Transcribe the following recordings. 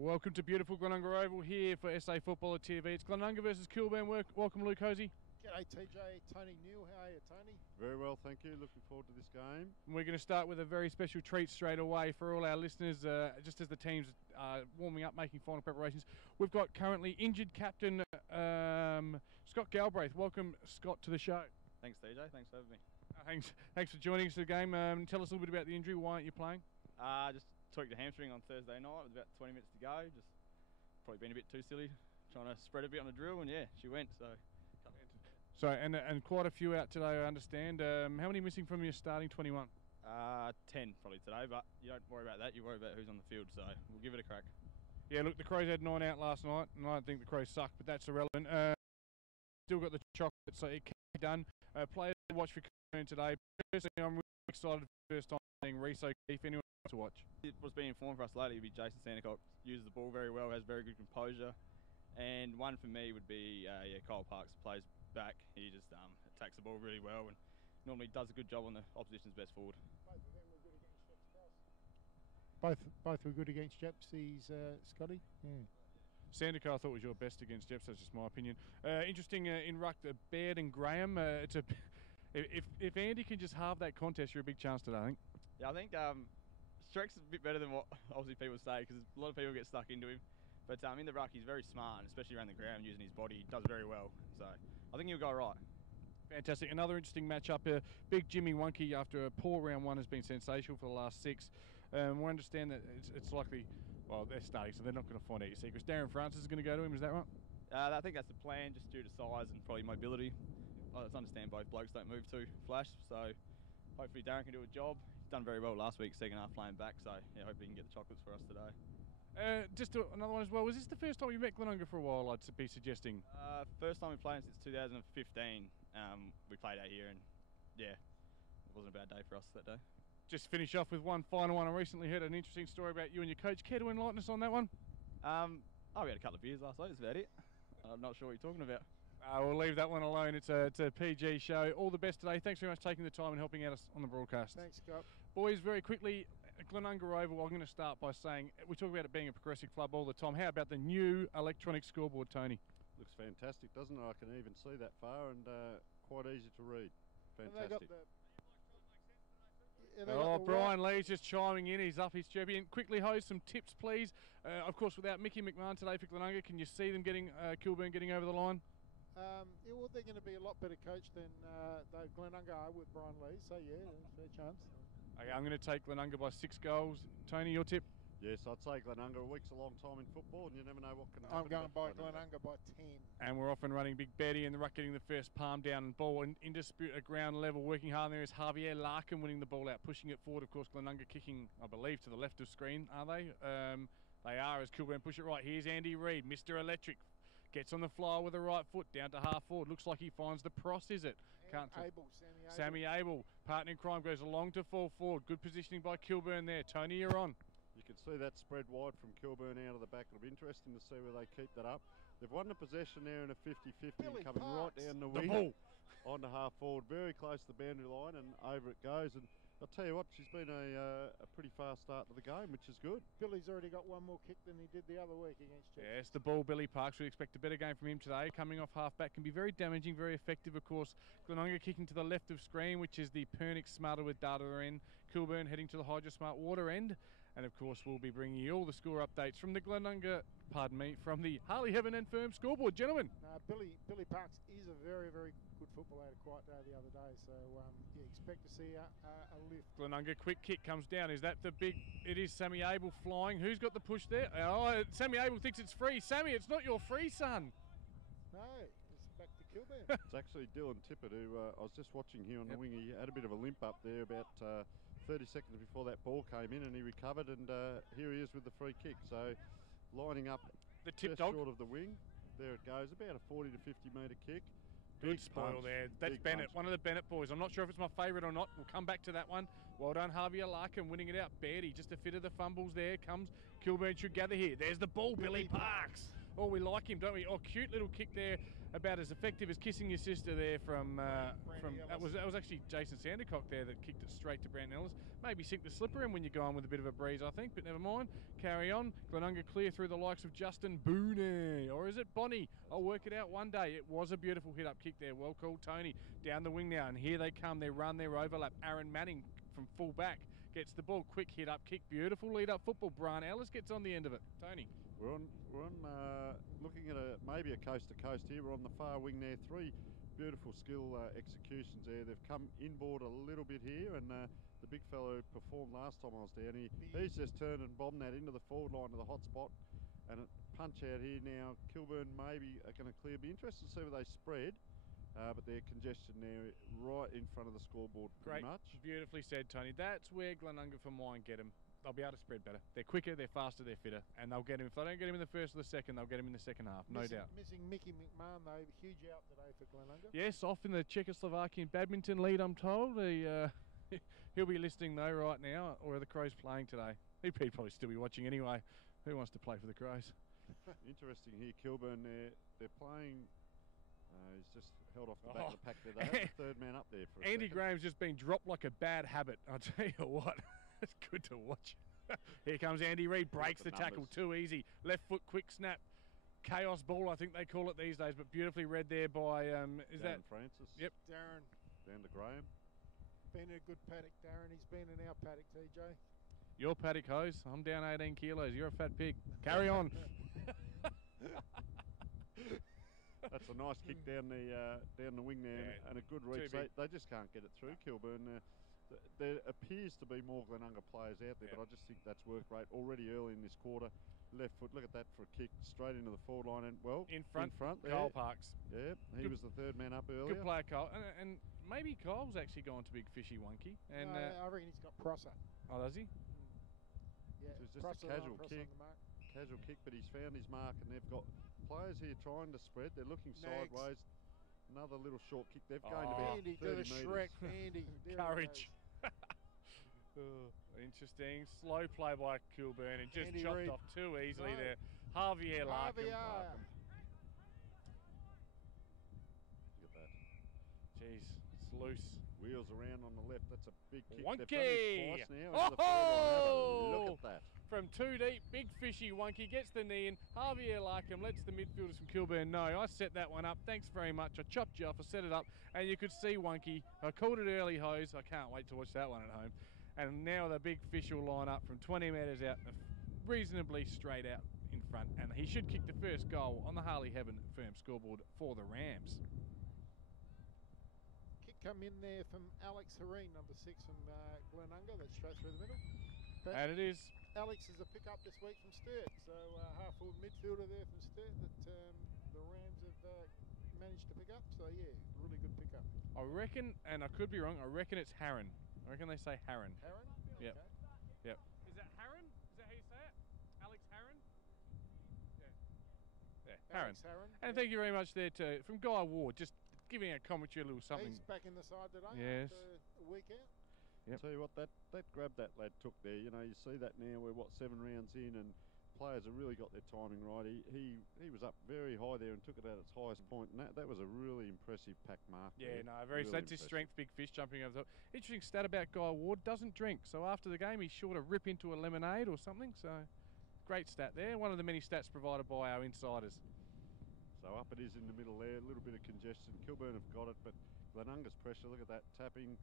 Welcome to beautiful Glenunga Oval here for SA Football at TV. It's Glenunga versus Kilburn. Welcome, Luke Hosey. G'day TJ, Tony Neal, how are you, Tony? Very well, thank you. Looking forward to this game. We're going to start with a very special treat straight away for all our listeners, just as the teams are warming up, making final preparations. We've got currently injured captain Scott Galbraith. Welcome, Scott, to the show. Thanks, TJ. Thanks for having me. Thanks for joining us for the game. Tell us a little bit about the injury. Why aren't you playing? Just tweaked a hamstring on Thursday night with about 20 minutes to go. Just probably been a bit too silly, trying to spread a bit on the drill, and yeah, she went. So and quite a few out today, I understand. How many missing from your starting 21? 10 probably today, but you don't worry about that. You worry about who's on the field, so we'll give it a crack. Yeah, look, the Crows had 9 out last night, and I don't think the Crows suck, but that's irrelevant. Still got the chocolate, so it can be done. Players to watch for Kilburn today. Personally, I'm really excited for the first time seeing Reece O'Keefe. Anyone to watch? What's been informed for us lately would be Jason Sandercock. Uses the ball very well, has very good composure. And one for me would be Kyle Parks, plays back. He just attacks the ball really well and normally does a good job on the opposition's best forward. Both of them were good against Jeps. Both were good against Jeps, Scotty. Yeah. Sandercock, I thought, was your best against Jeps. That's just my opinion. Interesting in ruck, Baird and Graham. If Andy can just halve that contest, you're a big chance today, I think. Yeah, I think Streck's a bit better than what obviously people say, because a lot of people get stuck into him. But in the ruck, he's very smart, and especially around the ground, using his body, he does very well. So I think he'll go right. Fantastic. Another interesting matchup. Big Jimmy Wonky, after a poor round one, has been sensational for the last 6. We understand that it's likely, well, they're starting, so they're not going to find out your secrets. Darren Francis is going to go to him, is that right? I think that's the plan, just due to size and probably mobility. I understand both blokes don't move too flash, so hopefully Darren can do a job. He's done very well last week, second half playing back, so yeah, hopefully he can get the chocolates for us today. Just another one as well. Was this the first time you met Glenunga for a while, I'd be suggesting? First time we played since 2015. We played out here, and yeah, it wasn't a bad day for us that day. Just finish off with one final one. I recently heard an interesting story about you and your coach. Care to enlighten us on that one? We had a couple of beers last night, that's about it. I'm not sure what you're talking about. We'll leave that one alone. It's a PG show. All the best today. Thanks very much for taking the time and helping out us on the broadcast. Thanks, Scott. Boys, very quickly, Glenunga Oval, I'm going to start by saying, we talk about it being a progressive club all the time. How about the new electronic scoreboard, Tony? Looks fantastic, doesn't it? I can even see that far, and quite easy to read. Fantastic. Brian Lee's just chiming in. He's up his champion. Quickly, host, some tips, please. Of course, without Mickey McMahon today for Glenunga, can you see them getting Kilburn getting over the line? Yeah, well, they're going to be a lot better coached than Glenunga are with Brian Lee, so yeah, there's a fair chance. Okay, I'm going to take Glenunga by 6 goals. Tony, your tip? Yes, I'd say Glenunga. A week's a long time in football, and you never know what can happen. I'm going by Glenunga by 10. And we're off and running. Big Betty in the ruck getting the first palm down and ball in dispute at ground level. Working hard there is Javier Larkin winning the ball out, pushing it forward. Of course, Glenunga kicking, I believe, to the left of screen, are they? They are, as Kilburn push it right. Here's Andy Reid, Mr. Electric. Gets on the flyer with the right foot, down to half forward. Looks like he finds the cross, is it? Sammy Abel. Partner in crime goes along to full forward. Good positioning by Kilburn there. Tony, you're on. You can see that spread wide from Kilburn out of the back. It'll be interesting to see where they keep that up. They've won the possession there in a 50-50 and coming right down the wing on the half forward, very close to the boundary line, and over it goes. And I'll tell you what, she's been a pretty fast start to the game, which is good. Billy's already got one more kick than he did the other week against Jeff. Yes, the ball, Billy Parks. We expect a better game from him today. Coming off half-back can be very damaging, very effective, of course. Glenunga kicking to the left of screen, which is the Pernix Smarter with data end. Kilburn heading to the Hydro Smart Water end. And, of course, we'll be bringing you all the score updates from the from the Harley Heaven and Firm scoreboard. Gentlemen. Billy Parks is a very, very good footballer. Had a quiet day the other day, so you expect to see a lift. Glenunga, quick kick comes down. Is that the big... It is Sammy Abel flying. Who's got the push there? Oh, Sammy Abel thinks it's free. Sammy, it's not your free, son. No, it's back to Kilburn. It's actually Dylan Tippett, who I was just watching here on the wing. He had a bit of a limp up there about 30 seconds before that ball came in, and he recovered, and here he is with the free kick. So lining up the tip just dog short of the wing. There it goes, about a 40 to 50 metre kick. Good spoil there. That's Bennett, one of the Bennett boys. I'm not sure if it's my favourite or not. We'll come back to that one. Well done, Javier Larkin winning it out. Beatty, just a fit of the fumbles there comes. Kilburn should gather here. There's the ball, Billy Parks. Oh, we like him, don't we? Oh, cute little kick there, about as effective as kissing your sister there from that was actually Jason Sandercock there that kicked it straight to Brandon Ellis. Maybe sink the slipper in when you're going with a bit of a breeze, I think, but never mind. Carry on. Glenunga clear through the likes of Justin Booney, or is it Bonnie? I'll work it out one day. It was a beautiful hit-up kick there. Well called, Tony. Down the wing now, and here they come. They run their overlap. Aaron Manning from full back gets the ball. Quick hit-up kick. Beautiful lead-up football. Brian Ellis gets on the end of it. Tony. We're on looking at maybe a coast to coast here. We're on the far wing there. 3 beautiful skill executions there. They've come inboard a little bit here, and the big fellow who performed last time I was down, he's just turned and bombed that into the forward line to the hot spot, and a punch out here now. Kilburn maybe are going to clear. Be interested to see where they spread. But their congestion there right in front of the scoreboard pretty much. Beautifully said, Tony. That's where Glenunga for mine get them. They'll be able to spread better. They're quicker, they're faster, they're fitter, and they'll get him. If they don't get him in the first or the second, they'll get him in the second half, no doubt. Missing Mickey McMahon though, huge out today for Glenunga. Yes, off in the Czechoslovakian badminton lead, I'm told. He'll be listening though right now. Or are the Crows playing today? He'd probably still be watching anyway. Who wants to play for the Crows? Interesting here, Kilburn. They're playing. He's just held off the back of the pack there. They have the third man up there for a Andy second. Graham's just been dropped like a bad habit. I'll tell you what. It's good to watch. Here comes Andy Reid. Breaks the tackle. Too easy. Left foot quick snap. Chaos ball, I think they call it these days, but beautifully read there by is Darren that Francis? Yep. Darren. Down to Graham. Been a good paddock, Darren. He's been in our paddock, TJ. Your paddock hose. I'm down 18 kilos. You're a fat pig. Carry on. That's a nice kick down the wing there, and a good reach. They just can't get it through, Kilburn. There appears to be more Glenunga players out there, but I just think that's work rate already early in this quarter. Left foot, look at that for a kick straight into the forward line, and in front there. Kyle Parks. Yeah, he was the third man up earlier. Good player, Kyle, and maybe Kyle's actually gone to big fishy wonky. And no, I reckon he's got Prosser. Oh, does he? Yeah, so it's just a casual kick, but he's found his mark, and they've got players here trying to spread. They're looking sideways. Another little short kick. They've gained about 30 metres. Shrek, Andy. Courage. Interesting. Slow play by Kilburn and just Andy chopped Reid. off too easily there. Javier Larkham. Look at that. Jeez, it's loose. Wheels around on the left. That's a big kick. Wonky! They've done this twice now. Into the forward line. Look at that. From too deep, big fishy Wonky gets the knee in. Javier Larkham lets the midfielders from Kilburn know, I set that one up. Thanks very much. I chopped you off. I set it up. And you could see Wonky. I called it early hose. I can't wait to watch that one at home. And now the big fish will line up from 20 metres out, reasonably straight out in front. And he should kick the first goal on the Harley Heaven firm scoreboard for the Rams. Kick come in there from Alex Hareen, number 6 from Glenunga. That's straight through the middle. But and it is. Alex is a pick-up this week from Sturt. So half-forward midfielder there from Sturt that the Rams have managed to pick up. So, yeah, really good pick-up. I reckon, and I could be wrong, I reckon it's Harron. I reckon they say Harron. Harron? Yep. Okay. Yep. Is that Harron? Is that how you say it? Alex Harron? Yeah. Harron. Alex Harron. And thank you very much there from Guy Ward, just giving our commentary a little something. He's back in the side today. Yes. After a week out. Yep. Tell you what, that grab that lad took there, you know, you see that now we're 7 rounds in, and players have really got their timing right. He was up very high there and took it at its highest point, and that was a really impressive pack mark. Yeah, there. no, very really that's his strength, big fish jumping over the top. Interesting stat about Guy Ward, doesn't drink, so after the game he's sure to rip into a lemonade or something, so great stat there. One of the many stats provided by our insiders. So up it is in the middle there, a little bit of congestion. Kilburn have got it, but Glenunga's pressure, look at that, tapping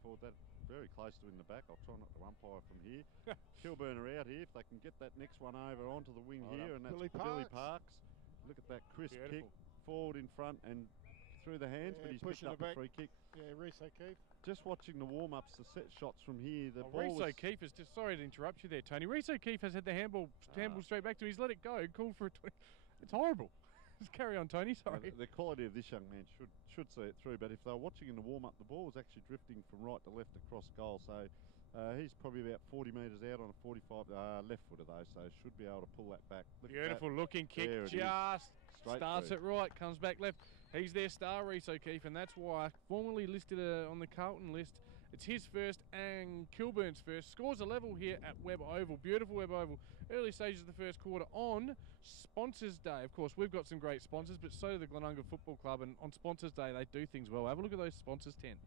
forward, that very close to in the back. I'll try not to umpire from here. Kilburn are out here. If they can get that next one over onto the wing here, and that's Billy Parks. Look at that crisp kick, forward in front and through the hands, but he's picked up the free kick. Yeah, Reece O'Keefe. Just watching the warm-ups, the set shots from here. The ball Reece O'Keefe is just, sorry to interrupt you there, Tony. Reece O'Keefe has had the handball straight back to him. He's let it go, called for a 20. It's horrible. Just carry on, Tony. Sorry. The quality of this young man should see it through, but if they were watching in the warm-up, the ball was actually drifting from right to left across goal, so he's probably about 40 metres out on a 45 left footer though, so should be able to pull that back. Beautiful looking kick, just starts it right, comes back left. He's their star, Reece O'Keefe, and that's why I formally listed on the Carlton list It's his first and Kilburn's first. Scores a level here at Webb Oval. Beautiful Webb Oval. Early stages of the first quarter on Sponsors Day. Of course, we've got some great sponsors, but so do the Glenunga Football Club. And on Sponsors Day, they do things well. Have a look at those sponsors tent.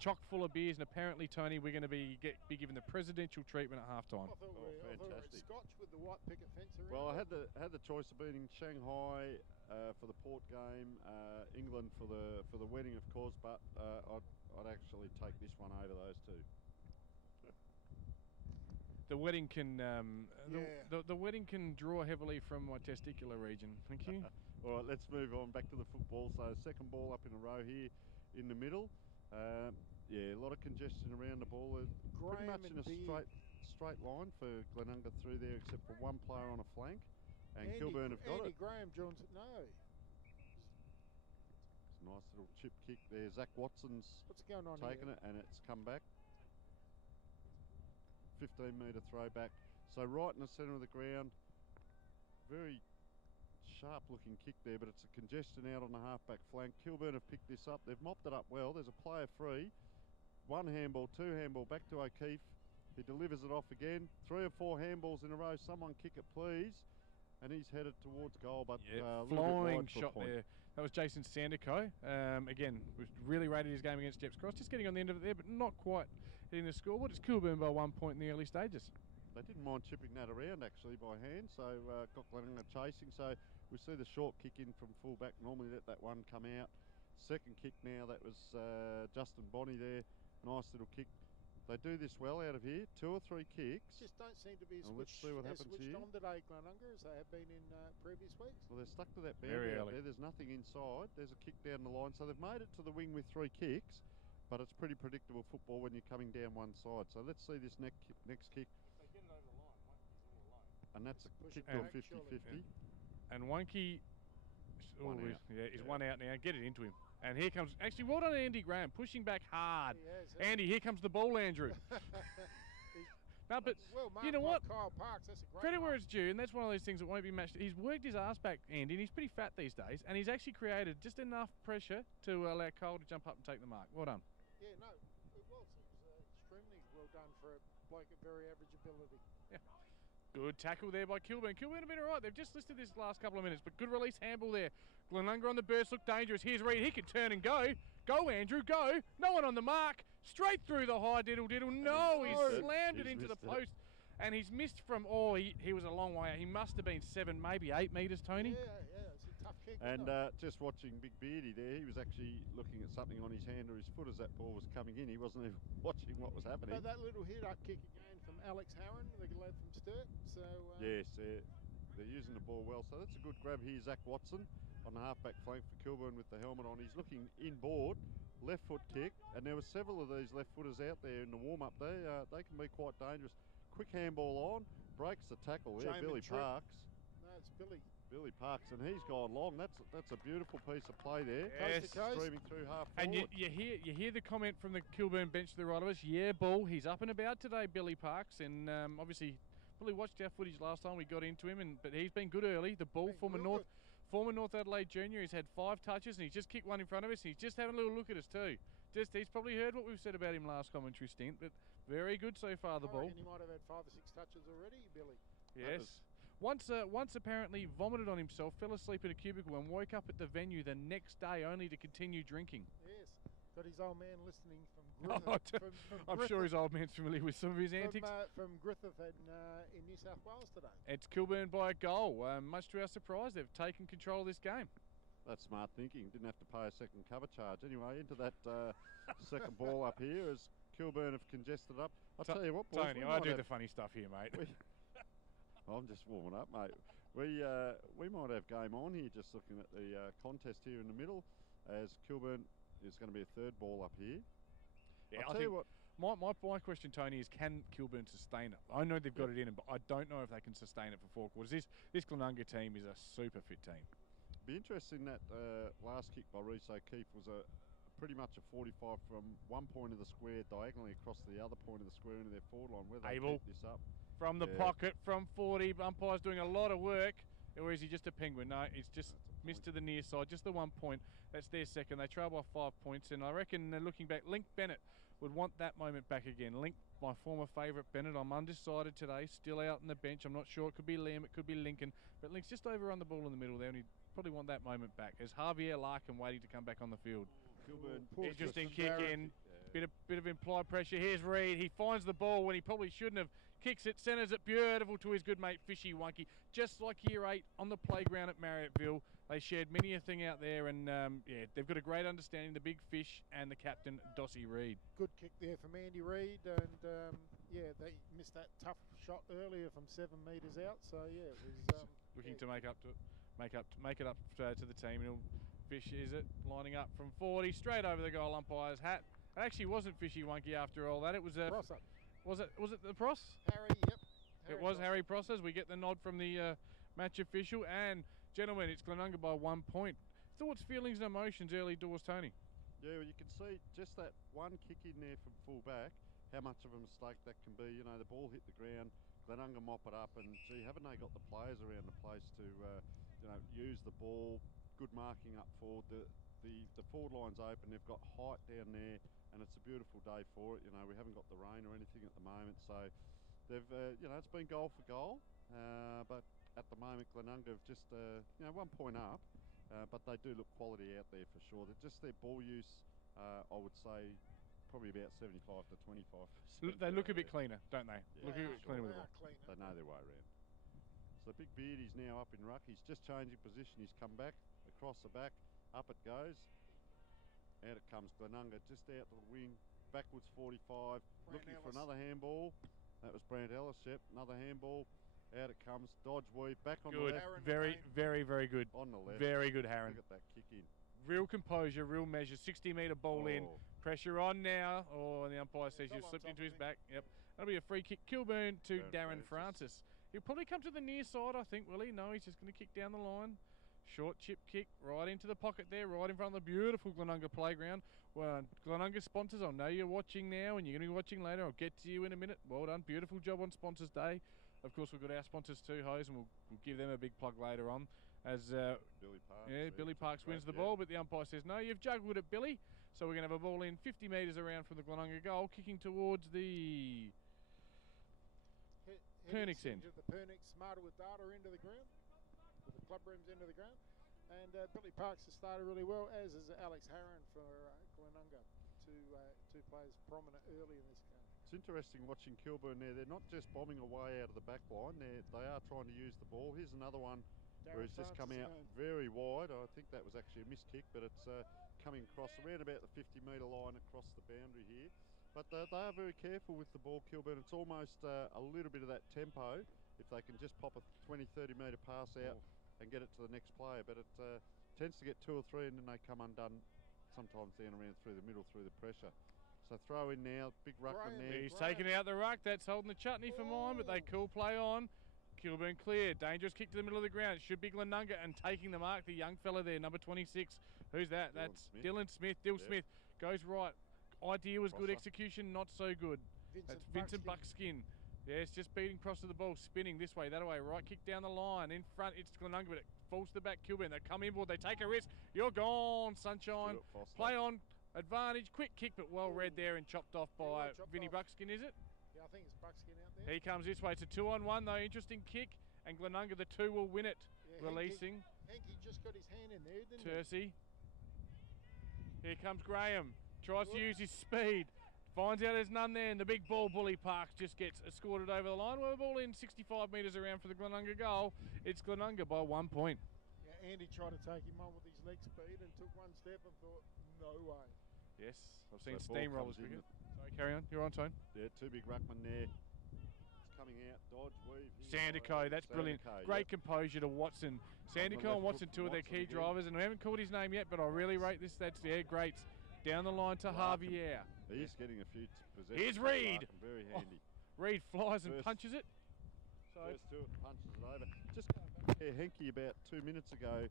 Chock full of beers, and apparently, Tony, we're going to be given the presidential treatment at halftime. I thought we were at Scotch with the white picket fence around. Well, I had the choice of being in Shanghai for the Port game, England for the wedding, of course, but I'd actually take this one over those two. The wedding can the wedding can draw heavily from my testicular region. Thank you. All right, let's move on back to the football. So second ball up in a row here in the middle. Yeah, a lot of congestion around the ball. Pretty much in a straight line for Glenunga through there, except for one player on a flank. And Kilburn have got it. Andy Graham joins it. No. It's a nice little chip kick there. Zach Watson's What's going on taken here? it, and it's come back. 15-metre throwback. So right in the centre of the ground. Very sharp-looking kick there, but it's a congestion out on the half-back flank. Kilburn have picked this up. They've mopped it up well. There's a player free. One handball, two handball, back to O'Keefe. He delivers it off again. 3 or 4 handballs in a row. Someone kick it, please. And he's headed towards goal, but flying shot there. That was Jason Sandico. Again, was really rated his game against Jeps Cross. Just getting on the end of it there, but not quite hitting the scoreboard. It's Kilburn by 1 point in the early stages. They didn't mind chipping that around actually by hand, so got Glenunga chasing. So we see the short kick in from full back. Normally let that one come out. Second kick now, that was Justin Bonney there. Nice little kick. They do this well out of here. 2 or 3 kicks. Just don't seem to be let's see what happens switched here. on today, Glenunga, as they have been in previous weeks. Well, they're stuck to that boundary out there. There's nothing inside. There's a kick down the line. So they've made it to the wing with 3 kicks, but it's pretty predictable football when you're coming down one side. So let's see this next kick. If they get it over the line, Wonky's all alone. And that's a kick on 50-50. And Wonky, he's one out now. Get it into him. And here comes, actually, well done Andy Graham, pushing back hard. Andy, here comes the ball, Andrew. No, but you know what? Kyle Parks, that's a great credit where it's due, and that's one of those things that won't be matched. He's worked his ass back, Andy, and he's pretty fat these days, and he's actually created just enough pressure to allow Cole to jump up and take the mark. Well done. Yeah, no, it was extremely well done for a bloke of very average ability. Yeah. Good tackle there by Kilburn. Kilburn have been all right. They've just listed this last couple of minutes, but good release handball there. Glenunga on the burst, look dangerous. Here's Reed. He can turn and go. Go, Andrew, go. No one on the mark. Straight through the high diddle-diddle. No, he slammed it into the post. And he's missed from, he was a long way out. He must have been 7, maybe 8 metres, Tony. Yeah, it's a tough kick. And just watching Big Beardy there, he was actually looking at something on his hand or his foot as that ball was coming in. He wasn't even watching what was happening. But that little hit-up kick again from Alex Harron, the lad from Sturt. So yes, they're using the ball well. So that's a good grab here, Zach Watson on the half-back flank for Kilburn with the helmet on. He's looking inboard, left foot kick, and there were several of these left footers out there in the warm-up. They can be quite dangerous. Quick handball on, breaks the tackle there, Billy Parks. No, it's Billy. Billy Parks, and he's gone long. That's a beautiful piece of play there. Yes. Coast to coast. Streaming through half And forward. you hear the comment from the Kilburn bench to the right of us. Yeah, Bull, he's up and about today, Billy Parks, and obviously probably watched our footage last time we got into him, but he's been good early. The Bull, former North Adelaide junior, he's had 5 touches and he's just kicked one in front of us. And he's just having a little look at us too. He's probably heard what we've said about him last commentary stint, but very good so far, the Bull. He might have had 5 or 6 touches already, Billy. Yes. Once apparently vomited on himself, fell asleep in a cubicle and woke up at the venue the next day only to continue drinking. Yes. Got his old man listening from Griffith. I'm sure his old man's familiar with some of his antics. From Griffith in New South Wales today. It's Kilburn by a goal. Much to our surprise, they've taken control of this game. That's smart thinking. Didn't have to pay a second cover charge. Anyway, into that second ball up here as Kilburn have congested up. I'll tell you what, boys, Tony, I do the funny stuff here, mate. I'm just warming up, mate. We might have game on here, just looking at the contest here in the middle, as Kilburn is going to be a third ball up here. Yeah, I'll tell you what. My question, Tony, is can Kilburn sustain it? I know they've got it in them, but I don't know if they can sustain it for 4 quarters. This Glenunga team is a super fit team. Be interesting that last kick by Reece O'Keefe was pretty much a 45 from one point of the square diagonally across the other point of the square into their forward line. Where they keep this up from the pocket from 40. Umpire's doing a lot of work. Or is he just a penguin? No, it's just missed to the near side. Just the 1 point. That's their second. They trail by 5 points, and I reckon they're looking back. Link Bennett would want that moment back again. Link, my former favourite Bennett, I'm undecided today, still out on the bench. I'm not sure, it could be Liam, it could be Lincoln, but Link's just overrun the ball in the middle there, and he'd probably want that moment back. As Javier Larkin waiting to come back on the field. Interesting kick in, bit of implied pressure. Here's Reid, he finds the ball when he probably shouldn't have. Kicks it, centres it beautiful to his good mate Fishy Wonky. Just like year 8 on the playground at Marriotttville. They shared many a thing out there, and yeah, they've got a great understanding, the big fish and the captain, Dossie Reid. Good kick there from Andy Reid, and yeah, they missed that tough shot earlier from 7 metres out. So yeah, it was looking to make it up to the team. And Fish is it lining up from 40 straight over the goal umpire's hat. It actually wasn't Fishy Wonky after all that. It was a Prosser. Was it the Pros? Harry, yep. It was Harry Prosser. We get the nod from the match official. And gentlemen, it's Glenunga by 1 point. Thoughts, feelings, and emotions early doors, Tony? Yeah, well, you can see just that one kick in there from full back, how much of a mistake that can be. You know, the ball hit the ground, Glenunga mop it up, and gee, haven't they got the players around the place to, use the ball? Good marking up forward. The forward line's open. They've got height down there. And it's a beautiful day for it. You know, we haven't got the rain or anything at the moment, so they've, it's been goal for goal. But at the moment, Glenunga have just, 1 point up, but they do look quality out there for sure. They're just their ball use, I would say, probably about 75 to 25%. They look a bit cleaner, don't they? Yeah, look a bit cleaner with the ball. They know their way around. So Big Beardy's now up in ruck. He's just changing position. He's come back across the back. Up it goes. Out it comes Glenunga, just out to the wing, backwards 45, looking for another handball. That was Brant Ellis, yep, another handball. Out it comes, dodge weave, back on the left. Very, very, very good. On the left. Very good, Harron. Look at that kick in. Real composure, real measure, 60-metre ball in. Pressure on now. Oh, and the umpire says you've slipped into his back. Yep. That'll be a free kick. Kilburn to Darren Francis. He'll probably come to the near side, I think, will he? No, he's just going to kick down the line. Short chip kick right into the pocket there, right in front of the beautiful Glenunga playground. Well, Glenunga sponsors, I know you're watching now and you're going to be watching later. I'll get to you in a minute. Well done. Beautiful job on Sponsors Day. Of course, we've got our sponsors too, Hose, and we'll give them a big plug later on. As Billy Parks. Yeah, Billy Parks wins the ball, but the umpire says, no, you've juggled it, Billy. So we're going to have a ball in 50 metres around from the Glenunga goal, kicking towards the Pernix end. The Pernix Smarter with Data into the ground. With the club rooms into the ground. And Billy Parks has started really well, as is Alex Harron for Glenunga. Two players prominent early in this game. It's interesting watching Kilburn there. They're not just bombing away out of the back line. They are trying to use the ball. Here's another one where he's just come out very wide. I think that was actually a missed kick, but it's coming across around about the 50-metre line across the boundary here. But they are very careful with the ball, Kilburn. It's almost a little bit of that tempo. If they can just pop a 20, 30-metre pass out and get it to the next player, but it tends to get 2 or 3 and then they come undone sometimes down around through the middle through the pressure. So throw in now, big ruckman there. He's taking out the ruck, that's holding the chutney for mine, but they cool play on. Kilburn clear, dangerous kick to the middle of the ground. It should be Glenunga and taking the mark, the young fella there, number 26. Who's that? That's Dylan Smith. Smith goes right. Idea was good, execution not so good. That's Vincent Buckskin. Yeah, it's just beating across to the ball, spinning this way, that way, right kick down the line. In front, it's Glenunga, but it falls to the back. Kilburn, they come inboard, they take a risk. You're gone, sunshine. Play on, advantage, quick kick, but well read there and chopped off by Vinny Buckskin, is it? Yeah, I think it's Buckskin out there. He comes this way. It's a 2-on-1 though, interesting kick, and Glenunga, the 2 will win it. Yeah, releasing. Henke just got his hand in there, didn't Tercy. Here comes Graham, tries to use his speed. Finds out there's none there, and the big ball bully Parks just gets escorted over the line. Well, the ball in 65 metres around for the Glenunga goal. It's Glenunga by 1 point. Yeah, Andy tried to take him on with his leg speed and took one step and thought, no way. Yes, I've seen steamrollers quicker. Sorry, carry on. You're on, Tone. Yeah, 2 big ruckmen there. It's coming out, dodge, weave. Sandico, that's brilliant. Great composure to Watson. Sandico and Watson, 2 of their key drivers, and we haven't called his name yet, but I really rate this. That's great. Down the line to Javier. He's getting a few possessions. Here's Reid. Very handy. Reid flies and punches it. First to it, punches it over. Just going back there, Henke, about 2 minutes ago,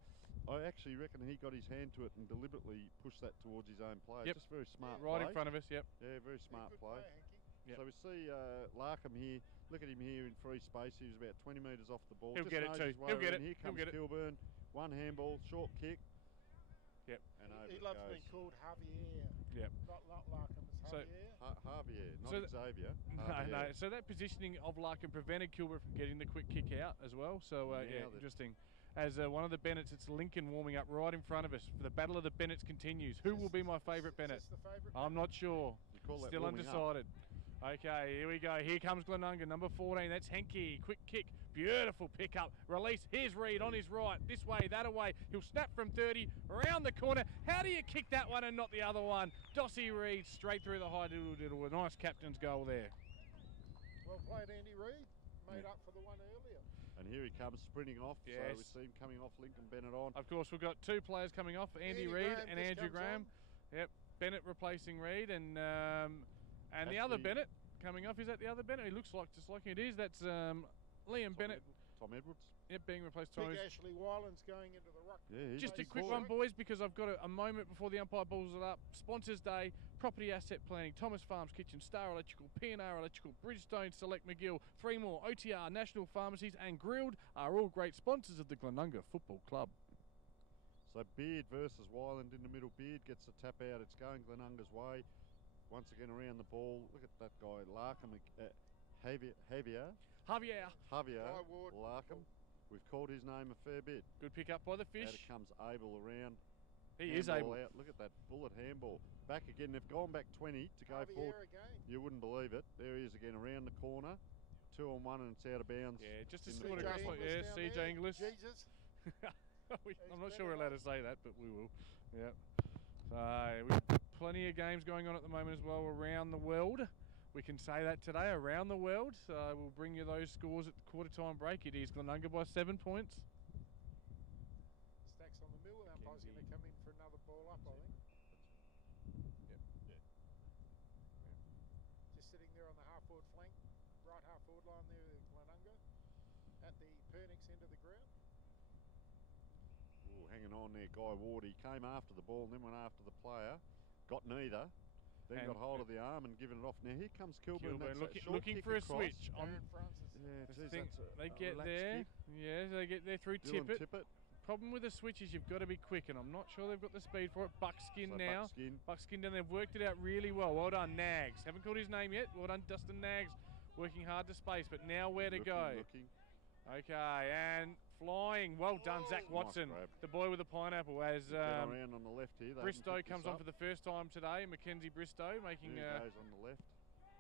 I actually reckon he got his hand to it and deliberately pushed that towards his own player. Just very smart right play. in front of us, Yeah, very smart play. Player, So we see Larkham here. Look at him here in free space. He was about 20 metres off the ball. He'll get it too. He'll get it. Here comes Kilburn. 1 handball, short kick. Yep. And over he loves being called Javier. Yep. Not Larkham. So Javier, not so Xavier. no, Javier. so that positioning of Larkin prevented Kilburn from getting the quick kick out as well. So yeah, interesting. As one of the Bennetts, it's Lincoln warming up right in front of us. The battle of the Bennetts continues. Who will be my favourite Bennett? I'm not sure. Still undecided. Okay, here we go. Here comes Glenunga, number 14. That's Henke. Quick kick. Beautiful pickup. Release. Here's Reed on his right. This way, that away. He'll snap from 30. Around the corner. How do you kick that one and not the other one? Dossie Reed straight through the high diddle diddle. A nice captain's goal there. Well played, Andy Reed. Made up for the one earlier. And here he comes sprinting off. Yes. So we see him coming off Lincoln Bennett on. Of course, we've got two players coming off, Andy Reed and Andrew Graham. Yep, Bennett replacing Reed, and the other Bennett coming off. Is that the other Bennett? He looks like just like it is. That's Liam Bennett. Tom Edwards. Yep, being replaced. Big Ashley Wyland's going into the ruck. Yeah, just a quick one, boys, because I've got a moment before the umpire balls it up. Sponsors Day, Property Asset Planning, Thomas Farms Kitchen, Star Electrical, P&R Electrical, Bridgestone, Select McGill, Three More, OTR, National Pharmacies and Grilled are all great sponsors of the Glenunga Football Club. So Beard versus Wyland in the middle. Beard gets the tap out. It's going Glenunga's way. Once again around the ball. Look at that guy, Larkham. Javier Larkham. We've called his name a fair bit. Good pick up by the fish. Out it comes Abel around. He is able. Out. Look at that bullet handball. Back again. They've gone back 20 to go forward. Again. You wouldn't believe it. There he is again around the corner. 2 on 1 and it's out of bounds. Yeah, just to sort of across like CJ English. Jesus. I'm not sure we're allowed to say that, but we will. Yep. So we've plenty of games going on at the moment as well around the world. We can say that today, around the world. So we'll bring you those scores at the quarter time break. It is Glenunga by 7 points. Stacks on the mill. The umpire's going to come in for another ball up, I think. Yep. Just sitting there on the half-forward flank, right half-forward line there, Glenunga, at the Pernix end of the ground. Ooh, hanging on there, Guy Ward. He came after the ball and then went after the player. Got neither. Then got hold of the arm and given it off. Now here comes Kilburn. Looking for a switch. They get there. Kick. Yeah, they get there through Tippett. Problem with the switch is you've got to be quick, and I'm not sure they've got the speed for it. Buckskin now. Buckskin down. They've worked it out really well. Well done, Nags. Haven't called his name yet. Well done, Dustin Nags. Working hard to space, but now where to go? Okay, and flying. Well done, Zach Watson, the boy with the pineapple. As around on the left here. Bristow comes on for the first time today. Mackenzie Bristow making goes on the left.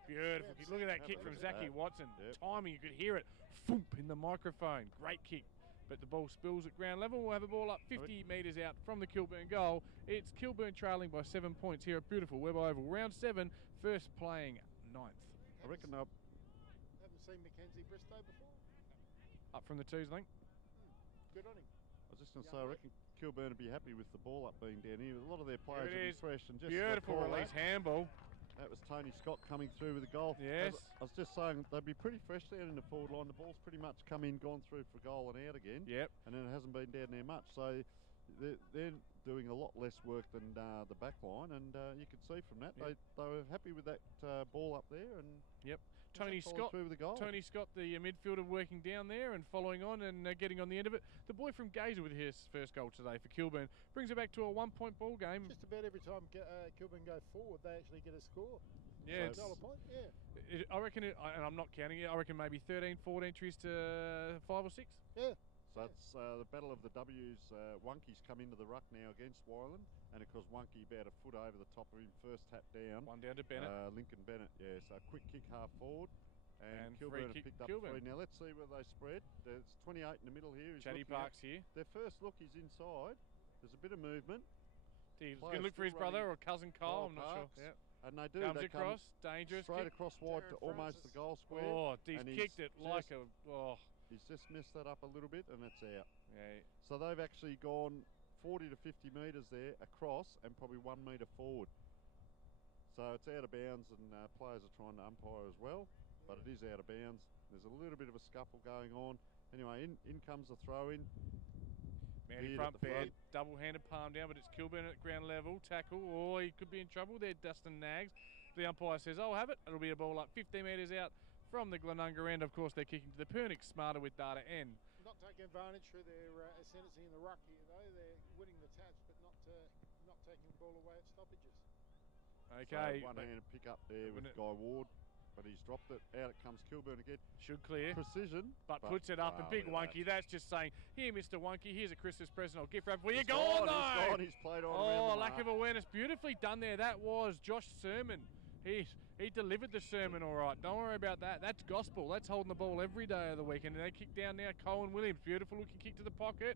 Beautiful kick. Look at that kick from Zachy Watson. Timing, you could hear it. Foomp in the microphone. Great kick. But the ball spills at ground level. We'll have a ball up 50 metres out from the Kilburn goal. It's Kilburn trailing by 7 points here at beautiful Webb Oval. Round 7, first playing 9th. I reckon haven't seen Mackenzie Bristow before. Up from the twos, I think. Good on him. I was just going to say, I reckon Kilburn would be happy with the ball up being down here. A lot of their players will be fresh and just beautiful release handball. That was Tony Scott coming through with a goal. Yes. I was just saying they'd be pretty fresh down in the forward line. The ball's pretty much come in, gone through for goal and out again. Yep. And then it hasn't been down there much. So they're doing a lot less work than the back line, and you could see from that they were happy with that ball up there. And Tony Scott, the midfielder, working down there and following on and getting on the end of it. The boy from Gazer with his first goal today for Kilburn brings it back to a 1-point ball game. Just about every time Kilburn go forward, they actually get a score. Yeah, $1 point. Yeah. I reckon, and I'm not counting it, I reckon maybe 13, 14 trees to 5 or 6. Yeah. So it's the battle of the W's. Wonky's come into the ruck now against Wyland, and of course Wonky about a foot over the top of him, first tap down. One down to Bennett. Lincoln Bennett, yeah. So quick kick half forward, and Kilburn have picked up 3. Now let's see where they spread. There's 28 in the middle here. Chatty Park's here. Their first look is inside. There's a bit of movement. He's going to look for his brother or cousin Kyle, I'm not sure. Yeah. And they do. Comes they across, dangerous straight kick. across wide to almost the goal square. Oh, he's kicked it like a... Oh. He's just messed that up a little bit and it's out. Yeah. So they've actually gone 40 to 50 metres there across and probably 1 metre forward. So it's out of bounds and players are trying to umpire as well, but it is out of bounds. There's a little bit of a scuffle going on. Anyway, in comes the throw in. Man in front, bad, double-handed palm down, but it's Kilburn at ground level. Tackle, oh, he could be in trouble there, Dustin Nags. The umpire says, I'll have it. It'll be a ball up 15 metres out from the Glenunga end. Of course, they're kicking to the Pernix, smarter with data end. Not taking advantage through their ascendancy in the ruck here, though. They're winning the taps, but not taking the ball away at stoppages. Okay. So one-handed pick up there with Guy Ward, but he's dropped it. Out it comes Kilburn again. Should clear. Precision. But puts it up, and big Wonky, that's just saying, here, Mr. Wonky, here's a Christmas present or gift wrap for you. Gone, though! He's gone, he's played on around the lack mark. of awareness. Beautifully done there. That was Josh Sermon. He delivered the sermon all right. Don't worry about that. That's gospel. That's holding the ball every day of the weekend. And they kick down now. Cohen Williams. Beautiful looking kick to the pocket.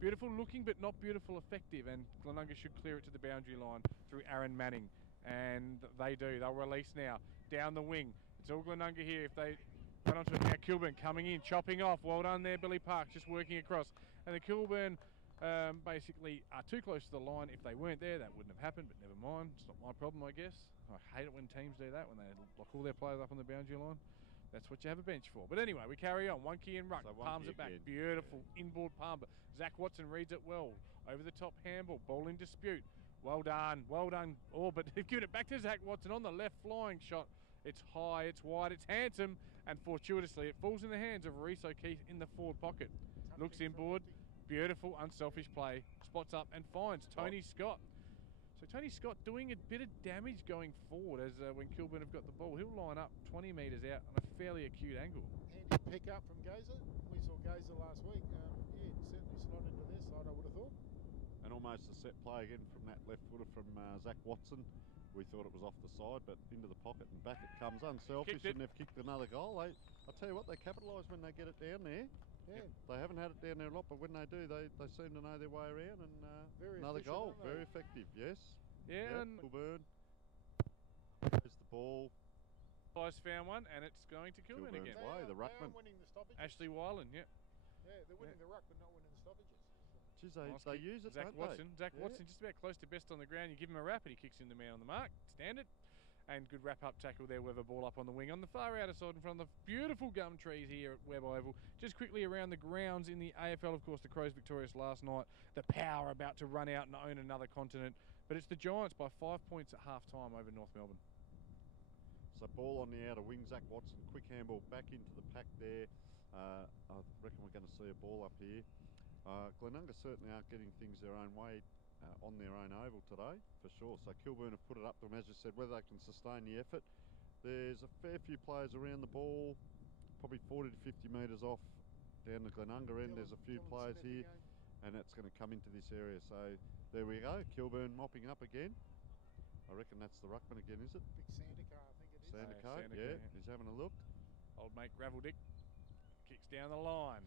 Beautiful looking, but not beautiful effective. And Glenunga should clear it to the boundary line through Aaron Manning. And they do. They'll release now. Down the wing. It's all Glenunga here. If they run onto it now, Kilburn coming in, chopping off. Well done there, Billy Parks, just working across. And the Kilburn basically are too close to the line. If they weren't there, that wouldn't have happened, but never mind. It's not my problem, I guess. I hate it when teams do that, when they lock all their players up on the boundary line. That's what you have a bench for. But anyway, we carry on. Wonky and Ruck palms it back. Beautiful inboard palm. But Zach Watson reads it well. Over the top handball. Ball in dispute. Well done. Well done. Oh, but they've given it back to Zach Watson on the left flying shot. It's high, it's wide, it's handsome. And fortuitously, it falls in the hands of Reese O'Keefe in the forward pocket. Looks inboard. Beautiful, unselfish play. Spots up and finds Tony Scott. So Tony Scott doing a bit of damage going forward as when Kilburn have got the ball. He'll line up 20 metres out on a fairly acute angle. Handy pick up from Gazer. We saw Gazer last week. Yeah, certainly slot into their side, I would have thought. And almost a set play again from that left footer from Zach Watson. We thought it was off the side, but into the pocket and back it comes. Unselfish, and they've kicked another goal. I'll tell you what, they capitalise when they get it down there. Yeah. They haven't had it down there a lot, but when they do, they seem to know their way around. And another goal, very effective. Yes. Yeah. And Kilburn. There's the ball. Guys found one, and it's going to Kilburn again. Way, the ruckman. Winning the stoppages. Ashley Weiland, Yeah, they're winning the ruck, but not winning the stoppages. Geez, they use it, Zach don't Watson. they? Zach Watson just about close to best on the ground. You give him a wrap and he kicks in the man on the mark. Standard. And good wrap-up tackle there. Webber ball up on the wing. On the far outer side in front of the beautiful gum trees here at Webb Oval. Just quickly around the grounds in the AFL, of course, the Crows victorious last night. The Power about to run out and own another continent. But it's the Giants by 5 points at half-time over North Melbourne. So ball on the outer wing. Zach Watson, quick handball back into the pack there. I reckon we're going to see a ball up here. Glenunga certainly aren't getting things their own way on their own oval today, for sure. So Kilburn have put it up to them, as you said, whether they can sustain the effort. There's a fair few players around the ball, probably 40 to 50 metres off down the Glenunga end. There's a few players here, and it's going to come into this area. So there we go, Kilburn mopping up again. I reckon that's the ruckman again, is it? Big Santa car, I think it is. Santa car, yeah, he's having a look. Old mate Gravel Dick kicks down the line.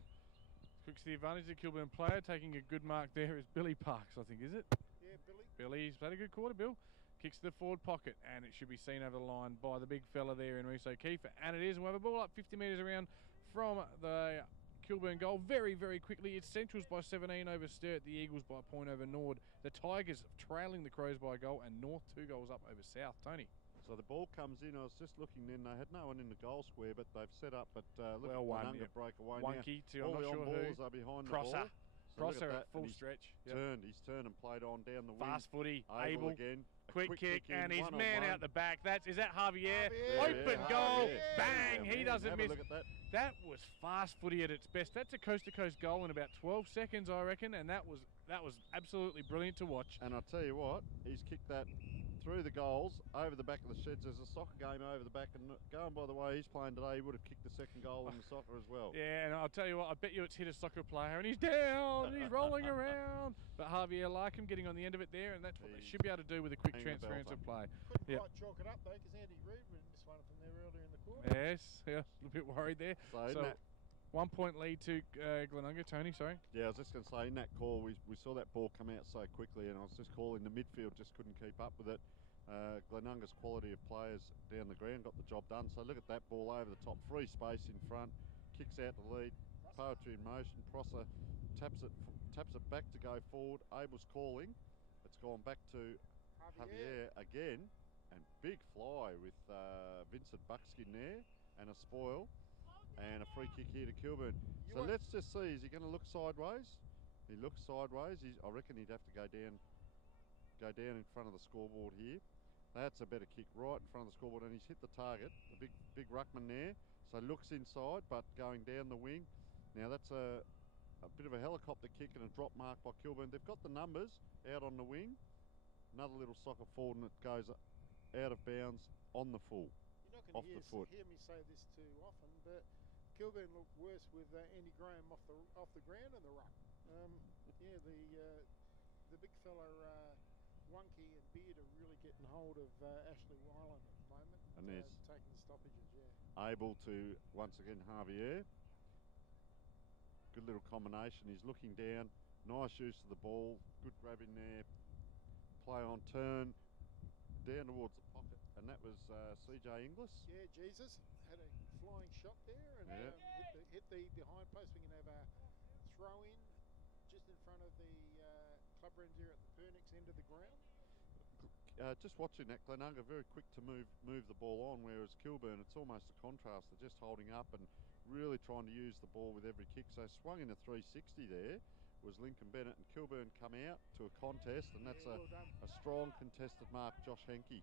Quick's the advantage of the Kilburn player. Taking a good mark there is Billy Parks, I think, is it? Yeah, Billy. Billy's played a good quarter, Bill. Kicks to the forward pocket, and it should be seen over the line by the big fella there in Reese O'Keefe. And it is. And we have a ball up 50 metres around from the Kilburn goal. Very, very quickly. It's Centrals by 17 over Sturt. The Eagles by a point over Nord. The Tigers trailing the Crows by a goal, and North 2 goals up over South. Tony. So the ball comes in. I was just looking then. They had no one in the goal square, but they've set up. But look at Glenunga break away Wonky now. to, all I'm the not sure on-balls who. are behind Crosser. the ball. So Crosser at full he's stretch. He's turned and played on down the wing. Fast footy. Able Able. again. Quick kick, and his man out the back. Is that Javier? Javier. Open Yeah, goal. Javier. Bang. Yeah, He man, doesn't have a miss. look at that. That was fast footy at its best. That's a coast-to-coast goal in about 12 seconds, I reckon, and that was absolutely brilliant to watch. And I'll tell you what, he's kicked that through the goals, over the back of the sheds. There's a soccer game over the back, and going by the way he's playing today, he would have kicked the second goal in the soccer as well. Yeah, and I'll tell you what, I bet you it's hit a soccer player, and he's down, and he's rolling around. But Javier Larkham getting on the end of it there, and that's what they should be able to do with a quick transference of play. Couldn't quite chalk it up though, because Andy Reid missed one from there earlier in the quarter. Yes, yeah, a little bit worried there. So 1 point lead to Glenunga. Tony, sorry. Yeah, I was just going to say, in that call, we saw that ball come out so quickly, and I was just calling the midfield, just couldn't keep up with it. Glenunga's quality of players down the ground got the job done. So look at that ball over the top, free space in front, kicks out the lead, Poetry in motion, Prosser taps it back to go forward, Abel's calling, it's gone back to Javier again, and big fly with Vincent Buckskin there, and a spoil, and a free kick here to Kilburn. So let's just see, is he going to look sideways? He looks sideways. I reckon he'd have to go down in front of the scoreboard here. That's a better kick right in front of the scoreboard, and he's hit the target. The big ruckman there. So looks inside, but going down the wing. Now that's a bit of a helicopter kick and a drop mark by Kilburn. They've got the numbers out on the wing. Another little soccer forward, and it goes out of bounds on the full. You're not off going the to foot. hear me say this too often, but Kilburn looked worse with Andy Graham off the ground in the ruck. Yeah, the big fella Wonky and Beard are really getting hold of Ashley Wyland at the moment. And there's taking the stoppages, yeah. able to, once again, Javier. Good little combination. He's looking down. Nice use of the ball. Good grabbing there. Play on turn. Down towards the pocket. And that was CJ Inglis. Yeah, Jesus had a flying shot there and hit the behind post. We can have a throw in just in front of the club rooms here at the Pernix end of the ground. Just watching that, Glenunga very quick to move the ball on, whereas Kilburn, it's almost a contrast. They're just holding up and really trying to use the ball with every kick. So swung in a 360 there was Lincoln Bennett, and Kilburn come out to a contest, and that's well a strong contested mark, Josh Henke.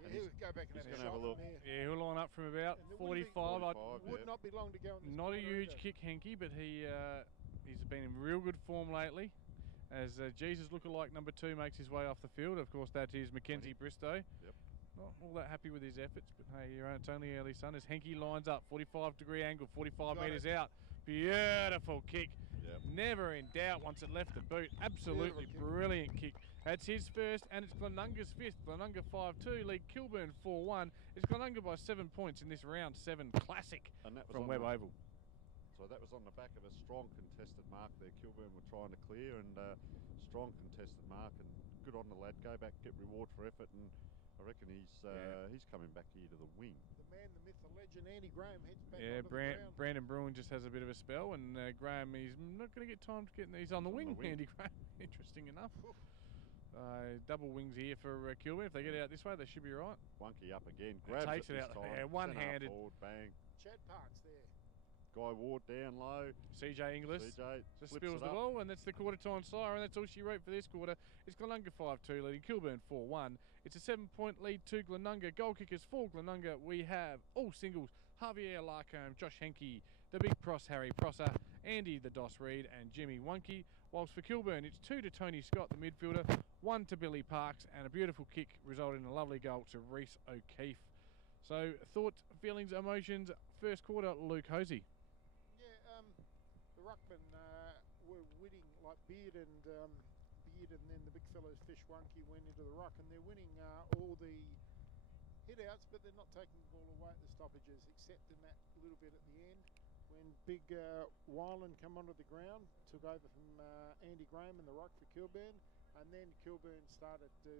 Yeah, he'll go back and he's have a look. Yeah, he'll line up from about 45. Would not be long to go in this. Not a huge kick, Henke, but he's been in real good form lately. As Jesus lookalike number 2 makes his way off the field. Of course, that is Mackenzie Bristow. Yep. Not all that happy with his efforts, but hey, it's only early sun. As Henke lines up, 45-degree angle, 45 metres out. Beautiful kick. Yep. Never in doubt once it left the boot. Absolutely brilliant kick. That's his first, and it's Glenunga's 5th. Glenunga 5-2, lead Kilburn 4-1. It's Glenunga by 7 points in this round 7 classic from Webb Oval. So that was on the back of a strong contested mark there. Kilburn were trying to clear, and strong contested mark, and good on the lad. Go back, get reward for effort, and I reckon he's coming back here to the wing. The man, the myth, the legend, Andy Graham heads back onto the ground. Brandon Bruin just has a bit of a spell, and Graham, he's not going to get time to get. He's on the wing. Andy Graham, interesting enough. Double wings here for Kilburn. If they get out this way, they should be right. Wonky up again, grabs takes it out. Yeah, one-handed. Forward, bang. Chad Parks there. Guy Ward down low. CJ Inglis just spills the ball, and that's the quarter time siren. That's all she wrote for this quarter. It's Glenunga 5-2 leading Kilburn 4-1. It's a 7-point lead to Glenunga. Goal kickers for Glenunga. We have all singles: Javier Larcombe, Josh Henke, the Big Pross Harry Prosser, Andy the Doss Reed, and Jimmy Wonky. Whilst for Kilburn, it's 2 to Tony Scott, the midfielder, 1 to Billy Parks, and a beautiful kick resulting in a lovely goal to Reese O'Keefe. So, thoughts, feelings, emotions, first quarter, Luke Hosey. Ruckman were winning, like Beard and then the big fellows Fish Wonky went into the ruck, and they're winning all the hit-outs, but they're not taking the ball away at the stoppages, except in that little bit at the end when big Wyland come onto the ground, took over from Andy Graham in the ruck for Kilburn, and then Kilburn started to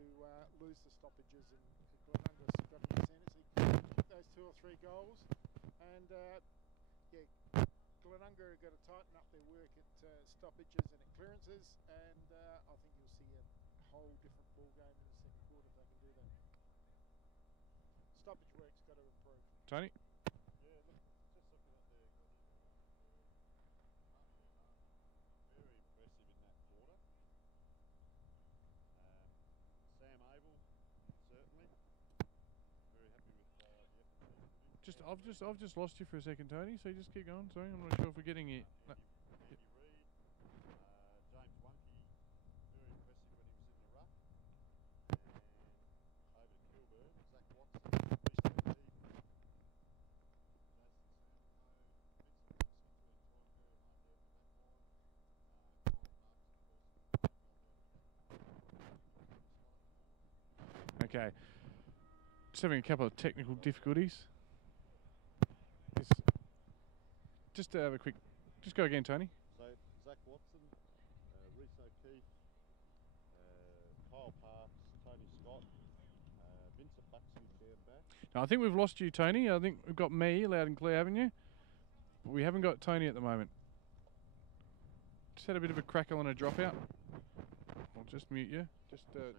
lose the stoppages, and Glenunga got in the ascendancy, kicked those 2 or 3 goals, and Glenunga are going to tighten up their work at stoppages and at clearances, and I think you'll see a whole different ball game in the second quarter if they can do that. Stoppage work's got to improve. Tony? Yeah, look, just looking at their very impressive in that quarter. Sam Abel, certainly. Very happy with the effort. I've just lost you for a second, Tony. So just keep going. Sorry, I'm not sure if we're getting it. Andy Reid, James Wonky, very impressive when he was in the ruck. And over to Kilburn, Zach Watson, Reece O'Keefe, Jason Santo, Vincent Winston between 12 and 2 behind there at the back line. Okay. Just having a couple of technical difficulties. Just to have a quick... Just go again, Tony. So, Zach Watson, Reece O'Keefe, Kyle Parks, Tony Scott, Vincent Buxton down back. Now, I think we've lost you, Tony. I think we've got me loud and clear, haven't you? But we haven't got Tony at the moment. Just had a bit of a crackle and a dropout. I'll just mute you. Just Sam Abel.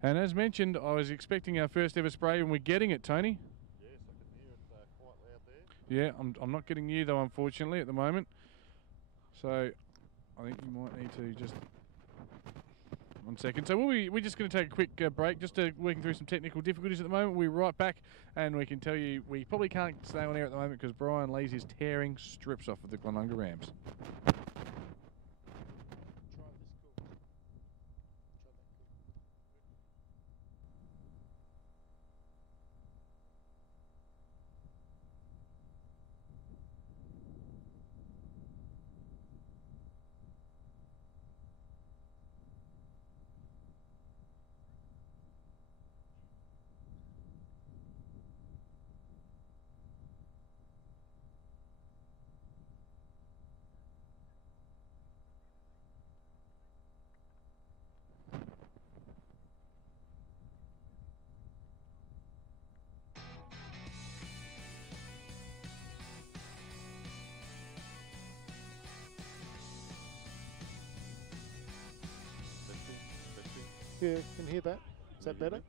And as mentioned, I was expecting our first ever spray, and we're getting it, Tony. Yes, I can hear it quite loud there. Yeah, I'm not getting you though, unfortunately, at the moment. So I think you might need to just 1 second. So we're just going to take a quick break, just working through some technical difficulties at the moment. We're right back, and we can tell you we probably can't stay on air at the moment because Brian Lees is tearing strips off of the Glenunga Rams. Yeah, can hear that. Is that better?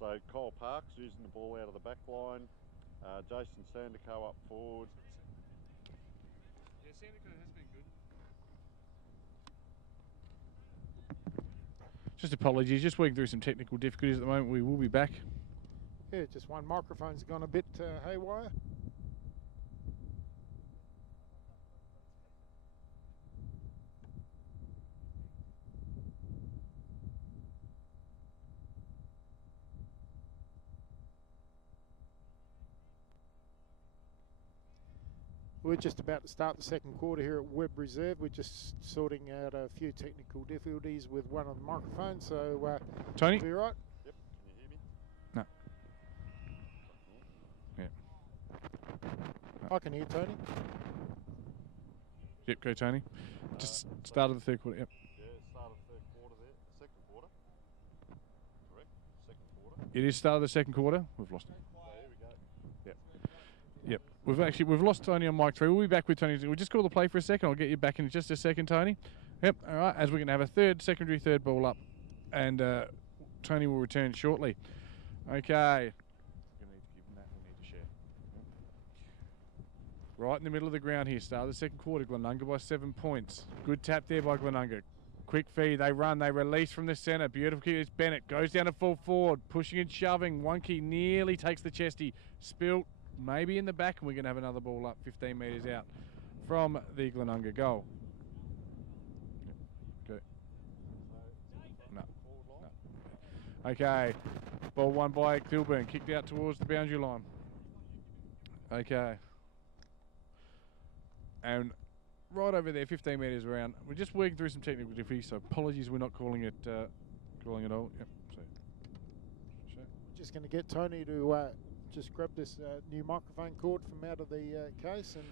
So Cole Parks using the ball out of the back line. Jason Sandico up forward. Yeah, Sandico has been good. Just apologies, just working through some technical difficulties at the moment. We will be back. Yeah, just one microphone's gone a bit haywire. We're just about to start the second quarter here at Webb Reserve. We're just sorting out a few technical difficulties with one of the microphones. So, Tony? Yep, be right. can you hear me? No. Yeah. I can hear Tony. Yep, go Tony. Just start of the third quarter, yep. Yeah, start of the third quarter there. Second quarter. Correct? Second quarter. It is start of the second quarter. We've lost him. So here we go. Yep. Yep. We've lost Tony on mic 3. We'll be back with Tony. We'll just call the play for a second. I'll get you back in just a second, Tony. Yep. All right. As we're going to have a secondary third ball up, and Tony will return shortly. Okay. We need to give him that. We need to share. Yep. Right in the middle of the ground here. Start of the second quarter. Glenunga by 7 points. Good tap there by Glenunga. Quick feed. They run. They release from the centre. Beautiful kick. It's Bennett. Goes down to full forward. Pushing and shoving. Wonky nearly takes the chesty. Spilt. Maybe in the back, and we're going to have another ball up 15 metres out from the Glenunga goal. Okay. No. Okay. Ball won by Kilburn. Kicked out towards the boundary line. Okay. And right over there, 15 metres around. We're just working through some technical difficulties, so apologies we're not calling it all. Yep. So. Just going to get Tony to just grab this new microphone cord from out of the case and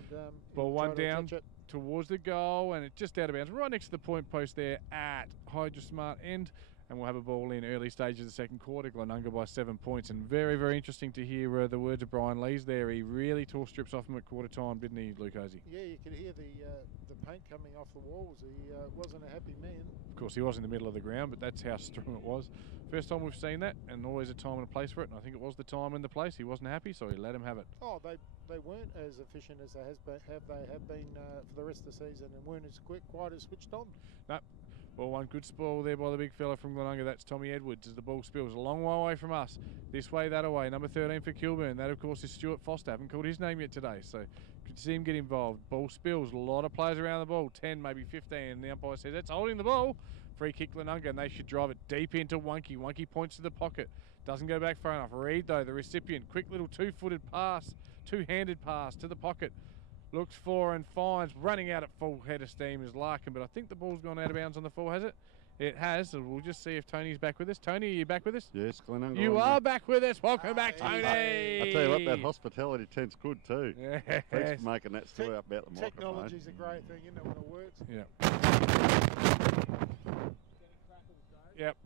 ball one down it. towards the goal, and it's just out of bounds right next to the point post there at Hydra Smart end, and we'll have a ball in early stages of the second quarter. Glenunga by 7 points, and very, very interesting to hear the words of Brian Lees there. He really tore strips off him at quarter time, didn't he, Luke Hosey? Yeah, you could hear the paint coming off the walls. He wasn't a happy man. Of course, he was in the middle of the ground, but that's how strong it was. First time we've seen that, and always a time and a place for it, and I think it was the time and the place. He wasn't happy, so he let him have it. Oh, they weren't as efficient as they have been for the rest of the season, and weren't as quite as switched on. No. Well, one good spoil there by the big fella from Glenunga. That's Tommy Edwards as the ball spills a long way away from us. This way, that away. Number 13 for Kilburn. That, of course, is Stuart Foster. Haven't called his name yet today, so good to see him get involved. Ball spills. A lot of players around the ball. 10, maybe 15. And the umpire says, that's holding the ball. Free kick Glenunga, and they should drive it deep into Wonky. Wonky points to the pocket. Doesn't go back far enough. Reed, though, the recipient. Quick little two-footed pass. Two-handed pass to the pocket. Looks for and finds. Running out at full head of steam is Larkin, but I think the ball's gone out of bounds on the full, has it? It has, so we'll just see if Tony's back with us. Tony, are you back with us? Yes, Glenunga. You are back with us. Welcome back, Tony. I tell you what, that hospitality tent's good too. Yes. Thanks for making that story up about the microphone. Technology's a great thing, isn't it, when it works? Yeah. Yep.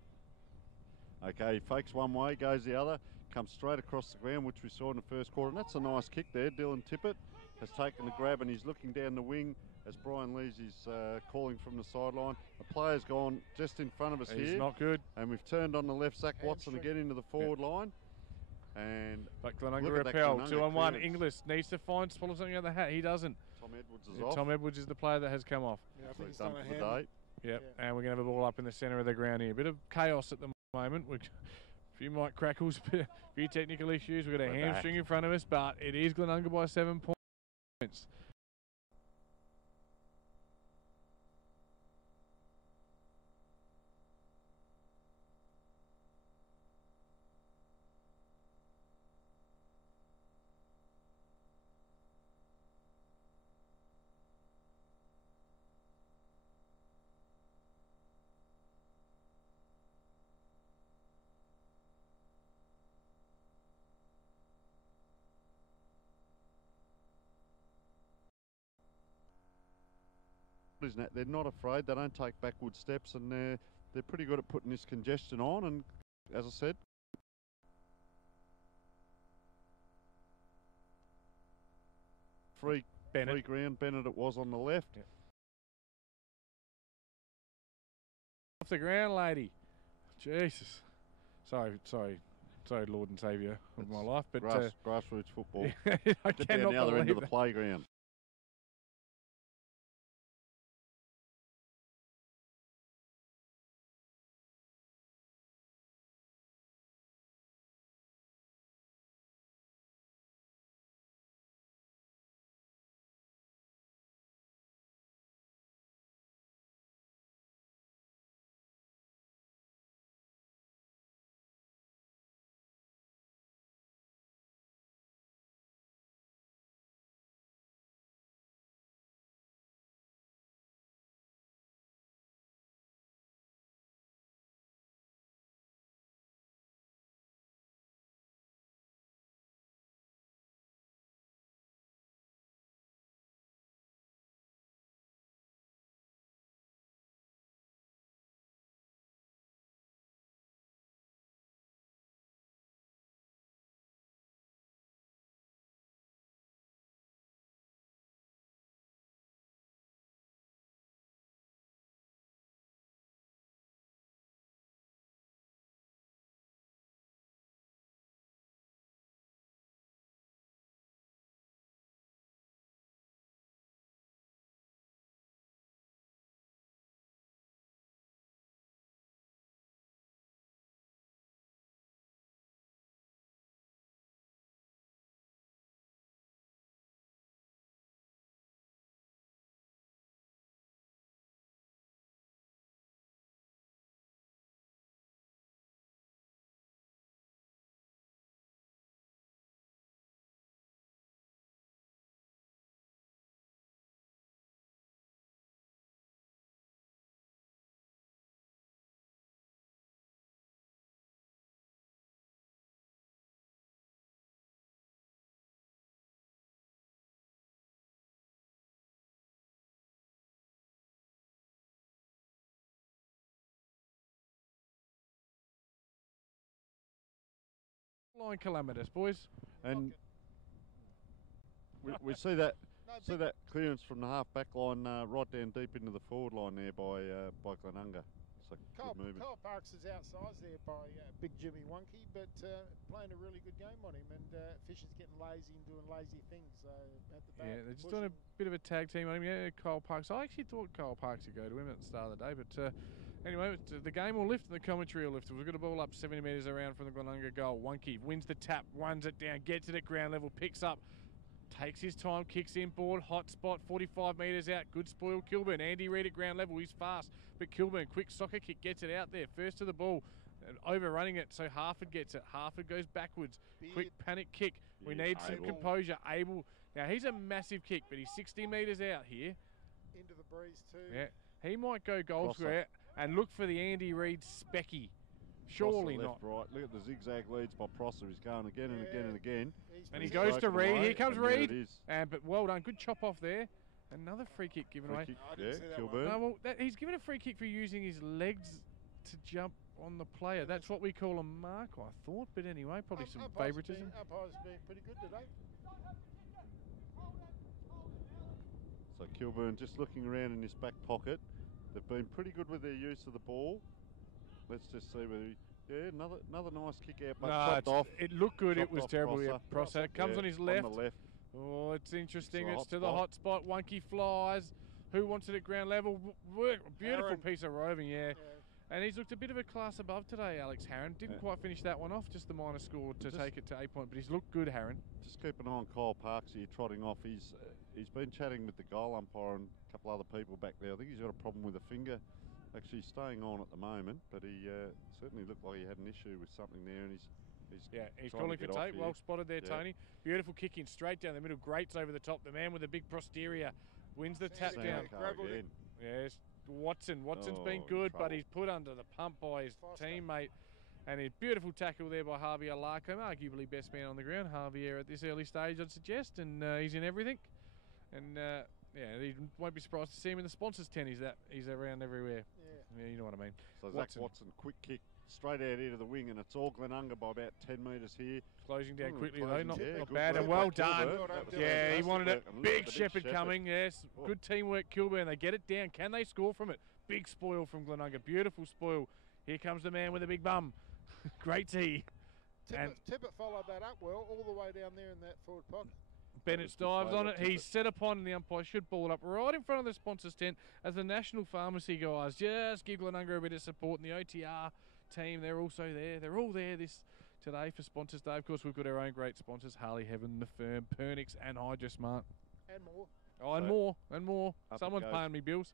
Okay, he fakes one way, goes the other, comes straight across the ground, which we saw in the first quarter. And that's a nice kick there. Dylan Tippett has taken the grab and he's looking down the wing as Brian Lees is calling from the sideline. The player's gone just in front of us here. He's not good. And we've turned on the left, Zach Watson again into the forward line. And but Glenunga repel, 2-on-1. Inglis needs to find something out of the hat. He doesn't. Tom Edwards is off. Tom Edwards is the player that has come off. Yeah, I think he's done done for the day. Yep, yeah. And we're going to have a ball up in the centre of the ground here. A bit of chaos at the moment. A few mic crackles, a few technical issues. We've got a hamstring in front of us, but it is Glenunga by 7 points. They're not afraid. They don't take backward steps, and they're pretty good at putting this congestion on. And as I said, free ground. Bennett it was on the left. Yep. Off the ground, lady. Jesus. Sorry, Lord and Saviour of my life, but grassroots football. I Get down the other end of the playground. Line calamitous, boys. And we see that clearance from the half back line right down deep into the forward line there by Glenunga. So Kyle good movement. Parks is outsized there by Big Jimmy Wonky, but playing a really good game on him. And Fisher's getting lazy and doing lazy things. So at the back, yeah, they're just doing a bit of a tag team on him. Yeah, Kyle Parks. I actually thought Kyle Parks would go to him at the start of the day, but anyway, the game will lift and the commentary will lift. We've got a ball up 70 metres around from the Glenunga goal. Wonky wins the tap, runs it down, gets it at ground level, picks up, takes his time, kicks in board, hot spot, 45 metres out. Good spoil, Kilburn. Andy Reid at ground level, he's fast. But Kilburn, quick soccer kick, gets it out there. First to the ball, overrunning it, so Harford gets it. Harford goes backwards. Quick panic kick. We need some composure. Abel, now he's a massive kick, but he's 60 metres out here. Into the breeze too. Yeah, he might go goal square and look for the Andy Reid specky. Surely Prosser not. Left, right. Look at the zigzag leads by Prosser. He's going again and again and again. And he goes to Reid. Here comes Reid. It is. But well done. Good chop off there. Another free kick given away. Yeah, Kilburn. No, well, he's given a free kick for using his legs to jump on the player. That's what we call a mark, I thought. But anyway, probably some favouritism. Umpire's been pretty good today. So Kilburn just looking around in this back pocket. They've been pretty good with their use of the ball. Let's just see whether another nice kick out, but chopped off. It looked good. It was terrible. Prosser comes on his left. On the left. Oh, it's interesting. It's it's to the hot spot. Wonky flies. Who wants it at ground level? Beautiful Aaron. piece of roving, yeah. Yeah. And he's looked a bit of a class above today, Alex Harron. Didn't quite finish that one off, just the minor score to take it to 8 point, but he's looked good, Harron. Just keep an eye on Kyle Parks here, trotting off. He's been chatting with the goal umpire and a couple other people back there. I think he's got a problem with a finger. Actually staying on at the moment, but he certainly looked like he had an issue with something there, and he's calling for tape. Well spotted there, Tony. Beautiful kick in straight down the middle. Grates over the top. The man with the big posterior wins the tap down. Yes, Watson's been good, but he's put under the pump by his teammate. And a beautiful tackle there by Javier Larcombe, arguably best man on the ground. Javier at this early stage, I'd suggest, and he's in everything. And he won't be surprised to see him in the sponsors tent. He's around everywhere. Yeah, you know what I mean. So Zach Watson, quick kick straight out into the wing, and it's all Glenunga by about 10 metres here. Closing down quickly though, not bad, and well done. Yeah, he wanted it. Big Shepherd coming, yes. Good teamwork, Kilburn. They get it down. Can they score from it? Big spoil from Glenunga. Beautiful spoil. Here comes the man with a big bum. Great tee. Tippett followed that up well, all the way down there in that forward pocket. Bennett dives on it. He's set upon, and the umpire should ball it up right in front of the sponsors tent as the National Pharmacy guys just give Glenunga a bit of support. And the OTR team, they're also there. They're all there today for Sponsors Day. Of course, we've got our own great sponsors, Harley Heaven, The Firm, Pernix, and HydroSmart. And more. Oh, and more. Someone's paying me bills.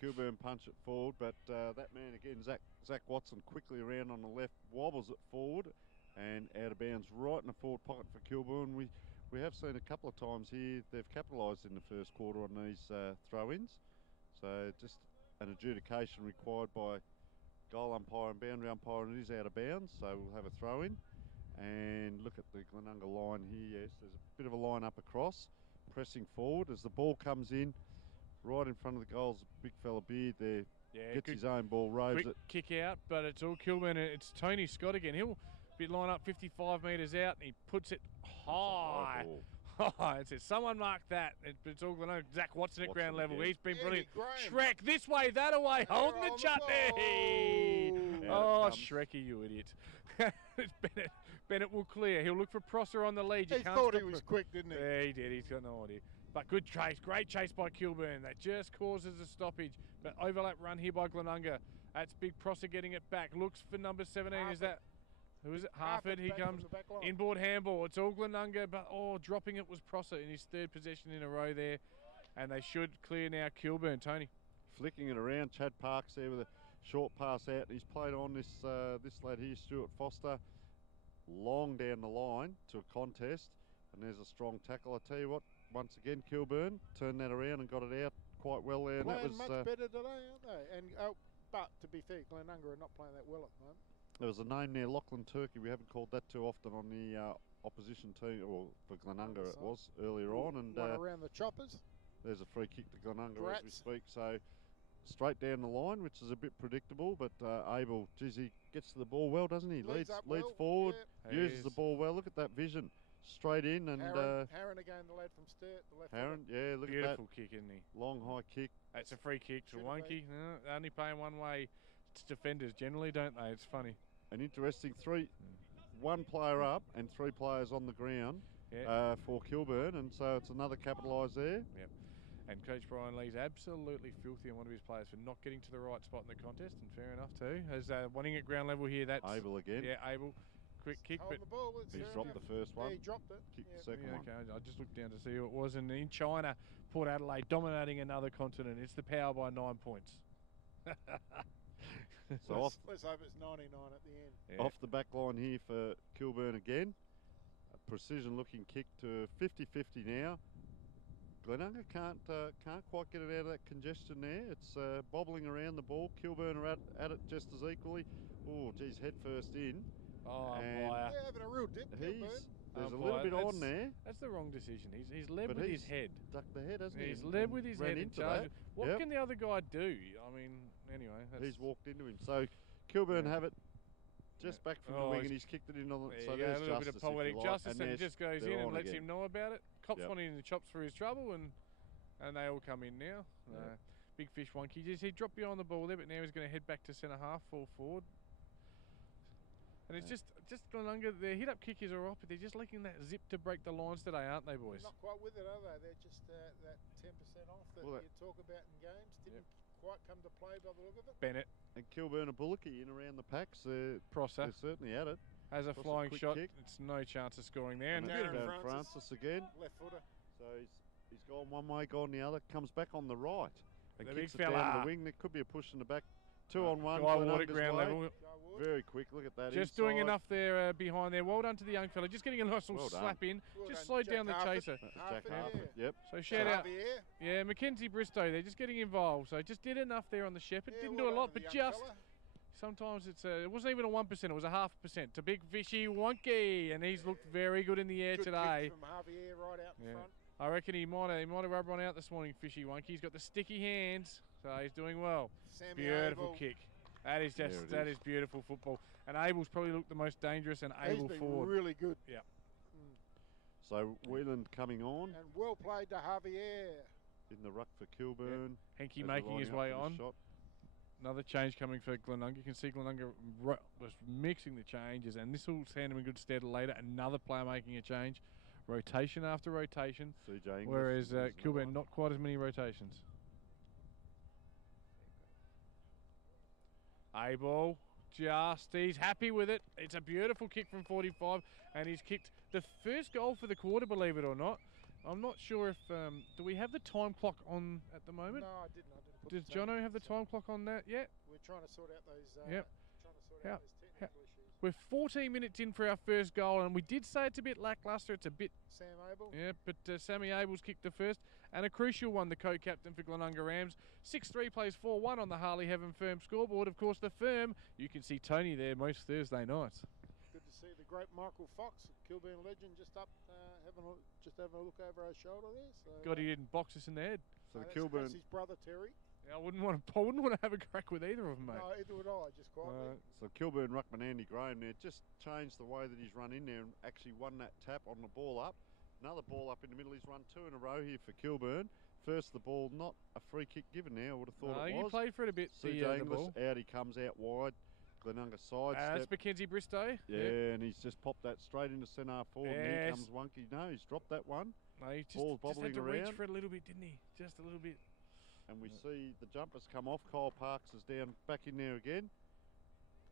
Kilburn punch it forward, but that man again, Zach Watson, quickly around on the left, wobbles it forward and out of bounds right in the forward pocket for Kilburn. We have seen a couple of times here they've capitalised in the first quarter on these throw-ins, so just an adjudication required by goal umpire and boundary umpire, and it is out of bounds, so we'll have a throw-in. And look at the Glenunga line here. Yes, there's a bit of a line up across, pressing forward as the ball comes in. Right in front of the goals, big fella Beard there, gets his own ball, roves it. Kick out, but it's all Kilburn. It's Tony Scott again. He'll line up 55 metres out, and he puts it high. It says, someone mark that. It's all Glenunga. Zach Watson at ground level. He's been brilliant. Shrek, this way, that away, holding the chutney. Oh, Shreky, you idiot. It's Bennett. Bennett will clear. He'll look for Prosser on the lead. He thought he was quick, didn't he? Yeah, he did. He's got no idea. But good chase, great chase by Kilburn. That just causes a stoppage. But overlap run here by Glenunga. That's big Prosser getting it back. Looks for number 17. Harford. Is that, who is it? Harford. He comes. Inboard handball. It's all Glenunga, but dropping it was Prosser in his third possession in a row there. And they should clear now Kilburn. Tony. Flicking it around. Chad Parks there with a short pass out. He's played on this lad here, Stuart Foster, long down the line to a contest. And there's a strong tackle. I tell you what, once again, Kilburn turned that around and got it out quite well there. And that was much better today, aren't they? And but to be fair, Glenunga are not playing that well at the moment. There was a name there, Lachlan Turkey. We haven't called that too often on the opposition team, or for Glenunga it was earlier on. And around the choppers. There's a free kick to Glenunga as we speak. So straight down the line, which is a bit predictable, but Abel, geez, he gets to the ball well, doesn't he? Leads forward, uses the ball well. Look at that vision. Straight in, and Harron again, the lad from Sturt, the left. Harron, yeah, look at that. Beautiful kick, isn't he? Long high kick. It's a free kick to Wonky. No, they only paying one way. It's defenders generally, don't they? It's funny. An interesting one player up and 3 players on the ground for Kilburn, and so it's another capitalise there. Yep. And Coach Brian Lee's absolutely filthy on one of his players for not getting to the right spot in the contest, and fair enough too. As wanting at ground level here, that's Abel again. Yeah, Abel. Quick kick, but the ball, he's dropped the first one. Yeah, he dropped it. Kicked the second one. Okay, I just looked down to see who it was, and in China, Port Adelaide dominating another continent. It's the Power by 9 points. So let's hope it's 99 at the end. Yeah. Off the back line here for Kilburn again. A precision-looking kick to 50-50 now. Glenunga can't quite get it out of that congestion there. It's bobbling around the ball. Kilburn are at it just as equally. Oh, geez, head first in. Oh, yeah, having a real dip. There's a little bit on there. That's the wrong decision. He's led with his head. Ducked the head, hasn't he? He's led with his head and charged. What can the other guy do? I mean, anyway. He's walked into him. So Kilburn have it just back from the wing, and he's kicked it in on the. So there's a little bit of poetic justice, and he just goes in and lets him know about it. Cops wanting the chops for his trouble, and they all come in now. Big fish Wonky. He dropped behind the ball there, but now he's going to head back to centre half, fall forward. And it's just Glenunga, their hit-up kick is all right, but they're just lacking that zip to break the lines today, aren't they, boys? Not quite with it, are they? They're just that 10% off that you talk about in games. Didn't quite come to play by the look of it. Bennett. And Kilburn and Bullocky in around the packs. Prosser. They're certainly at it. Has a Prosser, flying quick shot. kick. It's no chance of scoring there. And Darren Francis again. Left footer. So he's gone one way, gone the other. Comes back on the right. And The kicks big it down fella. the wing. There could be a push in the back. 2 on 1. Guy Ward at Glenunga's ground way. level. Very quick. Look at that. Just inside. doing enough there behind there. Well done to the young fella. Just getting a nice little Well done. slap in. Well Just done, slowed Jack down the Harford. chaser. Jack Harford. Yep. So shout out. Javier. Yeah, Mackenzie Bristow. They're just getting involved. So just did enough there on the Shepherd. Yeah, Didn't well do a done lot, to but the young just fella. sometimes it wasn't even a 1%. It was a 0.5%. To big fishy wonky, and he's looked very good in the air Good today. kick from Javier right out in front. I reckon he might have rubbed one out this morning, Fishy Wonky. He's got the sticky hands, so he's doing well. Sammy Beautiful Abel. kick. That is just that is beautiful football. And Abel's probably looked the most dangerous and He's able been forward. really good. Yeah. So Whelan coming on And well played to Javier. in the ruck for Kilburn. Henke as making they're his lining way up for on. the shot. Another change coming for Glenunga. You can see Glenunga was mixing the changes, and this will stand him in good stead later. Another player making a change. Rotation after rotation. CJ Inglis Whereas is another Kilburn, one. not quite as many rotations. Abel, he's happy with it. It's a beautiful kick from 45, and he's kicked the first goal for the quarter, believe it or not. I'm not sure if, do we have the time clock on at the moment? No, I didn't. Put Does the time Jono on. have the time clock on that yet? We're trying to sort out those. Yep. Trying to sort out those technical issues. We're 14 minutes in for our first goal, and we did say it's a bit lackluster. It's a bit, Sam Abel. yeah, but Sammy Abel's kicked the first, and a crucial one, the co-captain for Glenunga Rams. 6-3 plays 4-1 on the Harley Heaven Firm scoreboard. Of course, the Firm, you can see Tony there most Thursday nights. Good to see the great Michael Fox, Kilburn legend, just up, having a look over our shoulder there. So, God, he didn't box us in the head. So the that's Kilburn. his brother Terry. Yeah, I wouldn't want to have a crack with either of them, mate. No, either would I, just quietly. So Kilburn ruckman Andy Graham there just changed the way that he's run in there and actually won that tap on the ball up. Another ball up in the middle. He's run 2 in a row here for Kilburn. First the ball, not a free kick given there. I would have thought it was. He played for it a bit. CJ the Inglis ball. out. He comes out wide. Glenunga side That's step. Mackenzie Bristow. Yeah, and he's just popped that straight into centre half forward. And here Yes. comes Wonky. No, he's dropped that one. No, he Ball's just bobbling had to reach around. for it a little bit, didn't he? Just a little bit. And we see the jumpers come off. Kyle Parks is down back in there again.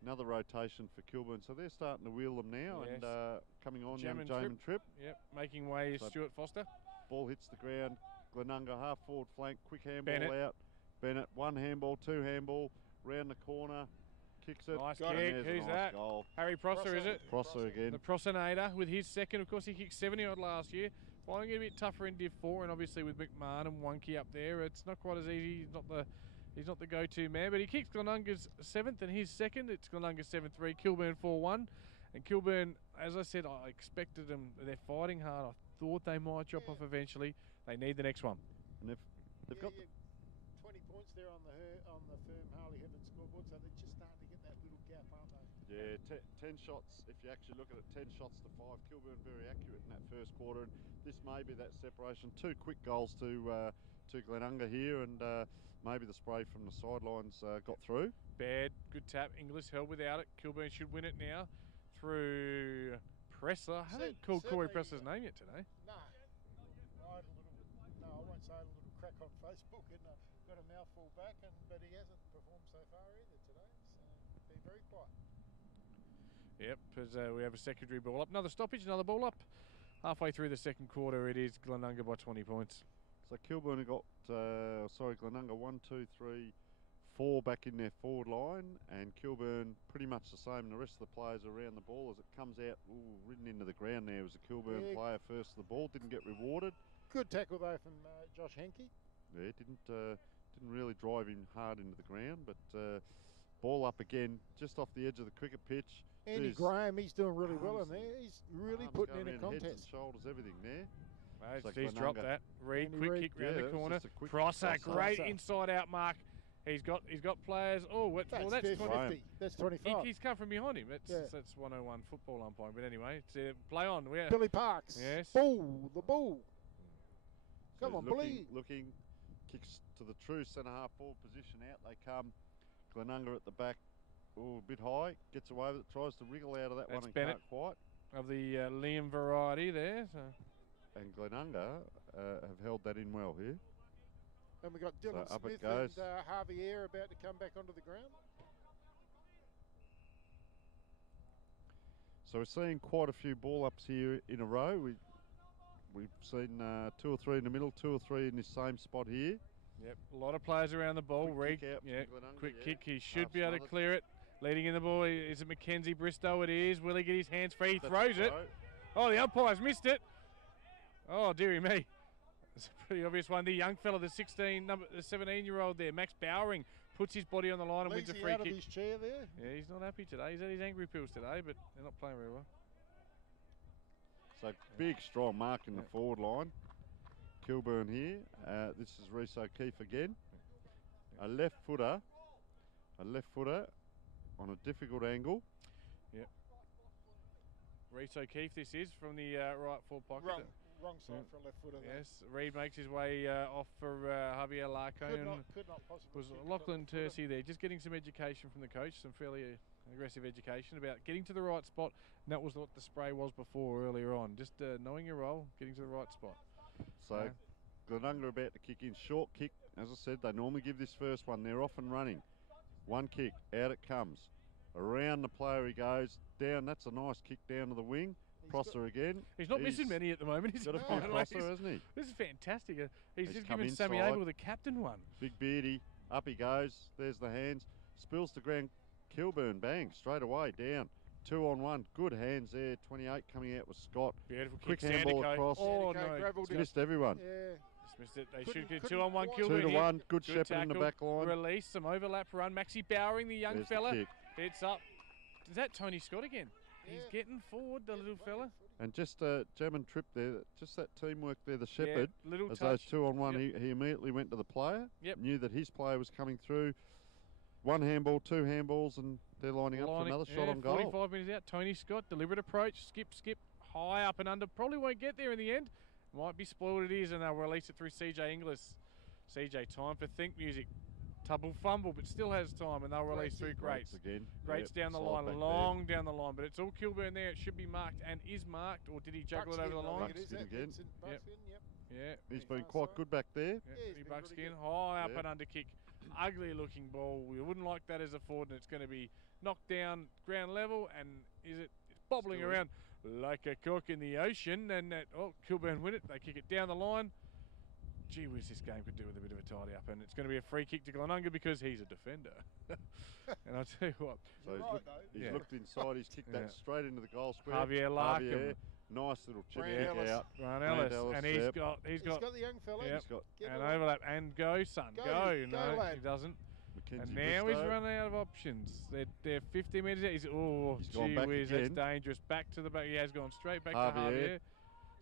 Another rotation for Kilburn. So they're starting to wheel them now. Yes. And coming on, young Jamin Jamin Tripp. Yep, making way is So- Stuart Foster. Ball hits the ground. Glenunga half forward flank. Quick handball Bennett. out. Bennett, 1 handball, 2 handball. Round the corner. Kicks it. Nice and kick. there's a Who's nice that? Goal. Harry Prosser, is it? Prosser again. The Prossinator with his second. Of course, he kicked 70 odd last year. Finding it a bit tougher in Div 4, and obviously with McMahon and Wonky up there, it's not quite as easy. He's not the go-to man, but he kicks Glenunga's 7th and his second. It's Glenunga 7-3, Kilburn 4-1. And Kilburn, as I said, I expected them. They're fighting hard. I thought they might drop off eventually. They need the next one. And they've got 20 points there on the Firm Harley Heaven scoreboard, so they're just starting to get that little gap, aren't they? Yeah, 10 shots, if you actually look at it, 10 shots to 5. Kilburn very accurate in that first quarter. And this may be that separation. 2 quick goals to Glenunga here, and maybe the spray from the sidelines got through. Bad, good tap. English held without it. Kilburn should win it now through Presser. I haven't called Corey Presser's name yet today. No. I won't say a little crack on Facebook and got a mouthful back, but he hasn't performed so far either today. So be very quiet. Yep, as we have a secondary ball up. Another stoppage, another ball up. Halfway through the second quarter, it is Glenunga by 20 points. So Kilburn have got, Glenunga 1, 2, 3, 4 back in their forward line, and Kilburn pretty much the same. The rest of the players around the ball as it comes out, ridden into the ground there was a Kilburn player first to the ball, didn't get rewarded. Good tackle though from Josh Henke. Yeah, didn't really drive him hard into the ground, but ball up again, just off the edge of the cricket pitch. Andy Jeez, Graham, he's doing really well in there. He's really arms putting going in a around heads and contest. shoulders, everything there. Right, So he's dropped Glenunga. that. Reed, Andy quick Reid. kick round Yeah, the it was corner. just a quick Prosser, crosser. great Prosser. inside out mark. He's got players. Oh, well, That's that's 50. 20. That's 25. He's come from behind him. That's 101 football umpiring. But anyway, it's, play on. Billy Parks. Yes. Bull, the bull. So Come he's on, looking, Billy. looking, kicks to the true centre half forward position. Out they come. Glenunga at the back. Oh, a bit high. Gets away with it. Tries to wriggle out of that one and Bennett can't quite. of the Liam variety there. So. And Glenunga have held that in well here. And we've got Dylan So up it Smith goes. and Javier about to come back onto the ground. So we're seeing quite a few ball ups here in a row. We've seen 2 or 3 in the middle, 2 or 3 in this same spot here. Yep, a lot of players around the ball. Quick kick out from yeah, Glenunga, quick yeah. kick. He should Half be able to smothered. clear it. Leading in the ball, is it Mackenzie Bristow? It is. Will he get his hands free? He That's throws a it. throw. Oh, the umpire's missed it. Oh, dearie me. It's a pretty obvious one. The young fella, the 17-year-old there, Max Bowering, puts his body on the line and wins a free out kick. of his chair there. Yeah, he's not happy today. He's had his angry pills today, but they're not playing very well. So big, strong mark in the forward line. Kilburn here. This is Reece O'Keefe again. A left footer on a difficult angle. Yep. Reece O'Keefe, this is from the right forward pocket. Wrong side for a left footer there. Yes, Reid makes his way off for Javier Larco. Could not possibly. Was kick it Lachlan on the footer. Tursey there, just getting some education from the coach, some fairly aggressive education about getting to the right spot. And that was what the spray was before earlier on. Just knowing your role, getting to the right spot. So Glenunga about to kick in. Short kick, as I said, they normally give this first one. They're off and running. One kick, out it comes. Around the player he goes. Down, that's a nice kick down to the wing. Crosser again. He's not missing many at the moment. He's got a few crosser, hasn't he? This is fantastic. He's just come given Sammy inside. Abel the captain one. Big beardy. Up he goes. There's the hands. Spills to ground. Kilburn, bang, straight away, down. 2 on 1. Good hands there. 28 coming out with Scott. Beautiful Quick kick. handball Sandico. across. Oh, Sandico no. gravelled it. Missed everyone. Yeah. Dismissed it. They Couldn't- should get couldn't 2 on 1. quite- Kilburn 2 to here. 1. Good shepherd in the tackle, back line. Release, some overlap run. Maxi Bowering, the young There's the fella. kick. It's up. Is that Tony Scott again? He's Yeah. getting forward, the little fella. And just a German trip there, just that teamwork there, the shepherd, Yeah, little as touch. those 2 on 1, Yep. he immediately went to the player, Yep. knew that his player was coming through. 1 handball, 2 handballs, and they're lining up for another shot on goal. 45 minutes out. Tony Scott, deliberate approach, skip, high up and under. Probably won't get there in the end. Might be spoiled it is, and they'll release it through CJ Inglis. CJ, time for think music. Tubble fumble, but still has time, and they'll release through Greats. Again. Greats Yep, down the slide line, back long down the line, but it's all Kilburn there. It should be marked and is marked, or did he juggle it over the Buckskin, I line? think it is. Buckskin again. Vincent Yep. Buckskin, yep. Yeah, there. He's Far been quite side. good back there. yeah, he's he been bucks pretty in good. high up Yeah. and under kick. Ugly looking ball. We wouldn't like that as a forward, and it's going to be knocked down ground level, and it's bobbling Still around like a cork in the ocean. And Kilburn win it. They kick it down the line. Gee whiz, this game could do with a bit of a tidy up, and it's going to be a free kick to Glenunga because he's a defender. And I'll tell you what, So You're he's, right, looked, though. he's Yeah. looked inside, he's kicked Yeah. that straight into the goal square. Javier Larkham. Javier, nice little chip Brand kick Ellis. out. Ron Grant Ellis, Ellis, and he's yep. got He's got the young fella. Yep. He's got Get an it on. overlap and go, son, Go, go. go, No, lad. he doesn't. Mackenzie And now Bristow. he's running out of options. They're 50 metres out. He's gone gone back whiz, again. that's dangerous. Back to the back. He has gone straight back Javier. to Javier.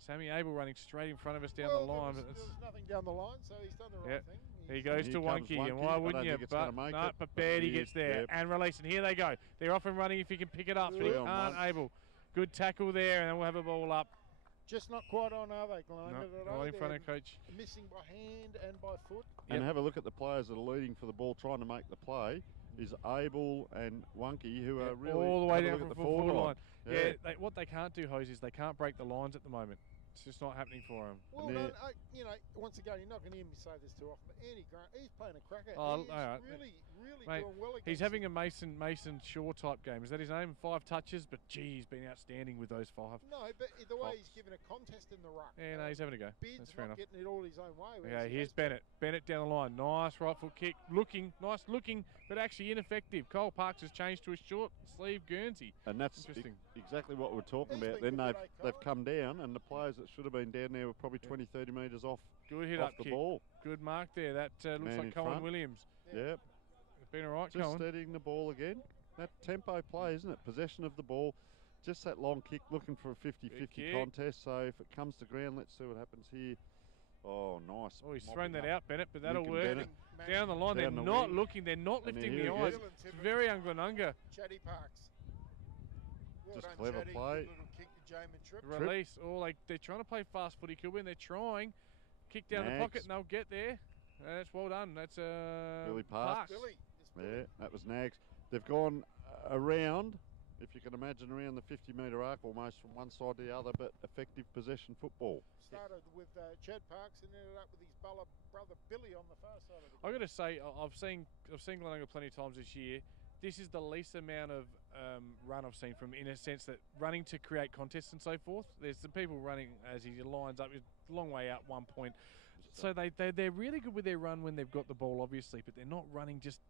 Sammy Abel running straight in front of us down Well, the line. there But was nothing down the line, so he's done the right Yep. thing. he He's- goes Here to comes Wonky, and Wonky. why I wouldn't don't you? think it's But gonna make no, it. but Baird he Yes, gets there yep. and releasing. Here they go. They're off and running if he can pick it up, but he 3 on aren't 1. able. Good tackle there, and then we'll have a ball up. Just not quite on, are they, Glenunga? No, today? right in front They're of coach. Missing by hand and by foot. And Yep. have a look at the players that are leading for the ball, trying to make the play. Is Abel and Wonky, who are really all the way have a down look from at the forward line. Yeah, what they can't do, Hose, is they can't break the lines at the moment. It's just not happening for them. Well, And no, they're- once again, you're not going to hear me say this too often, but Andy Grant, he's playing a cracker. Oh, He's all right. really Mate, doing well against He's them. having a Mason Shaw type game. Is that his name? 5 touches, but gee, he's been outstanding with those 5. No, but the way Tops. he's given a contest in the ruck. Yeah, no, he's having a go. Beard's That's fair not enough. getting it all his own way. whereas Okay, he here's has been. Bennett. Bennett down the line. Nice right foot kick. Nice looking, but actually ineffective. Cole Parks has changed to a short sleeve Guernsey. And that's Interesting. exactly what we're talking He's about. been Then good they've today, come down, and the players that should have been down there were probably 20, 30 metres off Good hit off up the kick. ball. Good mark there. That looks Man like in Cohen front. Williams. Yeah. Yep. It's been all right, Just Cohen. steadying the ball again. That tempo play, isn't it? Possession of the ball. Just that long kick, looking for a 50-50 kick. contest. So if it comes to ground, let's see what happens here. Oh, nice. Oh, he's Mopping thrown that up. out, Bennett, but that'll Lincoln work. Bennett. Man, Down the line, they're Down the not wing. looking. They're not And lifting here the he eyes. goes. It's very Glenunga. Chatty Parks. Well Just done, clever Chatty. play. Good little kick to Jamin Tripp. Release. Oh, they're trying to play fast footy, Kilburn. They're trying. Kick down the Nags. pocket, and they'll get there. That's well done. That's Billy Parks. Billy. It's Billy. Yeah, that was Nags. they've gone around, if you can imagine, around the 50-metre arc almost from one side to the other, but effective possession football. Started with Chad Parks and ended up with his brother Billy on the far side of the I've ground. got to say, I've seen Glenunga plenty of times this year. This is the least amount of run I've seen from, in a sense that running to create contests and so forth. There's some people running as he lines up, he's a long way out 1 point. So they're really good with their run when they've got the ball, obviously, but they're not running just.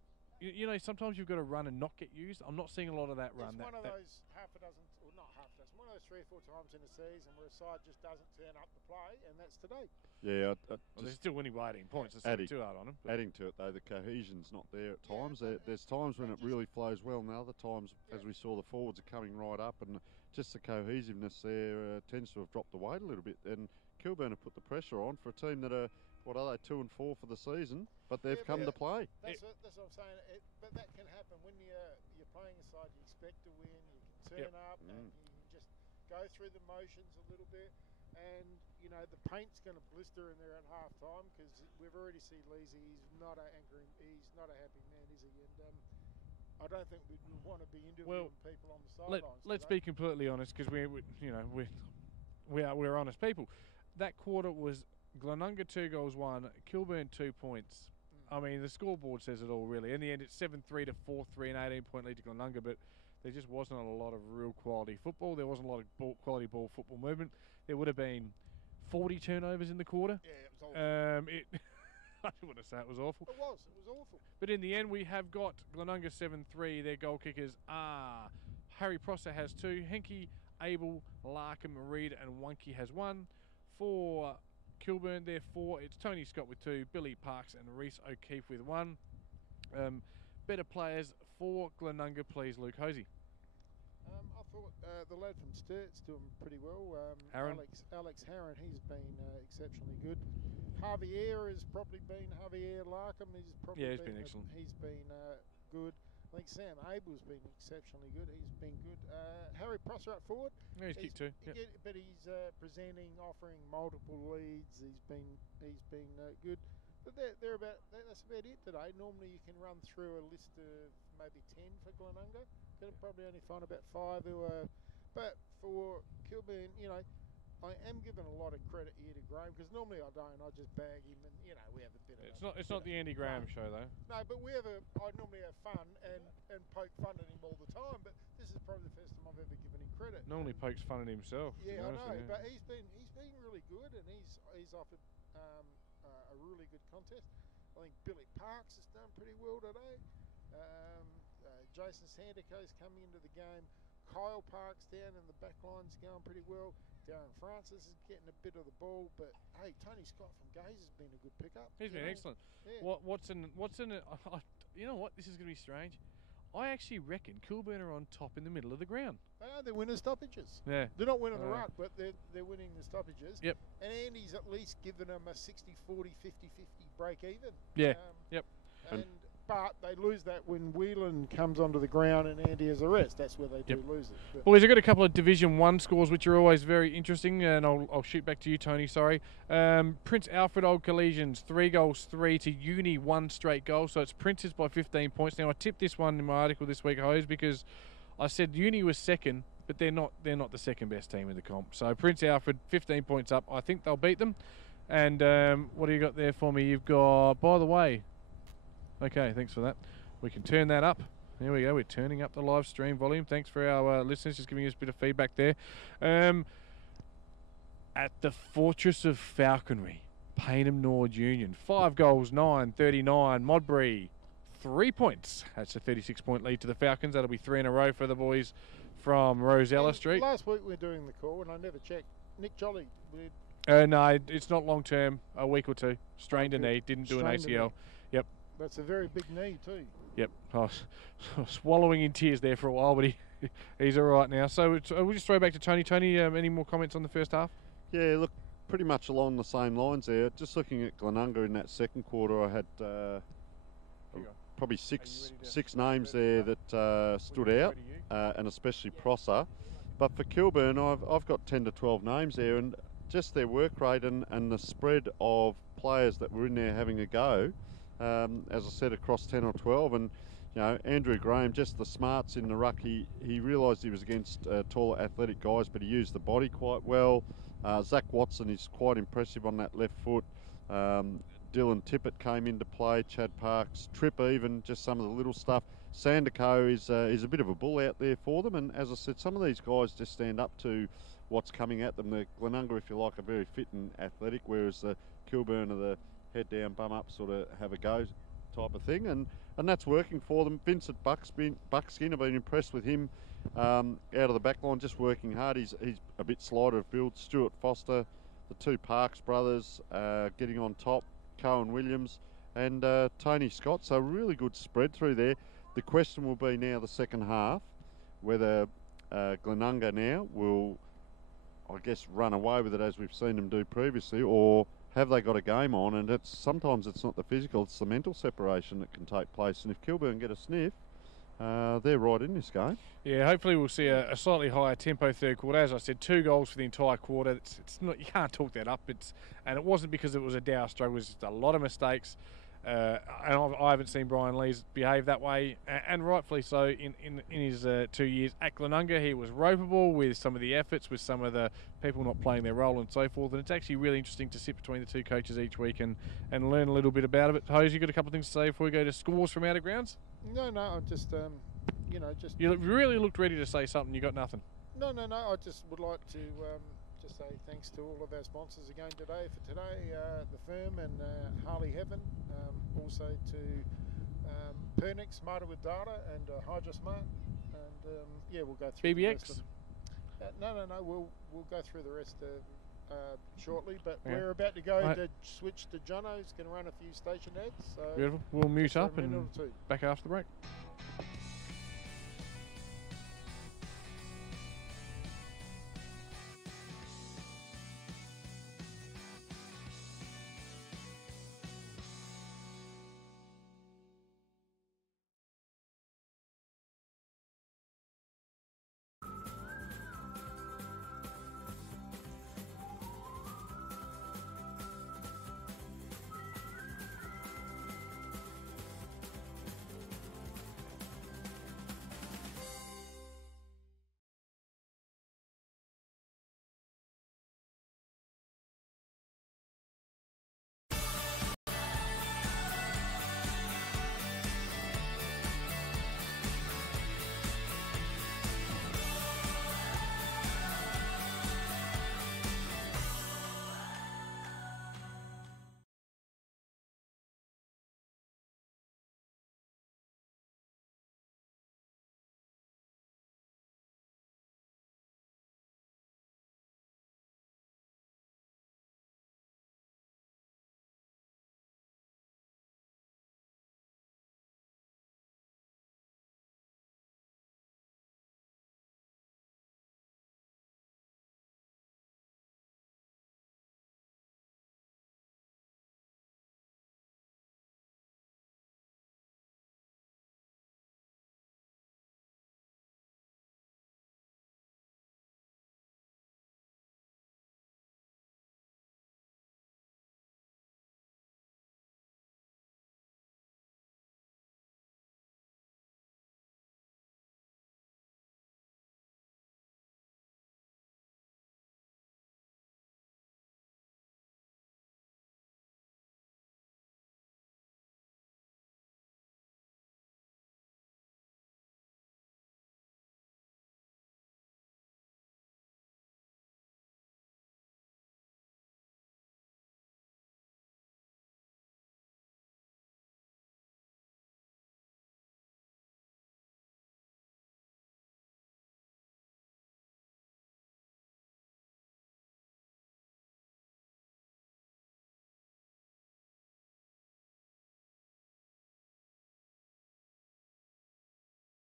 You know, sometimes you've got to run and not get used. I'm not seeing a lot of that run. It's one of those half a dozen, or not half a dozen, one of those 3 or 4 times in a season where a side just doesn't turn up to play, and that's today. Yeah, well, they're still winning by 18 points. It's adding, too hard on them. Adding to it, though, the cohesion's not there at times. There's times when it really flows well, and other times, as we saw, the forwards are coming right up, and just the cohesiveness there tends to have dropped away a little bit. And Kilburn have put the pressure on for a team that are, what are they, 2 and 4 for the season, but they've come to play. That's what I'm saying. But that can happen when you're playing a side you expect to win. You can turn up and you can just go through the motions a little bit. And you know the paint's going to blister in there at half time because we've already seen Leesy. He's not a happy man, is he? And I don't think we want to be interviewing people on the sidelines. Let's be completely honest, because we're honest people. That quarter was Glenunga 2 goals 1, Kilburn 2 points. I mean, the scoreboard says it all, really. In the end, it's 7-3 to 4-3, an 18-point lead to Glenunga, but there just wasn't a lot of real quality football. There wasn't a lot of quality ball football movement. There would have been 40 turnovers in the quarter. Yeah, it was awful. I don't want to say it was awful. It was awful. But in the end, we have got Glenunga 7-3. Their goal kickers are Harry Prosser has 2, Henke, Abel, Larkham, Reed, and Wonky has 1. For Kilburn, there 4. It's Tony Scott with 2, Billy Parks and Reese O'Keefe with 1. Better players for Glenunga, please, Luke Hosey. I thought the lad from Sturt's doing pretty well. Alex Harron, he's been exceptionally good. Javier has probably been Javier Larkham. He's probably been excellent. He's been good. I think Sam Abel's been exceptionally good. He's been good. Harry Prosser up forward. Yeah, he's kicked 2. Yeah, but he's presenting, offering multiple leads. He's been good. But that's about it today. Normally you can run through a list of maybe 10 for Glenunga. Could probably only find about 5 who are. But for Kilburn, you know, I am giving a lot of credit here to Graham because normally I don't. I just bag him, and you know we have a bit of. It's not the Andy Graham show though. No, but I normally have fun and poke fun at him all the time. But this is probably the first time I've ever given him credit. Normally pokes fun at himself. Yeah, I know, but he's been really good, and he's offered a really good contest. I think Billy Parks has done pretty well today. Jason Sandico's coming into the game. Kyle Parks down in the back line's going pretty well. Darren Francis is getting a bit of the ball, but hey, Tony Scott from Gaze has been a good pickup. He's been excellent. Yeah. What's in it? You know what? This is going to be strange. I actually reckon Kilburn are on top in the middle of the ground. They are. They're winning stoppages. Yeah. They're not winning the ruck, but they're winning the stoppages. Yep. And Andy's at least given them a 60-40, 50-50 break even. Yeah. But they lose that when Whelan comes onto the ground and Andy has a rest. That's where they do lose it. But Boys, I've got a couple of Division 1 scores which are always very interesting, and I'll shoot back to you, Tony, sorry. Prince Alfred Old Collegians, 3 goals 3 to Uni, 1 straight goal. So it's Princes by 15 points. Now, I tipped this one in my article this week, Hose, because I said Uni was second, but they're not the second best team in the comp. So Prince Alfred, 15 points up. I think they'll beat them. And what do you got there for me? You've got, by the way... Okay, thanks for that. We can turn that up. There we go. We're turning up the live stream volume. Thanks for our listeners just giving us a bit of feedback there. At the Fortress of Falconry, Payneham Nord Union, 5 goals, 9, 39. Modbury, 3 points. That's a 36-point lead to the Falcons. That'll be 3 in a row for the boys from Rosella Street. Last week we were doing the call, and I never checked. Nick Jolly. No, it's not long term. A week or 2. Strained a knee. Didn't do an ACL. Yep. That's a very big knee too. Yep. I was swallowing in tears there for a while, but he's all right now. So we'll just throw back to Tony. Tony, any more comments on the first half? Yeah, look, pretty much along the same lines there. Just looking at Glenunga in that second quarter, I had probably six names there that stood out, and especially Prosser. But for Kilburn, I've got 10 to 12 names there, and just their work rate and the spread of players that were in there having a go. As I said, across 10 or 12, and you know, Andrew Graham, just the smarts in the ruck. He realised he was against taller athletic guys, but he used the body quite well. Zach Watson is quite impressive on that left foot. Dylan Tippett came into play, Chad Parks, Tripp even, just some of the little stuff. Sandico is a bit of a bull out there for them, and as I said, some of these guys just stand up to what's coming at them. The Glenunga, if you like, are very fit and athletic, whereas the Kilburn are the head down, bum up, sort of have a go type of thing, and that's working for them. Vincent Buckskin, I've been impressed with him out of the back line, just working hard. He's a bit slighter of build. Stuart Foster, the two Parks brothers getting on top, Cohen Williams and Tony Scott, so really good spread through there. The question will be now the second half, whether Glenunga now will, I guess, run away with it as we've seen them do previously, or have they got a game on? And sometimes it's not the physical, it's the mental separation that can take place. And if Kilburn get a sniff, they're right in this game. Yeah, hopefully we'll see a slightly higher tempo third quarter. As I said, 2 goals for the entire quarter. It's not, you can't talk that up. And it wasn't because it was a Dow struggle. It was just a lot of mistakes. And I haven't seen Brian Lees behave that way, and rightfully so. In his 2 years at Glenunga, he was ropeable with some of the efforts, with some of the people not playing their role and so forth. And it's actually really interesting to sit between the two coaches each week and learn a little bit about it. Hose, you got a couple of things to say before we go to scores from out of grounds? No, I'm just, just... You really looked ready to say something. You got nothing? No, I just would like to just say thanks to all of our sponsors again today for today, the firm and Harley Heaven, also to Pernix, Smarter with Data, and HydroSmart, and yeah, we'll go through BBX. The rest of, no, we'll go through the rest shortly, but yeah, we're about to go to switch to Jono. He's going to run a few station ads. So beautiful. We'll mute up and back after the break.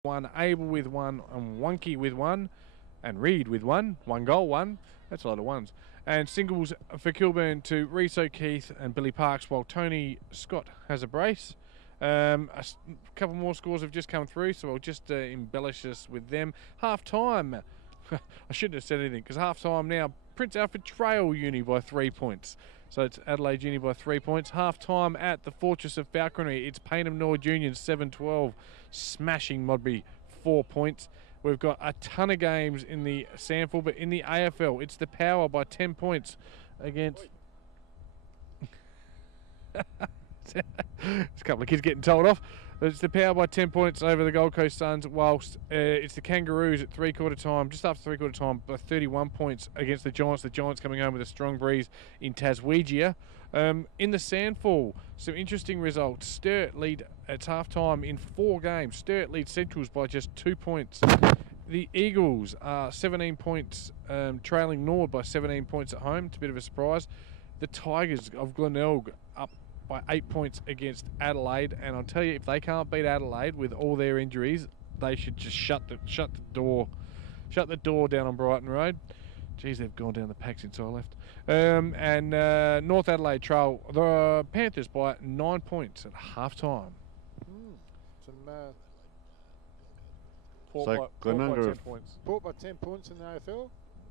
One, Abel with one, and Wonky with one, and Reed with one. 1 goal, one. That's a lot of ones. And singles for Kilburn to Reese O'Keefe and Billy Parks, while Tony Scott has a brace. A couple more scores have just come through, so I'll just embellish us with them. Half time. I shouldn't have said anything, because half time now, Prince Alfred trail Uni by 3 points. So it's Adelaide Uni by 3 points. Half time at the Fortress of Falconry. It's Payneham Norwood Unions 7-12, smashing Modbury 4 points. We've got a ton of games in the SANFL, but in the AFL, it's the Power by 10 points against... There's a couple of kids getting told off. It's the Power by 10 points over the Gold Coast Suns, whilst it's the Kangaroos at three-quarter time, just after three-quarter time, by 31 points against the Giants. The Giants coming home with a strong breeze in Taswegia. In the SANFL, some interesting results. Sturt lead at half-time in 4 games. Sturt lead Centrals by just 2 points. The Eagles are 17 points, trailing Norwood by 17 points at home. It's a bit of a surprise. The Tigers of Glenelg up by 8 points against Adelaide, and I'll tell you, if they can't beat Adelaide with all their injuries, they should just shut the door down on Brighton Road. Geez, they've gone down the pack since I left. And North Adelaide trail the Panthers by 9 points at half time. So Glenunga Port by 10 points in the AFL.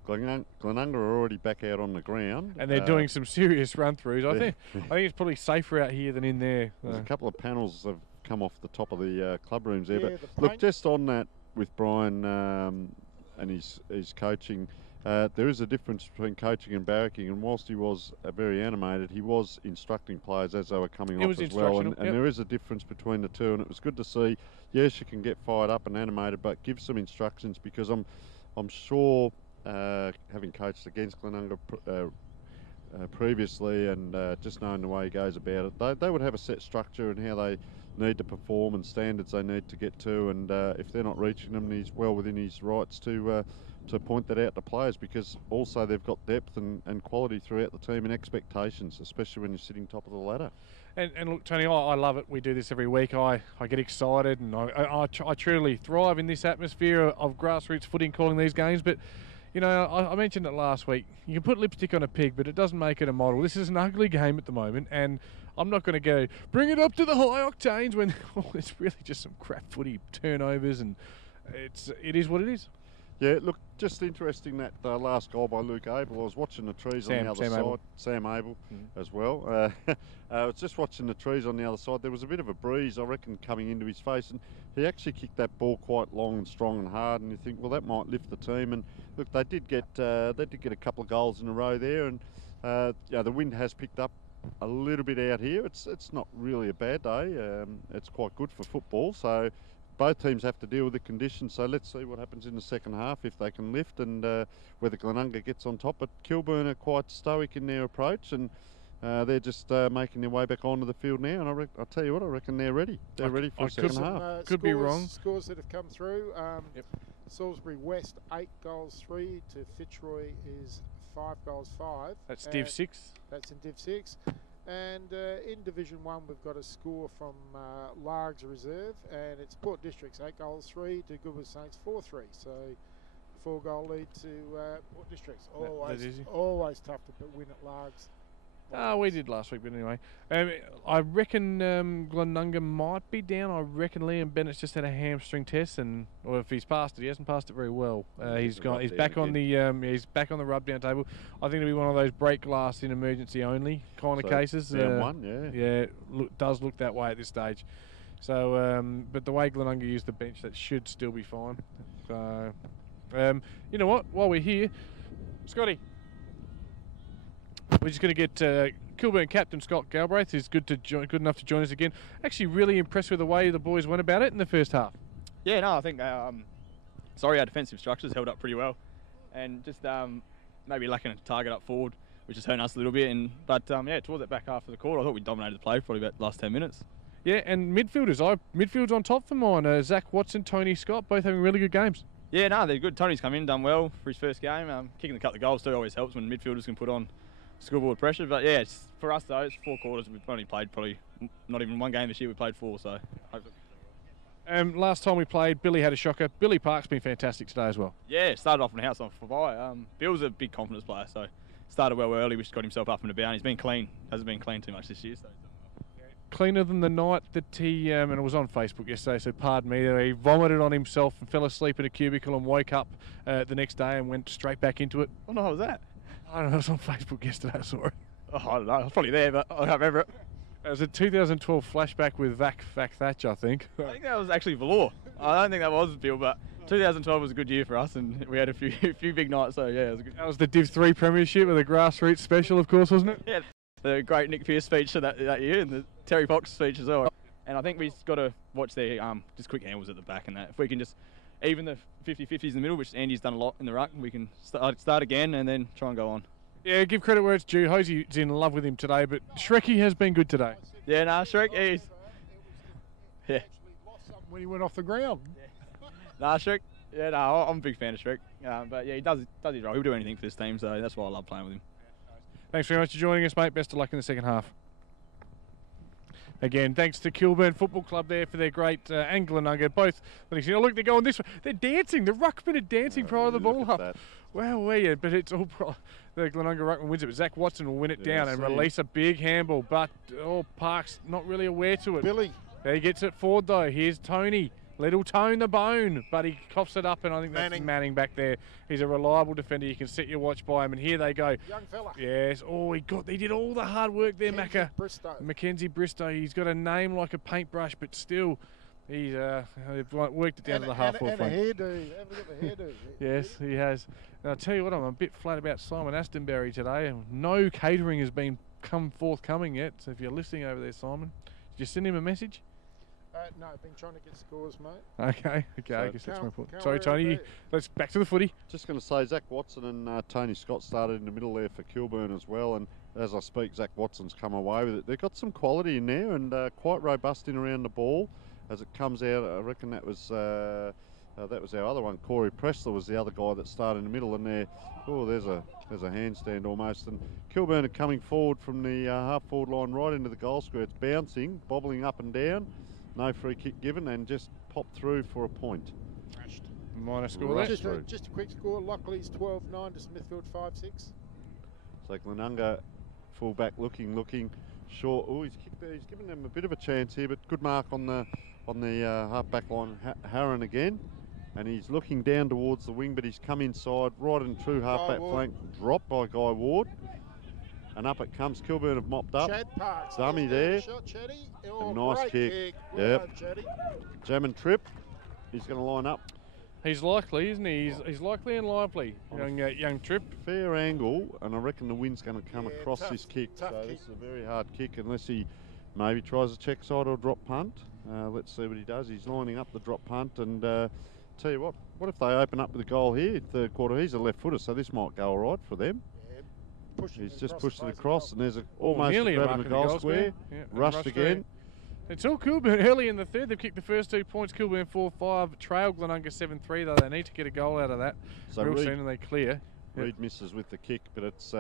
Glenunga are already back out on the ground. And they're doing some serious run-throughs. I think it's probably safer out here than in there. There's a couple of panels that have come off the top of the club rooms there. Yeah, but look, just on that with Brian and his coaching, there is a difference between coaching and barracking. And whilst he was very animated, he was instructing players as they were coming off as well. And there is a difference between the two. And it was good to see. Yes, you can get fired up and animated, but give some instructions, because I'm sure... having coached against Glenunga previously, and just knowing the way he goes about it, they would have a set structure and how they need to perform and standards they need to get to, and if they're not reaching them, he's well within his rights to point that out to players, because also they've got depth and quality throughout the team and expectations, especially when you're sitting top of the ladder. And look, Tony, I love it. We do this every week. I get excited, and I truly thrive in this atmosphere of grassroots footy, calling these games. But you know, I mentioned it last week. You can put lipstick on a pig, but it doesn't make it a model. This is an ugly game at the moment, and I'm not going to go bring it up to the high octanes when it's really just some crap footy turnovers, and it is what it is. Yeah, look, just interesting that last goal by Luke Abel. I was watching the trees on the other side. Sam Abel as well. I was just watching the trees on the other side. There was a bit of a breeze, I reckon, coming into his face, and he actually kicked that ball quite long and strong and hard. And you think, well, that might lift the team. And look, they did get a couple of goals in a row there, and the wind has picked up a little bit out here. It's not really a bad day. It's quite good for football. So both teams have to deal with the conditions, so let's see what happens in the second half, if they can lift, and whether Glenunga gets on top. But Kilburn are quite stoic in their approach, and they're just making their way back onto the field now, and I'll tell you what, I reckon they're ready. They're ready for the second half. Could be wrong. Scores that have come through. Salisbury West 8 goals 3 to Fitzroy is 5 goals 5. That's Div 6. That's in Div 6. And in Division 1, we've got a score from Largs Reserve, and it's Port Districts 8 goals 3 to Goodwood Saints 4-3. So 4-goal lead to Port Districts. Always tough to win at Largs. We did last week, but anyway. I reckon Glenunga might be down. I reckon Liam Bennett's just had a hamstring test, or if he's passed it, he hasn't passed it very well. He's back on the rub down table. I think it'll be one of those break glass in emergency only kind of cases. Down one, yeah. Does look that way at this stage. So, but the way Glenunga used the bench, that should still be fine. So, you know what? While we're here, Scotty. We're just going to get Kilburn captain Scott Galbraith, who's good enough to join us again. Actually, really impressed with the way the boys went about it in the first half. Yeah, no, I think our defensive structures held up pretty well, and just maybe lacking a target up forward, which has hurt us a little bit. But towards that back half of the quarter, I thought we dominated the play for probably about the last 10 minutes. Yeah, and midfielders on top for mine. Zach Watson, Tony Scott, both having really good games. Yeah, no, they're good. Tony's come in, done well for his first game. Kicking a couple of goals too always helps when midfielders can put on scoreboard pressure. But yeah, for us though, it's 4 quarters. We've only played probably not even one game this year. We played 4, so hopefully. Last time we played, Billy had a shocker. Billy Park's been fantastic today as well. Yeah, started off on a house on fire. Bill's a big confidence player, so started well early, which got himself up and about. He's been clean. Hasn't been clean too much this year. So cleaner than the night that he, and it was on Facebook yesterday, so pardon me, he vomited on himself and fell asleep in a cubicle and woke up the next day and went straight back into it. What the hell was that? I don't know, it was on Facebook yesterday, I saw it. Oh, I don't know. I was probably there, but I can't remember it. It was a 2012 flashback with Vac Thatch, I think. I think that was actually Valor. I don't think that was Bill, but 2012 was a good year for us, and we had a few big nights. So yeah, it was good. That was the Div 3 Premiership with a grassroots special, of course, wasn't it? Yeah, the great Nick Pearce speech that year, and the Terry Fox speech as well. And I think we've got to watch their just quick handles at the back, and that if we can just even the 50-50s in the middle, which Andy's done a lot in the ruck, we can start again and then try and go on. Yeah, give credit where it's due. Hosey's in love with him today, but Shrekky has been good today. Yeah, Shrek, he's... Yeah. When he went off the ground. Yeah. Shrek, yeah, I'm a big fan of Shrek. But yeah, he does his role. He'll do anything for this team, so that's why I love playing with him. Thanks very much for joining us, mate. Best of luck in the second half. Again, thanks to Kilburn Football Club there for their great and Glenunga. Both, look, they're going this way. They're dancing. The ruckmen are dancing prior to the ball up. Wow, but it's all the Glenunga ruckman wins it. But Zach Watson will win it down and release a big handball. But Park's not really aware to it. Billy. He gets it forward though. Here's Tony. Little Tone the Bone, but he coughs it up, and I think that's Manning back there. He's a reliable defender. You can set your watch by him, and here they go. Young fella. Yes. Oh, he did all the hard work there, Macca. Mackenzie Bristow. He's got a name like a paintbrush, but still, he's they've worked it down to the half-forward front. And a hairdo. Haven't got the hairdo. Yes, he has. And I'll tell you what, I'm a bit flat about Simon Astonbury today. No catering has been forthcoming yet. So if you're listening over there, Simon, did you send him a message? No, I've been trying to get scores, mate. Okay, I guess that's more important. Sorry, Tony. Let's back to the footy. Just going to say, Zach Watson and Tony Scott started in the middle there for Kilburn as well. And as I speak, Zach Watson's come away with it. They've got some quality in there and quite robust in around the ball as it comes out. I reckon that was our other one. Corey Pressler was the other guy that started in the middle. And there, there's a handstand almost. And Kilburn are coming forward from the half-forward line right into the goal square. It's bouncing, bobbling up and down. No free kick given, and just popped through for a point. Minor score there. Just a quick score. Lockleys 12-9 to Smithfield 5-6. So Glenunga full-back looking short. Oh, he's kicked there. He's given them a bit of a chance here, but good mark on the half-back line. Harron again, and he's looking down towards the wing, but he's come inside right in true half-back flank. Dropped by Guy Ward. And up it comes. Kilburn have mopped up. Chad Parks. Dummy there. Shot, a nice kick. Yep. Jam and Trip. He's going to line up. He's likely, isn't he? He's likely and lively. Young Trip. Fair angle, and I reckon the wind's going to come across this kick. So kick. this is a very hard kick unless he maybe tries a check side or drop punt. Let's see what he does. He's lining up the drop punt, and tell you what if they open up with a goal here, third quarter? He's a left footer, so this might go all right for them. He's just pushed it across, and there's almost a grab in the goal square. Yeah, rushed again. It's all Kilburn early in the third. They've kicked the first 2 points. Kilburn 4-5. Trail Glenunga 7-3, though. They need to get a goal out of that real soon, and they clear. Reed misses with the kick, but it's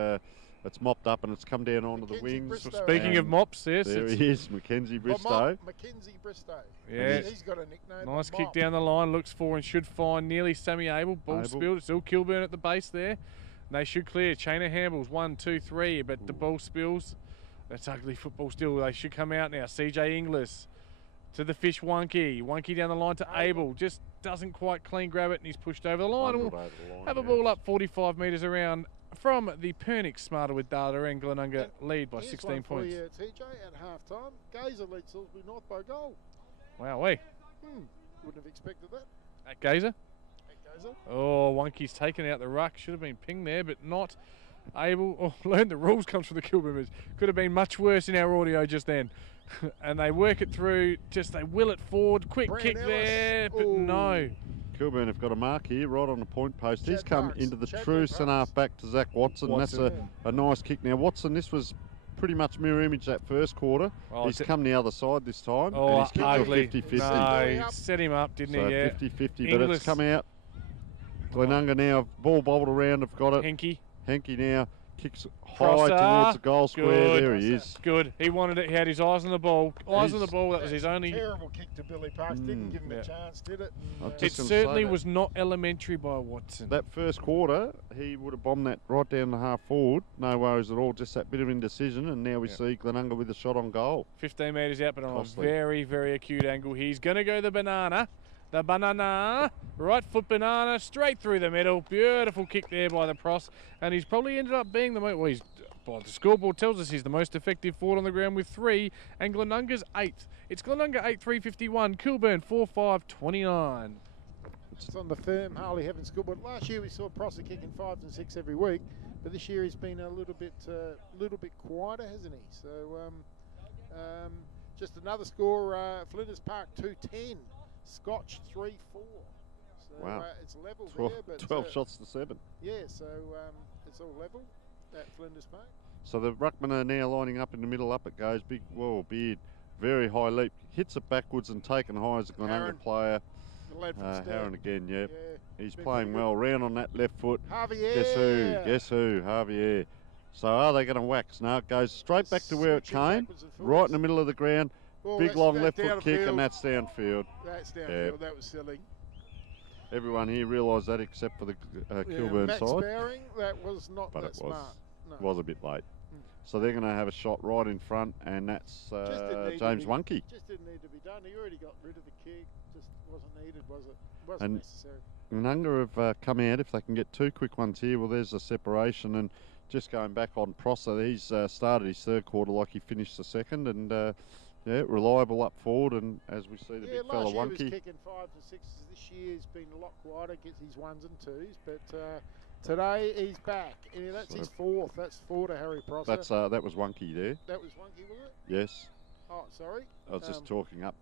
mopped up and it's come down onto the wings. So speaking of mops, yes. There he is, Mackenzie Bristow. Mackenzie Bristow. Yeah. He's got a nickname. Nice kick down the line. Looks for and should find nearly Sammy Abel. Ball spilled. It's still Kilburn at the base there. They should clear. Chain of handballs, 1, 2, 3, but the ball spills. That's ugly football still. They should come out now. CJ Inglis to the fish Wonky. Wonky down the line to Abel. Just doesn't quite clean grab it, and he's pushed over the line. We'll have a ball up 45 metres around from the Pernix. Smarter with data, and Glenunga lead by 16 points. TJ at half-time. Gazer leads Salisbury North by goal. Wow, Wouldn't have expected that. At Gazer? Oh, Wonky's taken out the ruck. Should have been pinged there, but not able. Oh, learn the rules comes from the Kilburn. Could have been much worse in our audio just then. And they work it through. They will it forward. Quick kick there, but no. Kilburn have got a mark here right on the point post. He's come into the true centre half back to Zach Watson. That's a nice kick. Now, Watson, this was pretty much mirror image that first quarter. He's come the other side this time. Oh, and he's ugly. 50-50. No, he set him up, didn't he? Yeah. 50-50, but it's come out. Glenunga now, ball bobbled around, have got it. Henke now kicks high towards the goal square. There he is. Good. He wanted it. He had his eyes on the ball. Eyes on the ball. That was his only. Terrible kick to Billy Parks. Didn't give him a chance, did it? It certainly was not elementary by Watson. That first quarter, he would have bombed that right down the half forward. No worries at all. Just that bit of indecision, and now we see Glenunga with a shot on goal. 15 metres out, but on a very, very acute angle. He's going to go the banana. The banana, right foot banana, straight through the middle. Beautiful kick there by the Pross, and he's probably ended up being the most. Well, he's Well, the scoreboard tells us he's the most effective forward on the ground with 3, and Glenunga's 8th. It's Glenunga 8, 351, Kilburn 4, 5, 29. It's on the firm Harley Heaven scoreboard. Last year we saw Prosser kicking 5s and 6 every week, but this year he's been a little bit quieter, hasn't he? So just another score, Flinders Park 2-10, Scotch 3-4. So wow. It's level 12, there, but 12 shots to 7. Yeah, so it's all level at Flinders Park. So the ruckmen are now lining up in the middle. Up it goes. Big, whoa, Beard, very high leap, hits it backwards and taken high as a Glenunga player. The lad from Harron again, yep. Yeah, he's playing well. Round on that left foot. Javier. Guess who? Javier. So are they going to wax? No, it goes straight back to where it came, right in the middle of the ground. Big long left foot kick, and that's downfield. That's downfield. Yep. That was silly. Everyone here realised that except for the Kilburn Max side. Bowring, that was not But that it was, smart. No. was a bit late. So they're going to have a shot right in front, and that's James Wunke. Just didn't need to be done. He already got rid of the kick. Just wasn't needed, was it? Wasn't necessary. Glenunga have come out. If they can get 2 quick ones here, well, there's a separation. And just going back on Prosser, he's started his 3rd quarter like he finished the 2nd, and yeah, reliable up forward. And as we see, the big fella Wunke. Last year he was kicking 5s and 6s. This year he's been a lot quieter, gets his 1s and 2s, but. Today he's back. Yeah, that's his 4th. That's 4 to Harry Prosser. That's that was Wunke there. That was Wunke, was it? Yes. Oh, sorry. I was just talking up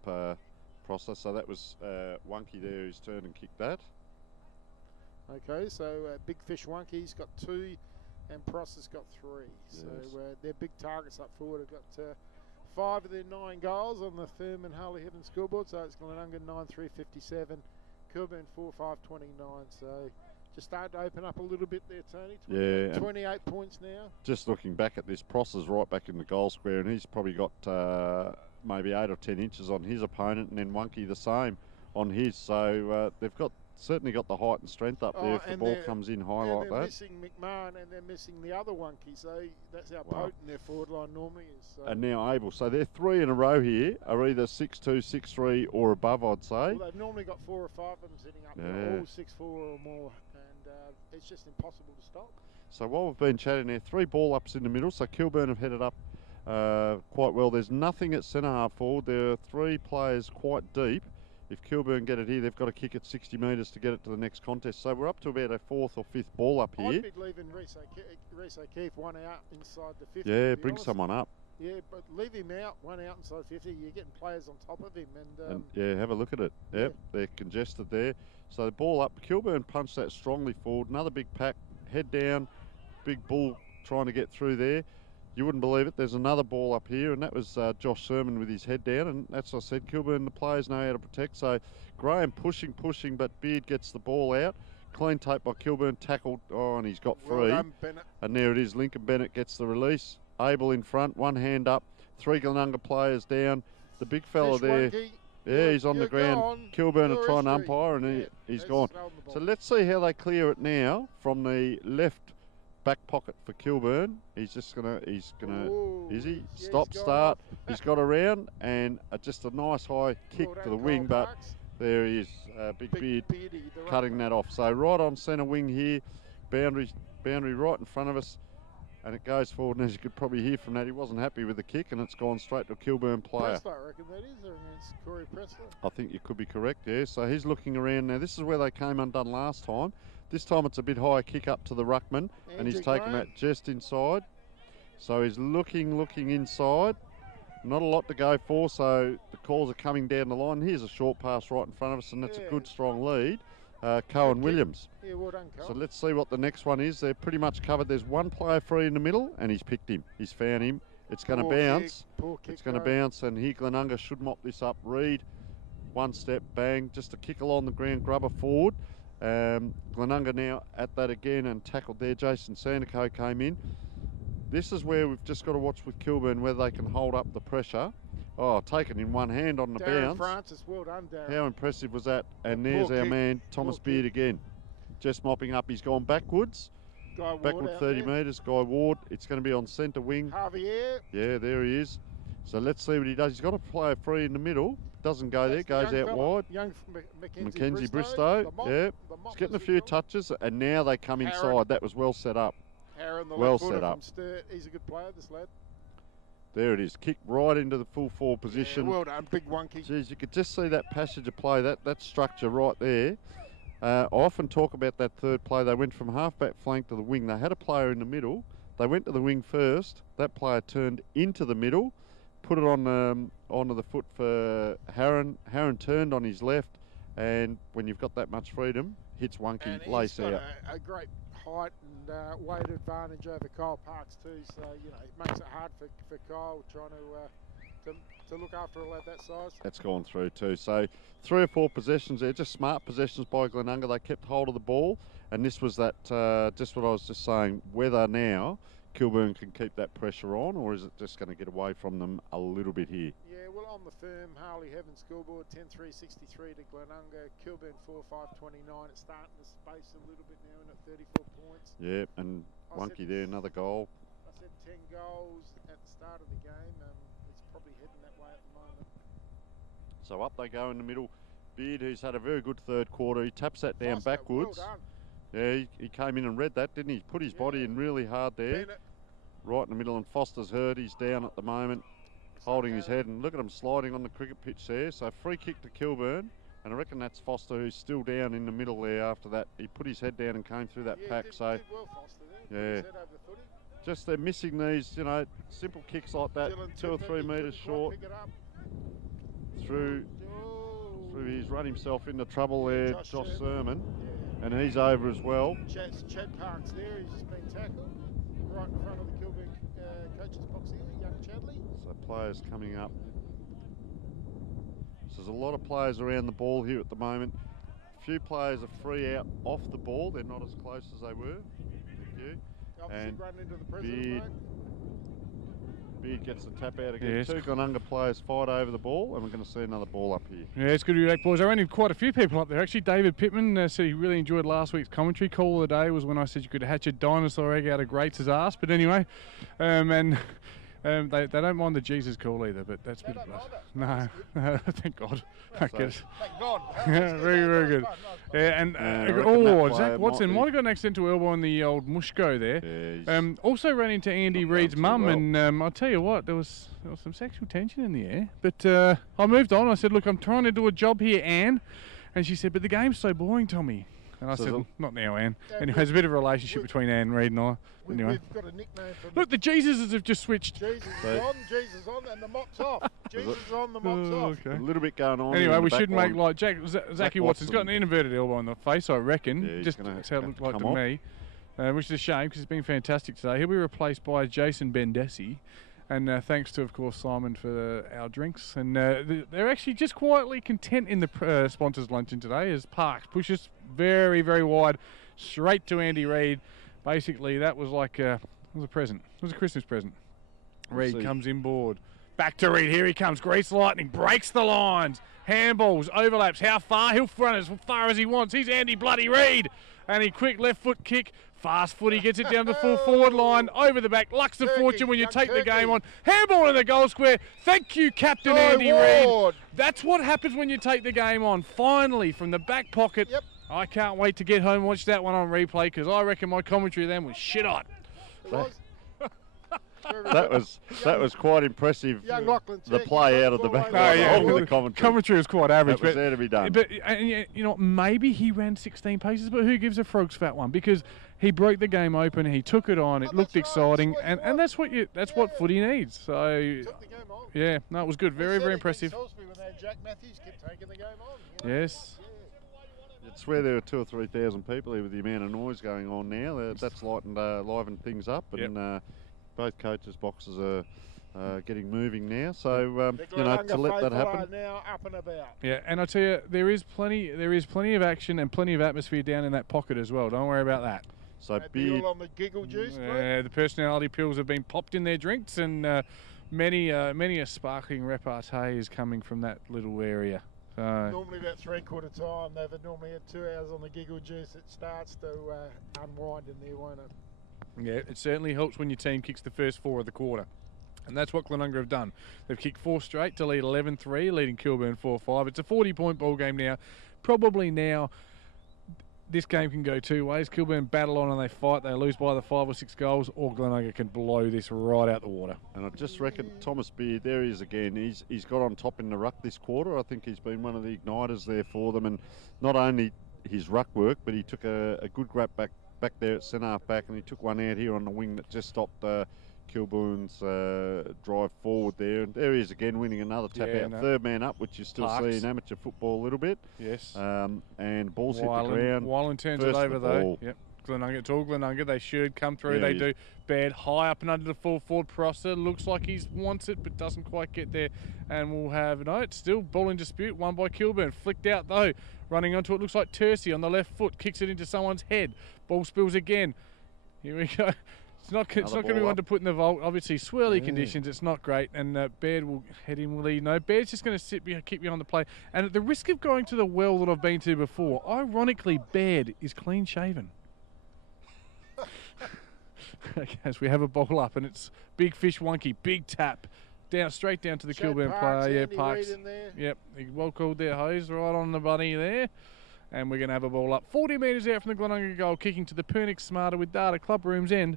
Prosser. So that was Wunke there who's turned and kicked that. Okay, so Big Fish Wunke's got 2, and Prosser's got 3. Yes. So they're big targets up forward. Have got 5 of their 9 goals on the Thurman Harley Heaven scoreboard. So it's Glenunga 9-3-57, Kilburn 4-5-29. So. Just starting to open up a little bit there, Tony. 28 points now. Just looking back at this, Prosser's right back in the goal square, and he's probably got maybe 8 or 10 inches on his opponent, and then Wunke the same on his. So they've certainly got the height and strength up there if the ball comes in high like that. They're missing McMahon, and they're missing the other Wunke, so that's how potent their forward line normally is. So. And now Abel. So they're 3 in a row here are either 6-2, 6-3 or above, I'd say. Well, they've normally got 4 or 5 of them sitting up there, all 6-4 or more. It's just impossible to stop. So while we've been chatting there, 3 ball ups in the middle. So Kilburn have headed up quite well. There's nothing at centre half forward. There are 3 players quite deep. If Kilburn get it here, they've got to kick it 60 metres to get it to the next contest. So we're up to about a 4th or 5th ball up here. I'd be leaving Reece O'Keefe 1 out inside the 50. Yeah, bring someone up. Yeah, but leave him out, 1 out inside 50. You're getting players on top of him. And yeah, have a look at it. Yep, they're congested there. So the ball up. Kilburn punched that strongly forward. Another big pack, head down, big bull trying to get through there. You wouldn't believe it. There's another ball up here, and that was Josh Sermon with his head down. And that's what I said, Kilburn, the players know how to protect. So Graham pushing, but Beard gets the ball out. Clean tape by Kilburn, tackled. Oh, and he's got free. Well done, and there it is. Lincoln Bennett gets the release. Abel in front, 1 hand up. 3 Glenunga players down. The big fella there. Yeah, he's on the ground. Kilburn are trying to umpire, and he's gone. So let's see how they clear it now from the left back pocket for Kilburn. Is he? Stop, start. He's got around, and just a nice high kick to the wing, but there he is. Big Beard cutting that off. So right on centre wing here, boundary right in front of us. And it goes forward, and as you could probably hear from that, he wasn't happy with the kick, and it's gone straight to a Kilburn player. Presto, I reckon that is against Corey Presto. I think you could be correct, yeah. So he's looking around now. This is where they came undone last time. This time it's a bit higher kick up to the ruckman, and he's taken that just inside. So he's looking inside. Not a lot to go for, so the calls are coming down the line. Here's a short pass right in front of us, and that's a good, strong lead. Cohen Williams. Yeah, well done, Cohen. So let's see what the next one is. They're pretty much covered. There's 1 player free in the middle, and he's picked him. He's found him. It's going to bounce. It's going to bounce, and here Glenunga should mop this up. Reed, 1 step, bang, just a kick along the ground, grubber forward. Glenunga now at that again and tackled there. Jason Sandico came in. This is where we've just got to watch with Kilburn whether they can hold up the pressure. Oh, taken in 1 hand on the bounce. Francis, well done, Darren. How impressive was that? And there's our man, Thomas Beard again. Just mopping up. He's gone backwards. Backward 30 metres. Guy Ward. It's going to be on centre wing. Javier. Yeah, there he is. So let's see what he does. He's got to play a free in the middle. Doesn't go there. Goes out wide. Young Mackenzie Bristow. Yeah. He's getting a few touches. And now they come inside. That was well set up. Aaron, the Well left footer set up. from Sturt. He's a good player, this lad. There it is, kicked right into the full forward position. Yeah, well done, big wonky. Geez, you could just see that passage of play, that structure right there. I often talk about that third play. They went from half-back flank to the wing. They had a player in the middle. They went to the wing first. That player turned into the middle, put it on onto the foot for Harron. Harron turned on his left, and when you've got that much freedom, hits Wonky, And lace he's got out. a great height and weight advantage over Kyle Parks too. So it makes it hard for Kyle trying to look after a lad that size. That's gone through too. So 3 or 4 possessions there, just smart possessions by Glenunga. They kept hold of the ball, and this was that just what I was just saying. Whether now Kilburn can keep that pressure on, or is it just going to get away from them a little bit here? Yeah, well, on the firm, Harley Heaven scoreboard 10-3-63 to Glenunga. Kilburn 4-5-29. It's starting to space a little bit now, in at 34 points. Yeah, and Wonky there, another goal. I said 10 goals at the start of the game. It's probably heading that way at the moment. So up they go in the middle. Beard, who's had a very good third quarter, he taps that down Foster, backwards. Well done. Yeah, he came in and read that, didn't he? Put his body in really hard there. Bennett. Right in the middle, and Foster's hurt. He's down at the moment, holding his head, and look at him sliding on the cricket pitch there. So free kick to Kilburn, and I reckon that's Foster who's still down in the middle there after that. He put his head down and came through that pack. Did So well, Foster there. yeah, His head over the footy. just they're missing these, simple kicks like that, Dylan 2 or Tippett, 3 he metres couldn't quite short. pick it up. Through Oh. he's run himself into trouble there, Josh Josh Sermon. Sermon, Yeah. and he's over as well. Chad Parks there, he's just been tackled right in front of the Kilburn coach's box here, young Chadley. So players coming up. So there's a lot of players around the ball here at the moment. A few players are free out off the ball. They're not as close as they were. Thank you. Obviously And run into the president. Beard, mate. Beard gets the tap out again. Yes. 2 Glenunga players fight over the ball, and we're going to see another ball up here. Yeah, it's good to be back, boys. There are only quite a few people up there. Actually, David Pittman said he really enjoyed last week's commentary. Call of the day was when I said you could hatch a dinosaur egg out of Greats' ass. But anyway, they don't mind the Jesus call either, but that's a bit of no, thank God. So- Thank God. Yeah, very, very good. Yeah, and I reckon that player Zach Watson might might be- have got an accidental elbow on the old Mushko there. Yeah, he's Also ran into Andy not Reid's done too mum, well. and I'll tell you what, there was some sexual tension in the air. But I moved on. I said, look, I'm trying to do a job here, Anne. And she said, but the game's so boring, Tommy. And I So said, the- not now, Anne. Yeah, Anyway, there's a bit of a relationship we- between Anne Reid and I. Anyway. We've got a nickname for Look, the Jesuses have just switched. Jesus So- is on, Jesus is on, and the mop's off. Jesus is on, the mop's off. a little bit going on. Anyway, in the we back should make line. like Zachy Watson's got an Watson. inverted elbow on the face, I reckon. Yeah, he's Just gonna that's how it have looked to like to come off. me. Which is a shame because he's been fantastic today. He'll be replaced by Jason Bendesi. And thanks to, of course, Simon for our drinks. And they're actually just quietly content in the sponsors' luncheon today as Parks pushes very, very wide straight to Andy Reid. Basically, that was like it was a present. It was a Christmas present. Reid see. comes inboard. Back to Reid. Here he comes. Grease Lightning breaks the lines. Handballs, overlaps. How far? He'll front as far as he wants. He's Andy Bloody Reid. And he quick left foot kick. Fast foot, he gets it down the full forward line, over the back. Luck's the Turkey, fortune when you young take the Turkey. game on. Handball in the goal square. Thank you, Captain Andy Ward. Reid. That's what happens when you take the game on. Finally, from the back pocket. Yep. I can't wait to get home and watch that one on replay because I reckon my commentary then was shit hot. It was. That was quite impressive. Young Lachlan The Turkey, play goes out of the all back over line, the along ball. with the commentary. Commentary was quite average, That was but there to be done. But maybe he ran 16 paces, but who gives a frog's fat one? Because he broke the game open, he took it on, it Oh, looked that's right, exciting, that's what and, he and that's what Yeah. footy needs. So Took the game on. yeah, no, it was good, very, We said very against impressive. Salisbury when they had Jack Matthews kept taking the game on. Yes. It's where there are 2,000 or 3,000 people here with the amount of noise going on now. That's livened things up, and both coaches' boxes are getting moving now. So The to let that faithful are happen. now up and about. Yeah, and I tell you, there is plenty of action and plenty of atmosphere down in that pocket as well. Don't worry about that. So They'd be Beard, all on the giggle juice, mate. The personality pills have been popped in their drinks, and many a sparkling repartee is coming from that little area. So Normally about 3/4 time, they've normally had 2 hours on the giggle juice. It starts to unwind in there, won't it? yeah, it certainly helps when your team kicks the first 4 of the quarter. And that's what Glenunga have done. They've kicked 4 straight to lead 11-3, leading Kilburn 4-5. It's a 40-point ball game now. Probably now, this game can go two ways. Kilburn battle on and they fight. They lose by the 5 or 6 goals, or Glenunga can blow this right out the water. And I just reckon Thomas Beard, there he is again. He's got on top in the ruck this quarter. I think he's been one of the igniters there for them. And not only his ruck work, but he took a good grab back there at centre half back, and he took one out here on the wing that just stopped Kilburn's drive forward there. And there he is again, winning another tap out. No. Third man up, which you still see in amateur football a little bit. Yes. And ball's hit the ground. Wyland turns it over though. Yep. Glenunga, it's all Glenunga. They should come through. They do. Bad high up and under the full forward. Prosser looks like he wants it, but doesn't quite get there. And we'll have it's still ball in dispute. Won by Kilburn. Flicked out though. Running onto it looks like Tersey on the left foot. Kicks it into someone's head. Ball spills again. Here we go. It's not going to be one to put in the vault. Obviously, swirly conditions. It's not great. And Baird will head in, will he? No, Baird's just going to keep behind the play. And at the risk of going to the well that I've been to before, ironically, Baird is clean shaven. As we have a ball up, and it's big fish wonky, big tap. Straight down to the Kilburn player. Yeah, Parks. Yep, well called there, Hose. Right on the bunny there. And we're going to have a ball up 40 metres out from the Glenunga goal, kicking to the Pernix Smarter with data. Club Room's end.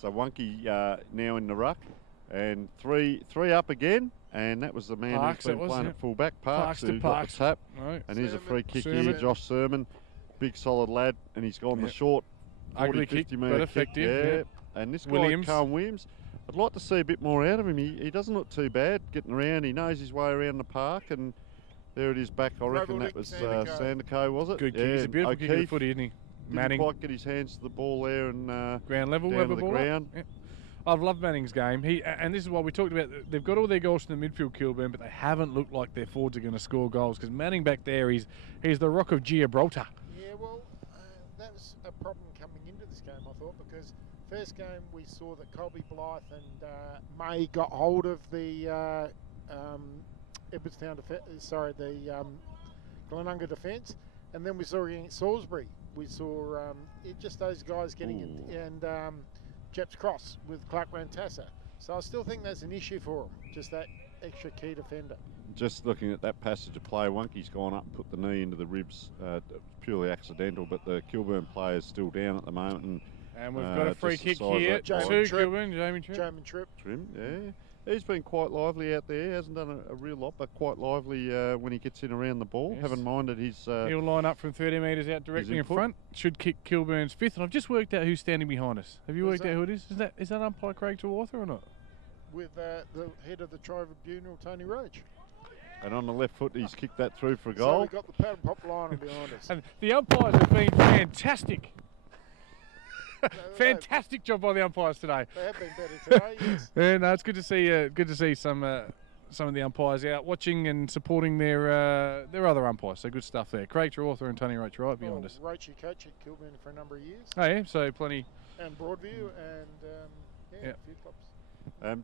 So Wonky now in the ruck, and three up again, and that was the man who's been playing at full back. Parks who got the tap, and here's a free kick here, Josh Sermon, big solid lad, and he's gone the short 40-50 metre but effective. And this guy, Carl Williams, I'd like to see a bit more out of him. He doesn't look too bad getting around. He knows his way around the park, and there it is back. I reckon that was Sandico, was it? Good kick. He's a beautiful kick of the footy, isn't he? Didn't quite get his hands to the ball there and ground level, down to the ground. Yeah. I've loved Manning's game. And this is what we talked about. They've got all their goals from the midfield, Kilburn, but they haven't looked like their forwards are going to score goals, because Manning back there, he's the rock of Gibraltar. Yeah, well, that was a problem coming into this game, I thought, because first game we saw that Colby Blythe and May got hold of the Edwardstown Glenunga defence, and then we saw against Salisbury. We saw just those guys getting it, and Jeps Cross with Clark Rantassa. So I still think that's an issue for them, just that extra key defender. Just looking at that passage of play, Wonky's gone up and put the knee into the ribs, purely accidental, but the Kilburn player's still down at the moment. And we've got a free kick here to Kilburn, Jamie Tripp. Yeah. He's been quite lively out there. Hasn't done a real lot, but quite lively when he gets in around the ball. Yes. Haven't minded his... He'll line up from 30 metres out directly in front. Should kick Kilburn's fifth. And I've just worked out who's standing behind us. Have you worked out who it is? Is that umpire Craig Terwartha or not? With the head of the tribunal, Tony Roach. And on the left foot, he's kicked that through for a goal. So we've got the pattern pop line behind us. And the umpires have been fantastic. Fantastic job by the umpires today. They have been better today, yes. Yeah, no, it's good to see some of the umpires out watching and supporting their other umpires. So good stuff there. Craig Terwartha and Tony Roach right behind us. Roachy coach at Kilburn for a number of years. Oh yeah, so plenty. And Broadview and a few clubs.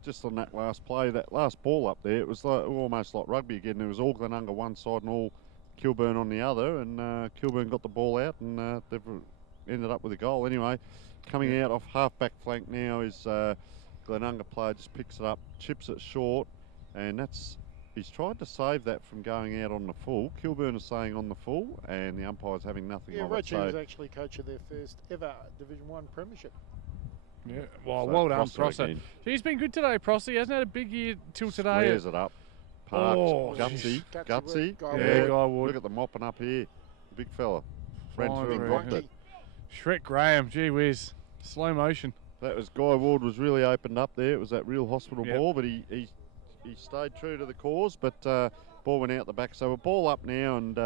Just on that last play, that last ball up there, it was almost like rugby again. There was all Glenunga one side and all Kilburn on the other, and Kilburn got the ball out, and they've ended up with a goal. Anyway, coming out off half-back flank now is Glenunga player, just picks it up, chips it short, and he's tried to save that from going out on the full. Kilburn is saying on the full, and the umpire's having nothing of it. Yeah, Roachy was actually coach of their first ever Division 1 premiership. Yeah, well done, Prosser. He's been good today, Prosser. He hasn't had a big year till today. Squares it up. Parks, gutsy. Yeah, Guy Wood. Look at the mopping up here. Big fella. Ran through and dropped it. Shrek Graham, gee whiz. Slow motion. That was Guy Ward was really opened up there. It was that real hospital ball, but he stayed true to the cause, but ball went out the back. So a ball up now, and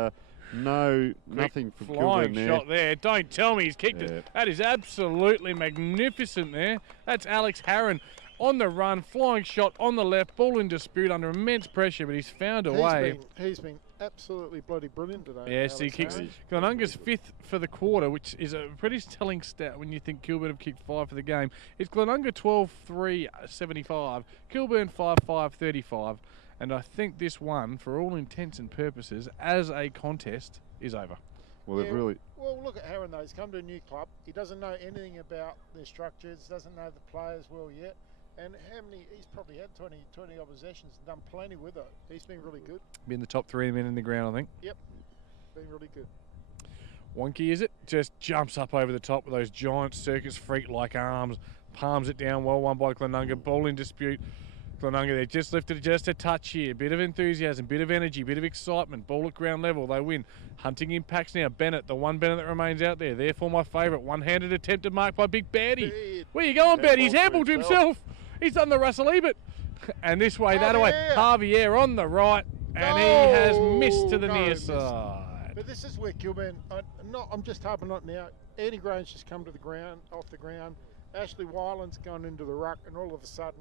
nothing from Kilburn there. Shot there. Don't tell me he's kicked it. That is absolutely magnificent there. That's Alex Harron on the run, flying shot on the left, ball in dispute under immense pressure, but he's found a way. He's been absolutely bloody brilliant today. Yes, he kicks Glenunga's fifth for the quarter, which is a pretty telling stat when you think Kilburn have kicked 5 for the game. It's Glenunga 12-3-75, Kilburn 5-5-35, and I think this one, for all intents and purposes, as a contest, is over. Well, Well, look at Harron though. He's come to a new club. He doesn't know anything about their structures, doesn't know the players well yet. And he's probably had 20 odd possessions and done plenty with it. He's been really good. Been the top 3 men in the ground, I think. Yep, been really good. Wonky, is it? Just jumps up over the top with those giant circus freak-like arms, palms it down, well won by Glenunga. Ball in dispute. Glenunga, they just lifted it just a touch here. Bit of enthusiasm, bit of energy, bit of excitement. Ball at ground level, they win. Hunting impacts now. Bennett, the one Bennett that remains out there. Therefore, my favourite. One-handed attempted mark by Big Betty. Where you going, Betty? He's handballed to himself. He's done the Russell Ebert. And this way, that way. Javier on the right. And he has missed to the near side. But this is where Kilburn, I'm just harping on it now. Andy Grange just come to the ground, off the ground. Ashley Wyland's gone into the ruck, and all of a sudden,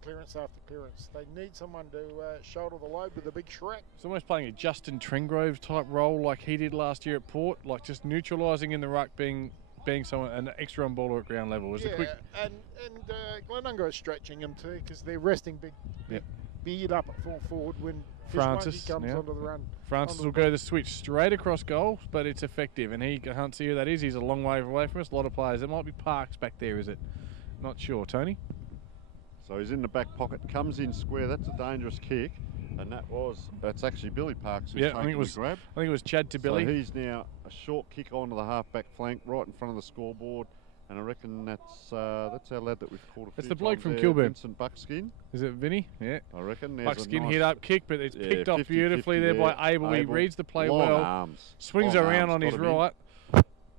clearance after clearance. They need someone to shoulder the load with a big Shrek. It's almost playing a Justin Trengrove type role like he did last year at Port, like just neutralising in the ruck, being someone an extra on baller at ground level. Yeah, and Glenunga is stretching him too because they're resting big beard up at full forward when Francis comes onto the run. Francis will go the switch straight across goal, but it's effective, and he can't see who that is. He's a long way away from us. A lot of players. There might be Parks back there, is it? Not sure. Tony? So he's in the back pocket, comes in square. That's a dangerous kick, and that's actually Billy Parks who's taking the grab. I think it was Chad to Billy. So he's now a short kick onto the half-back flank, right in front of the scoreboard, and I reckon that's our lad that we've called a few It's the bloke times from there, Kilburn. Vincent Buckskin. Is it Vinny? Yeah. I reckon. Buckskin hit up kick, but it's picked off beautifully there by Abel. He reads the play long well. Arms. Swings long around arms, on his right.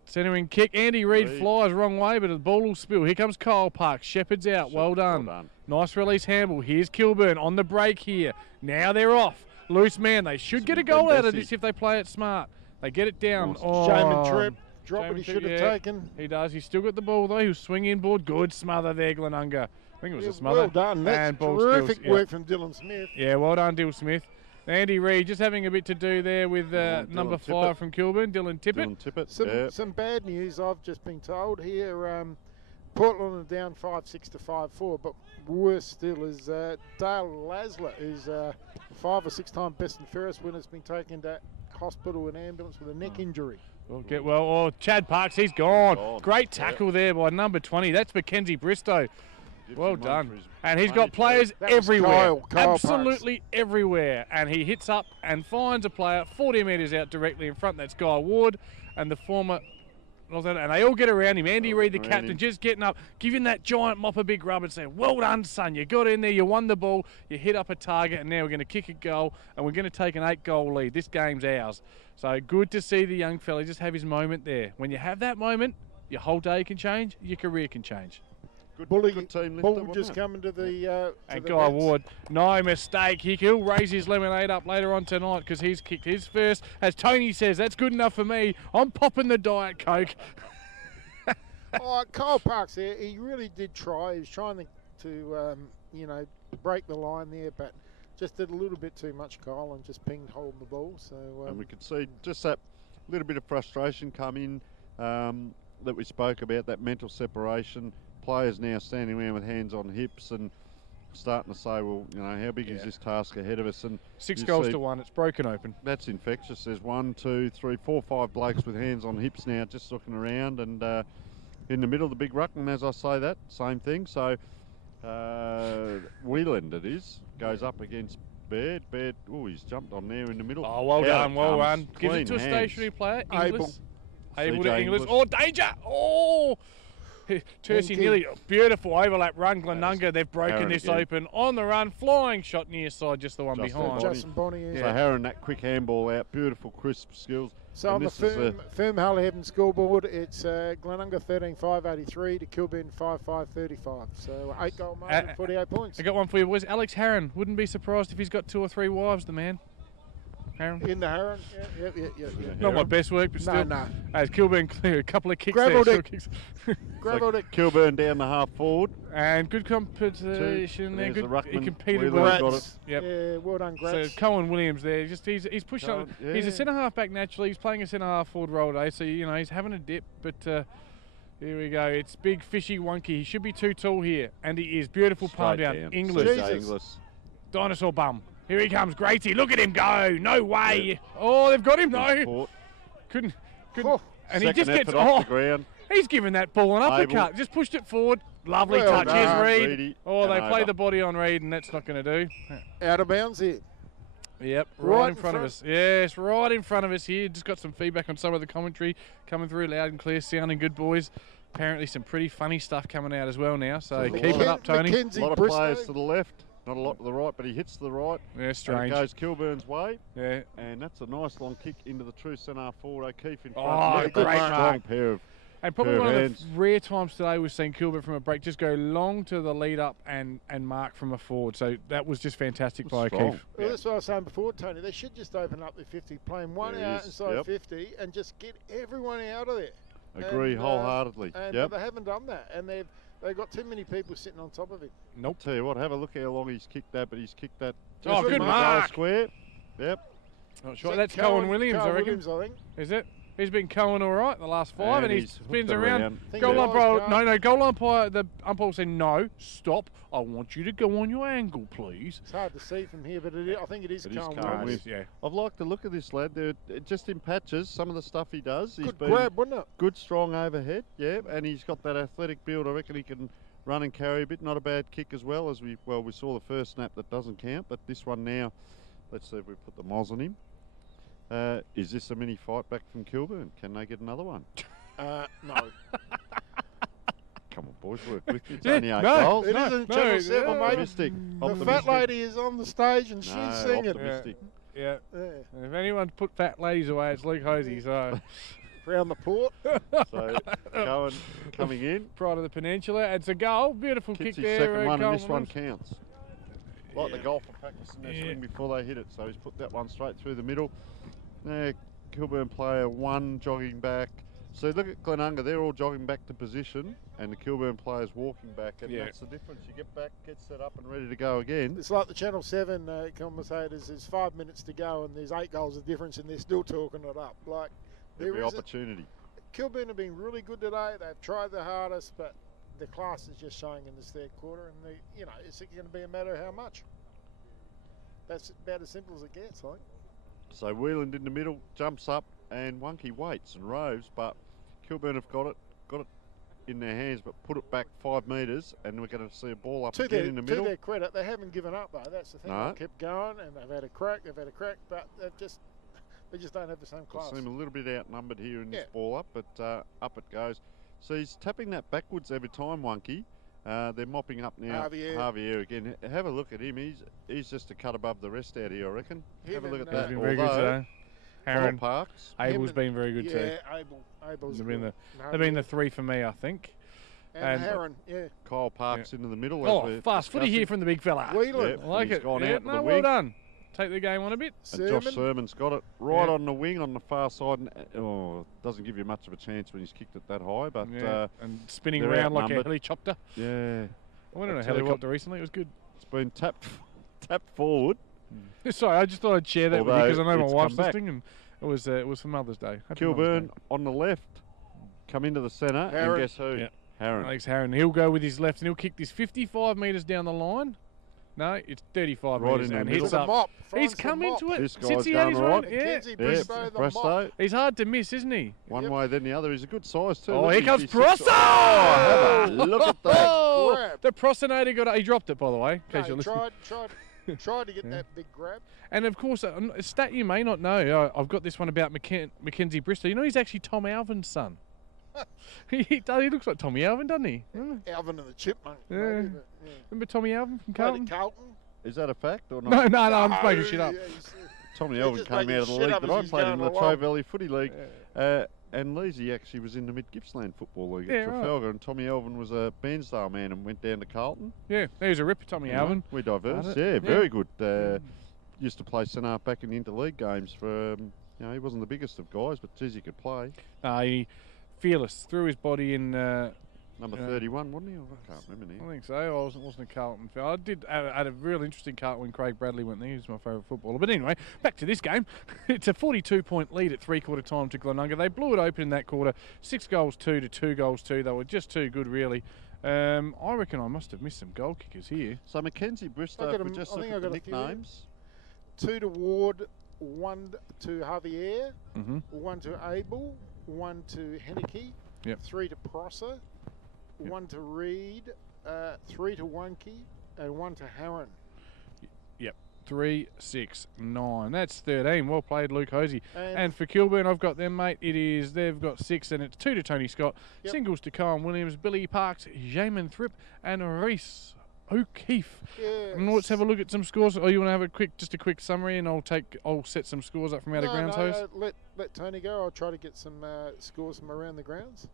Centering kick. Andy Reid flies wrong way, but the ball will spill. Here comes Kyle Parks. Shepherd's out. Well done. Nice release handball. Here's Kilburn on the break here. Now they're off. Loose man. They should get a goal out of this if they play it smart. They get it down. Jamin Tripp. Drop it, he should have taken. He does. He's still got the ball though. He'll swing inboard. Good smother there, Glenunga. I think it was a smother. Well done. That's terrific work from Dylan Smith. Yeah, well done, Dylan Smith. Andy Reid just having a bit to do there with number 5 from Kilburn, Dylan Tippett. Some bad news I've just been told here. Portland are down 5-6 to 5-4, but worse still is Dale Lasler, who's 5 or 6 time best and fairest winner, has been taken to hospital in ambulance with a neck injury. Chad Parks, he's gone. Great tackle there by number 20. That's Mackenzie Bristow. Well done. And he's got players everywhere. Kyle absolutely everywhere. And he hits up and finds a player 40 metres out directly in front. That's Guy Ward and the former. And they all get around him. Andy Reid, the captain, just getting up, giving that giant mop a big rub and saying, well done, son. You got in there, you won the ball, you hit up a target, and now we're going to kick a goal, and we're going to take an 8-goal lead. This game's ours. So good to see the young fella just have his moment there. When you have that moment, your whole day can change, your career can change. Good team. Bull just coming to the and Guy Ward, no mistake. He'll raise his lemonade up later on tonight because he's kicked his first. As Tony says, that's good enough for me. I'm popping the Diet Coke. Kyle Parks there, he really did try. He was trying to break the line there, but just did a little bit too much, Kyle, and just pinged holding the ball. So and we could see just that little bit of frustration come in that we spoke about, that mental separation. Players now standing around with hands on hips and starting to say, well, how big is this task ahead of us? And 6 goals to 1, it's broken open. That's infectious. There's 1, 2, 3, 4, 5 blokes with hands on hips now just looking around, and in the middle of the big ruck, and as I say that, same thing. So Wheeland it is, goes up against Baird. Baird, he's jumped on there in the middle. Oh, well done, well done. Gives it to a stationary player, Inglis. Able to Inglis. Oh, danger! Oh! Tercy nearly beautiful overlap run. Glenunga, they've broken this open on the run, flying shot near side, just the one behind. Justin Bonnie. So Harron, that quick handball out, beautiful crisp skills. So on the firm Harley-Heaven scoreboard, it's Glenunga 13,583 to Kilburn 5,535. So 8-goal margin, 48 points. I got one for you, boys. Alex Harron, wouldn't be surprised if he's got 2 or 3 wives, the man. Harron. In the Harron, yeah. Not my best work, but still. No. As Kilburn clear, a couple of kicks there. Kilburn down the half forward. And good competition there. Good. He competed well. Got it. Yep. Yeah, well done, Gratz. So Cohen Williams there. He's pushing on. Yeah. He's a centre half back naturally. He's playing a centre half forward role today, so he's having a dip. But here we go. It's big fishy wonky. He should be too tall here, and he is. Beautiful palm down. English. Dinosaur bum. Here he comes, Gracie. Look at him go. No way. Yeah. Oh, they've got him though. Couldn't. And he just gets off the ground. He's given that ball an uppercut. Just pushed it forward. Lovely touch. Here's Reid. They play the body on Reid, and that's not going to do. Out of bounds here. Yep, right in front of us. Yes, right in front of us here. Just got some feedback on some of the commentary coming through loud and clear, sounding good, boys. Apparently some pretty funny stuff coming out as well now, so keep it up, Tony. A lot of players to the left, not a lot to the right, but he hits to the right. Yeah, strange. And it goes Kilburn's way. Yeah. And that's a nice long kick into the true centre forward, O'Keefe in front. Oh, great strong pair of And probably one of the rare times today we've seen Kilburn from a break just go long to the lead up and mark from a forward. So that was just fantastic by O'Keefe. Well, that's what I was saying before, Tony. They should just open up the 50, playing one out inside 50 and just get everyone out of there. Agree wholeheartedly. And they haven't done that. And they've got too many people sitting on top of him. Nope. Tell you what, have a look how long he's kicked that, but he's kicked that. Oh, good mark. Square. Yep. Not sure. That's Cohen Williams, I reckon. Williams, I think. Is it? He's been Cohen all right the last 5, and he spins around. Goal umpire, the umpire said, no, stop. I want you to go on your angle, please. It's hard to see from here, but I think it is Cohen Williams. Yeah. I've liked the look of this lad. They're just in patches, some of the stuff he does. Good grab, wasn't it? Good, strong overhead, yeah, and he's got that athletic build. I reckon he can run and carry a bit. Not a bad kick as well, as we saw the first snap that doesn't count, but this one now, let's see if we put the moz on him. Is this a mini fight back from Kilburn? Can they get another one? No. Come on, boys, work with you. It's only 8 goals. It isn't Channel 7, mate. Optimistic. The fat lady is on the stage and she's singing. Optimistic. Yeah. And if anyone put fat ladies away, it's Luke Hosey. So round the port. So Cohen coming in. Pride of the Peninsula. It's a goal. Beautiful kick there. Second one, and this one counts. Like the golfer practicing their swing before they hit it. So he's put that one straight through the middle. Kilburn player 1 jogging back. So look at Glenunga, they're all jogging back to position, and the Kilburn player's walking back, and that's the difference. You get back, get set up, and ready to go again. It's like the Channel 7 commentators. There's 5 minutes to go, and there's 8 goals of difference, and they're still talking it up. Like every opportunity. Kilburn have been really good today. They've tried their hardest, but the class is just showing in this third quarter, and it's going to be a matter of how much. That's about as simple as it gets, I think. So Wheeland in the middle, jumps up, and Wonky waits and roves, but Kilburn have got it in their hands, but put it back 5 metres, and we're going to see a ball up again in the middle. To their credit, they haven't given up though. That's the thing. They kept going, and they've had a crack, but they just don't have the same class. They seem a little bit outnumbered here in this ball up, but up it goes. So he's tapping that backwards every time, Wonky. They're mopping up now. Javier again. Have a look at him. He's just a cut above the rest out here, I reckon. Have a look at that. He's been very good today. Aaron Parks. Abel's been very good too. Yeah, Abel's they've been the 3 for me, I think. And Heron, Kyle Parks into the middle. Oh, fast footy here from the big fella. Wheeland. I like it. Gone out no, well done. Take the game on a bit. And Josh Sermon's got it right on the wing on the far side. And, doesn't give you much of a chance when he's kicked it that high. But and spinning around like a helicopter. Yeah. I went on a helicopter recently. It was good. It's been tapped forward. Sorry, I just thought I'd share that with you because I know my wife's listening, and it was for Mother's Day. Happy Kilburn Mother's Day. on the left, come into the centre, and guess who? Yeah. Harron. Alex Harron. He'll go with his left, and he'll kick this 55 metres down the line. No, it's 35 metres and hits up. He's come into it. This guy's going right. Bristow. He's hard to miss, isn't he? One way, then the other. He's a good size too. Oh, here comes Prosso! Look at that. The Prossinator got it. He dropped it, by the way. In case you're listening. Tried to get that big grab. And of course, a stat you may not know. I've got this one about Mackenzie Bristow. You know, he's actually Tom Alvin's son. He looks like Tommy Alvin, doesn't he? Alvin and the Chipmunk. Yeah. Remember Tommy Alvin from Carlton? Is that a fact or not? No, I'm just making shit up. Tommy Alvin came out of the league that I played in, the Latrobe Footy League. And Leesy actually was in the Mid-Gippsland Football League at Trafalgar, and Tommy Alvin was a Bairnsdale man and went down to Carlton. Yeah, he was a ripper, Tommy Alvin. We're diverse, very good. Used to play centre back in the interleague games for, he wasn't the biggest of guys, but geez, he could play. He fearless, threw his body in... Number 31, wasn't he? I can't remember now. I think so. I wasn't a Carlton fan. I did had a real interesting Carlton when Craig Bradley went there. He was my favourite footballer. But anyway, back to this game. It's a 42-point lead at three-quarter time to Glenunga. They blew it open in that quarter. 6 goals 2 to 2 goals 2. They were just too good, really. I reckon I must have missed some goal kickers here. So Mackenzie Bristow, if we just look at the nicknames. 2 to Ward, 1 to Javier, 1 to Abel, 1 to Henneke, 3 to Prosser, 1 to Reed, 3 to Wonky, and 1 to Harron. Yep. 369. That's 13. Well played, Luke Hosey. And for Kilburn, I've got them, mate. They've got 6, and it's 2 to Tony Scott. Yep. Singles to Cohen Williams, Billy Parks, Jamin Thripp, and Reese O'Keefe. Yes. And let's have a look at some scores. Oh, you want to have a quick summary, and I'll set some scores up from out of grounds, host. Let Tony go. I'll try to get some scores from around the grounds.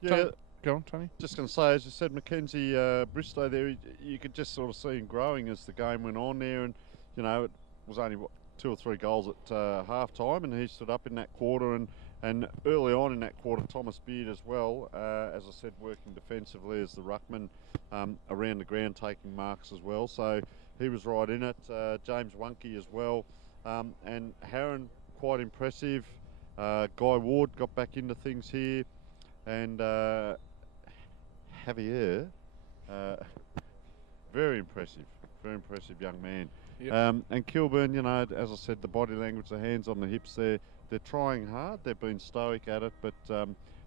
Yeah. Go on, Tony. Just going to say, as you said, Mackenzie Bristow there, you could just sort of see him growing as the game went on there, and you know it was only 2 or 3 goals at half time, and he stood up in that quarter, and early on in that quarter, Thomas Beard as well, as I said, working defensively as the ruckman around the ground, taking marks as well. So he was right in it. James Wunke as well, and Harron quite impressive. Guy Ward got back into things here, and Javier, very impressive young man. Yep. And Kilburn, you know, as I said, the body language, the hands on the hips, they're trying hard. They've been stoic at it, but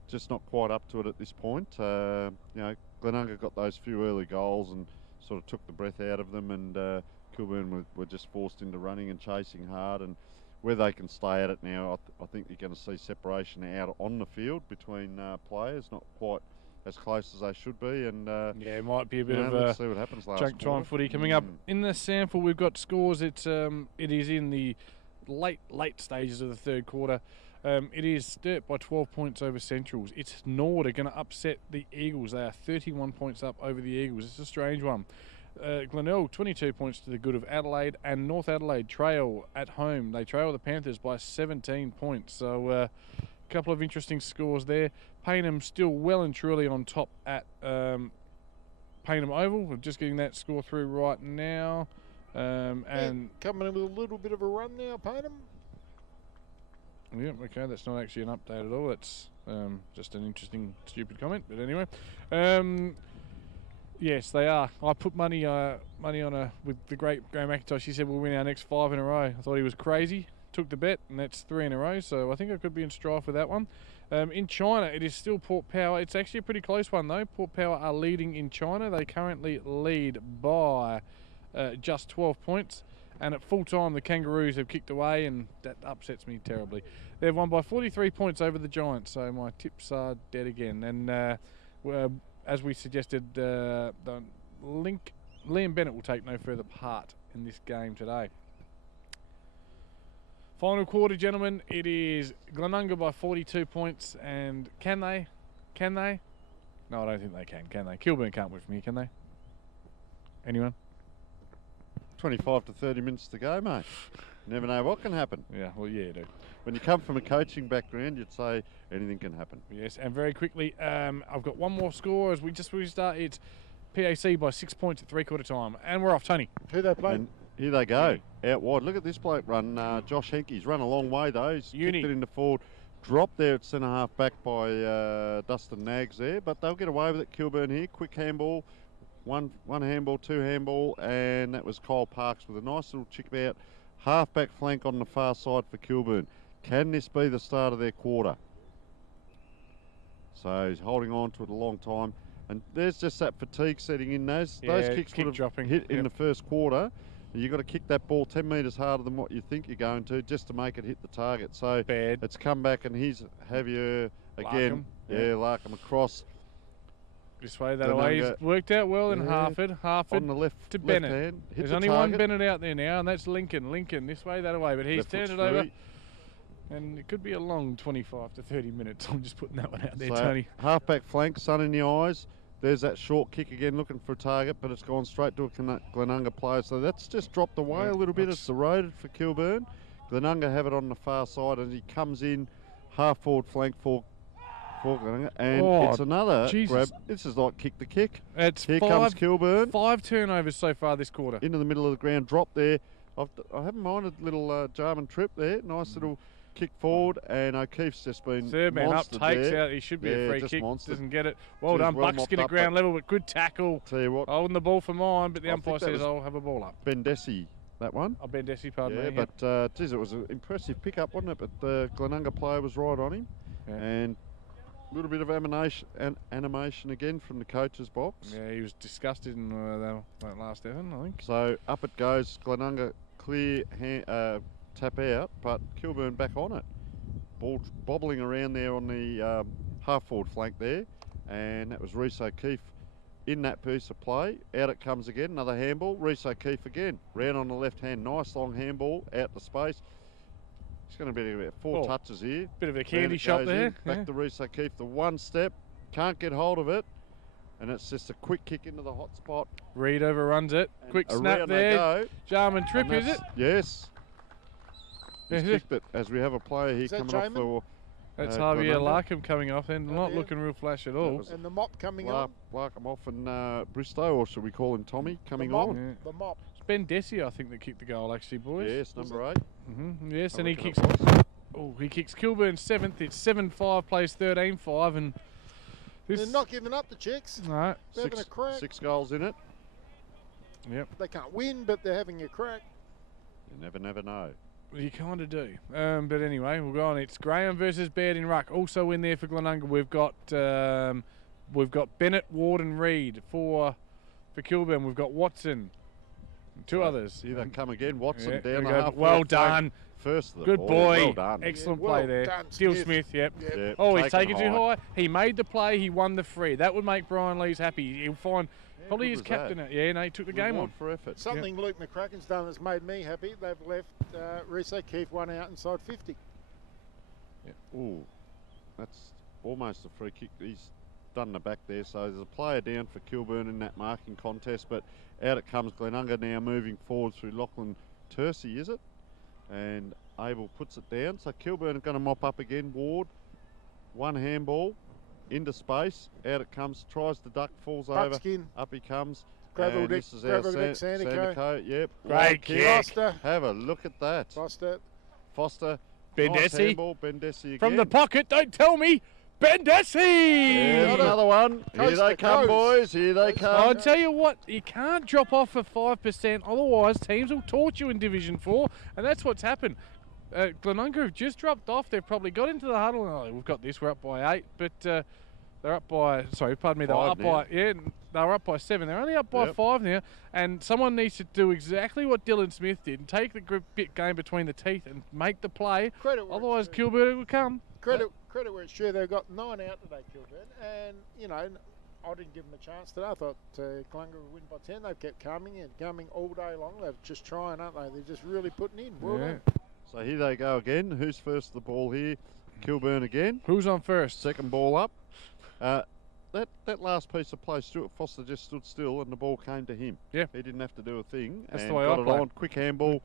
just not quite up to it at this point. You know, Glenunga got those few early goals and sort of took the breath out of them, and Kilburn were just forced into running and chasing hard. And where they can stay at it now, I think you're going to see separation out on the field between players, not quite as close as they should be. And yeah, it might be a bit of let's see what happens last junk time footy coming up. In the sample, we've got scores. It is in the late stages of the third quarter. It is Sturt by 12 points over Centrals. It's Nord are going to upset the Eagles. They are 31 points up over the Eagles. It's a strange one. Glenelg 22 points to the good of Adelaide, and North Adelaide trail at home. They trail the Panthers by 17 points. So a couple of interesting scores there. Paynham still well and truly on top at Paynham Oval. We're just getting that score through right now. And coming in with a little bit of a run now, Paynham. Yeah, okay, that's not actually an update at all. That's just an interesting, stupid comment. But anyway, yes, they are. I put money on with the great Graham McIntosh. He said we'll win our next 5 in a row. I thought he was crazy. Took the bet, and that's 3 in a row. So I think I could be in strife with that one. In China, it is still Port Power. It's actually a pretty close one though. Port Power are leading in China. They currently lead by just 12 points. And at full time, the Kangaroos have kicked away, and that upsets me terribly. They've won by 43 points over the Giants, so my tips are dead again. And as we suggested, Liam Bennett will take no further part in this game today. Final quarter, gentlemen. It is Glenunga by 42 points, and can they? No, I don't think they can they? Kilburn can't win from here, can they? Anyone? 25 to 30 minutes to go, mate. You never know what can happen. Yeah, well, yeah, you do. When you come from a coaching background, you'd say anything can happen. Yes, and very quickly, I've got one more score as we start. It's PAC by 6 points at 3/4 time, and we're off. Tony, who they playing? Here they go, out wide. Look at this bloke run. Josh Henke's run a long way though. He's kicked it into forward. Dropped there at centre half back by Dustin Nags there, but they'll get away with it. Kilburn here, quick handball. One handball, 2 handball, and that was Kyle Parks with a nice little chick about half-back flank on the far side for Kilburn. Can this be the start of their quarter? So he's holding on to it a long time, and there's just that fatigue setting in. Those kicks would have hit in the first quarter. You've got to kick that ball 10 metres harder than what you think you're going to just to make it hit the target. So it's come back, and here's Javier again. Larkham across. This way, that way. He's worked out well in Harford. On the left to Bennett. Left hand. There's only one Bennett out there now, and that's Lincoln. This way, that way. But he's turned it over. And it could be a long 25 to 30 minutes. I'm just putting that one out there, Tony. Half-back flank, sun in the eyes. There's that short kick again, looking for a target, but it's gone straight to a Glenunga player. So that's just dropped away a little bit. It's eroded for Kilburn. Glenunga have it on the far side, and he comes in half-forward flank for Glenunga, and it's another grab. This is like kick the kick. Here comes Kilburn. 5 turnovers so far this quarter. Into the middle of the ground, drop there. I haven't minded a little Jarman trip there. Nice little kick forward, and O'Keefe's just been third man up, takes out. He should be a free kick. Doesn't get it. Well done. Buckskin at ground level, but good tackle. Tell you what, holding the ball for mine, but the umpire says I'll have a ball up. Bendesi, that one. Oh, Bendesi, pardon me. But geez, it was an impressive pickup, wasn't it? But the Glenunga player was right on him, and a little bit of animation again from the coach's box. Yeah, he was disgusted in that last effort, I think. So up it goes. Glenunga clear tap out, but Kilburn back on it. Ball bobbling around there on the half-forward flank there, and that was Reece O'Keefe in that piece of play. Out it comes again, another handball. Reece O'Keefe again, round on the left hand, nice long handball out to space. It's going to be about 4 touches here. Bit of a candy shop there. Back to Reece O'Keefe, the one step, can't get hold of it, and it's just a quick kick into the hot spot. Reed overruns it. Quick snap there. Jarman Tripp, is it? Yes. He's kicked it as we have a player here coming off for. That's Javier Larkham coming off and not looking real flash at all. And the mop coming on. Larkham off and Bristow, or should we call him Tommy, coming on. Yeah. The mop. It's Ben Desi, I think, that kicked the goal, actually, boys. Yes, number 8. Yes, and he kicks. Oh, he kicks Kilburn 7th. It's 7-5, plays 13-5, and they're not giving up, the Chicks. No. They're having a crack. 6 goals in it. Yep. They can't win, but they're having a crack. You never know. You kind of do. But anyway, we'll go on. It's Graham versus Baird in ruck. Also in there for Glenunga, we've got Bennett, Ward and Reed for Kilburn. We've got Watson. 2 others. Here they come again. Watson down the half. Well done. First of the Good ball. boy. Well done. Excellent well play there. Done, Dill Smith, yep. Oh, he's taken too high. He made the play. He won the free. That would make Brian Lees happy. He'll find probably his captain. Yeah, no, he took the game on. For effort. Something Luke McCracken's done that's made me happy. They've left Reece O'Keefe one out inside 50. Ooh, that's almost a free kick. He's done the back there. So there's a player down for Kilburn in that marking contest, but out it comes Glenunga now moving forward through Lachlan Tercy, is it? And Abel puts it down. So Kilburn are going to mop up again. Ward, one handball into space. Out it comes, tries to duck, falls Buckskin. over. Up he comes. Gravel and Dick, this is our Sandico. Yep. Great kick. Foster. Have a look at that. Foster. Ben Nice Desi. handball, Ben Desi again. From the pocket, don't tell me. Ben Desi! There's another one. Here they come, boys. Here they come. I'll tell you what, you can't drop off for 5%, otherwise teams will torch you in Division 4, and that's what's happened. Glenunga have just dropped off. They've probably got into the huddle. Oh, we've got this. We're up by 8, but they're up by. Sorry, pardon me. They were up by. Yeah, they were up by 7. They're only up by 5 now, and someone needs to do exactly what Dylan Smith did and take the game between the teeth and make the play. Otherwise, Kilburn will come. Credit where it's true. They've got 9 out today, Kilburn, and you know, I didn't give them a chance today. I thought Glenunga would win by 10. They've kept coming all day long. They're just trying, aren't they? They're just really putting in. Well done. So here they go again. Who's first the ball here? Kilburn again. Who's on first? Second ball up. That last piece of play, Stuart Foster just stood still and the ball came to him. Yeah. He didn't have to do a thing. That's and the way got I it play. on. Quick handball.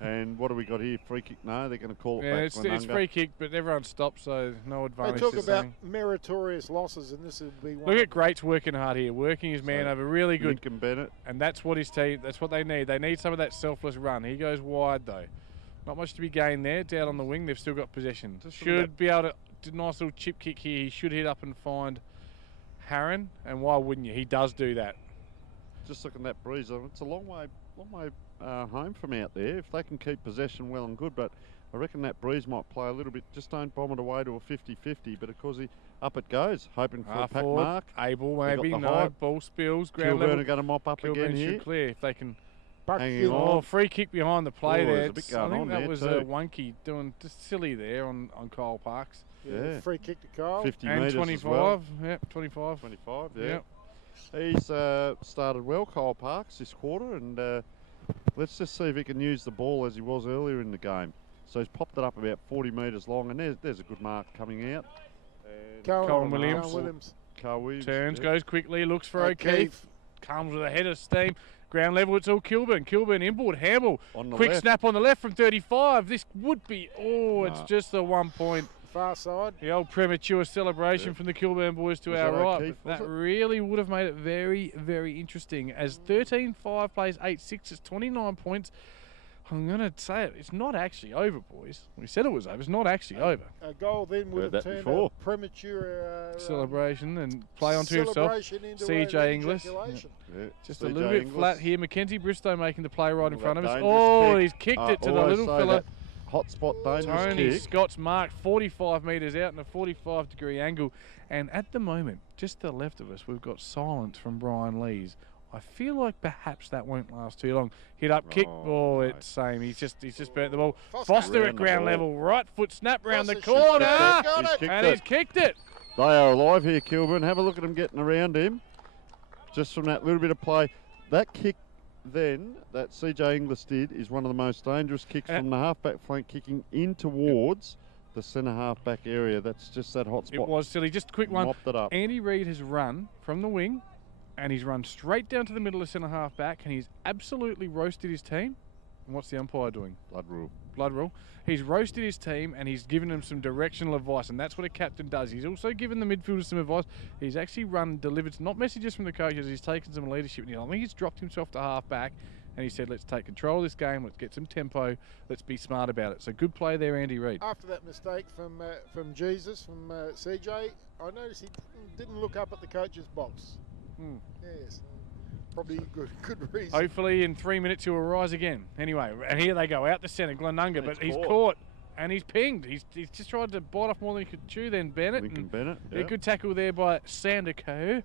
And what do we got here? Free kick? No, they're going to call it back. It's free kick, but everyone stopped, so no advantage. They talk about meritorious losses, and this would be one. Look at Greats working hard here, working his man over really good. Lincoln Bennett. And that's what his team, that's what they need. They need some of that selfless run. He goes wide, though. Not much to be gained there. Down on the wing, they've still got possession. Should be able to do a nice little chip kick here. He should hit up and find Harron, and why wouldn't you? He does do that. Just looking at that breeze, it's a long way home from out there. If they can keep possession well and good, but I reckon that breeze might play a little bit. Just don't bomb it away to a 50-50, but of course up it goes, hoping for a pack mark. Able maybe, no, ball spills, ground Kilburn level. are going to mop up Kilburn again here. should clear if they can. Hanging on. Oh, free kick behind the play there. There's a bit going I think on that there was too. Wonky doing just silly there on Kyle Parks. Yeah. Free kick to Kyle. 50 and metres 25. as well. Yep, 25. 25, yeah. Yep. He's started well, Kyle Parks, this quarter, and let's just see if he can use the ball as he was earlier in the game. So he's popped it up about 40 metres long, and there's a good mark coming out. Colin Williams. Carl Williams. Turns, goes quickly, looks for O'Keefe. Comes with a head of steam. Ground level, it's all Kilburn. Kilburn inboard, Hamble. Quick left. snap on the left from 35. This would be, it's just a 1 point. Far side. The old premature celebration from the Kilburn boys to our right. O'Keefe, That really would have made it very, very interesting. As 13-5 plays 8-6, it's 29 points. I'm going to say it. It's not actually over, boys. We said it was over. It's not actually over. A goal then would have turned a premature celebration and play onto himself. CJ Inglis. Yeah. Just a little bit flat here. Mackenzie Bristow making the play right in front of us. Oh, he's kicked it to the little fella. Hot spot dangerous Tony kick. Scott's marked 45 metres out in a 45-degree angle. And at the moment, just to the left of us, we've got silence from Brian Lees. I feel like perhaps that won't last too long. Hit up kick. Oh, it's same. He's just burnt the ball. Foster at ground level. Right foot snap round the corner. He's kicked it. They are alive here, Kilburn. Have a look at them getting around him. Just from that little bit of play. That kick then, that CJ Inglis did, is one of the most dangerous kicks from the half-back flank, kicking in towards the centre half-back area. That's just that hot spot. It was silly. Just a quick one. Mopped it up. Andy Reid has run from the wing, and he's run straight down to the middle of centre half-back, and he's absolutely roasted his team. And what's the umpire doing? Blood rule. Blood rule. He's roasted his team, and he's given them some directional advice, and that's what a captain does. He's also given the midfielders some advice. He's actually delivered not messages from the coaches. He's taken some leadership. And I think he's dropped himself to half-back, and he said, let's take control of this game. Let's get some tempo. Let's be smart about it. So good play there, Andy Reid. After that mistake from CJ, I noticed he didn't look up at the coach's box. Yes. Probably good reason. Hopefully in 3 minutes he'll rise again. Anyway, and here they go out the centre, Glenunga, but he's caught and he's pinged. He's just tried to bite off more than he could chew. Then Bennett. Lincoln Bennett. A good tackle there by Sandico,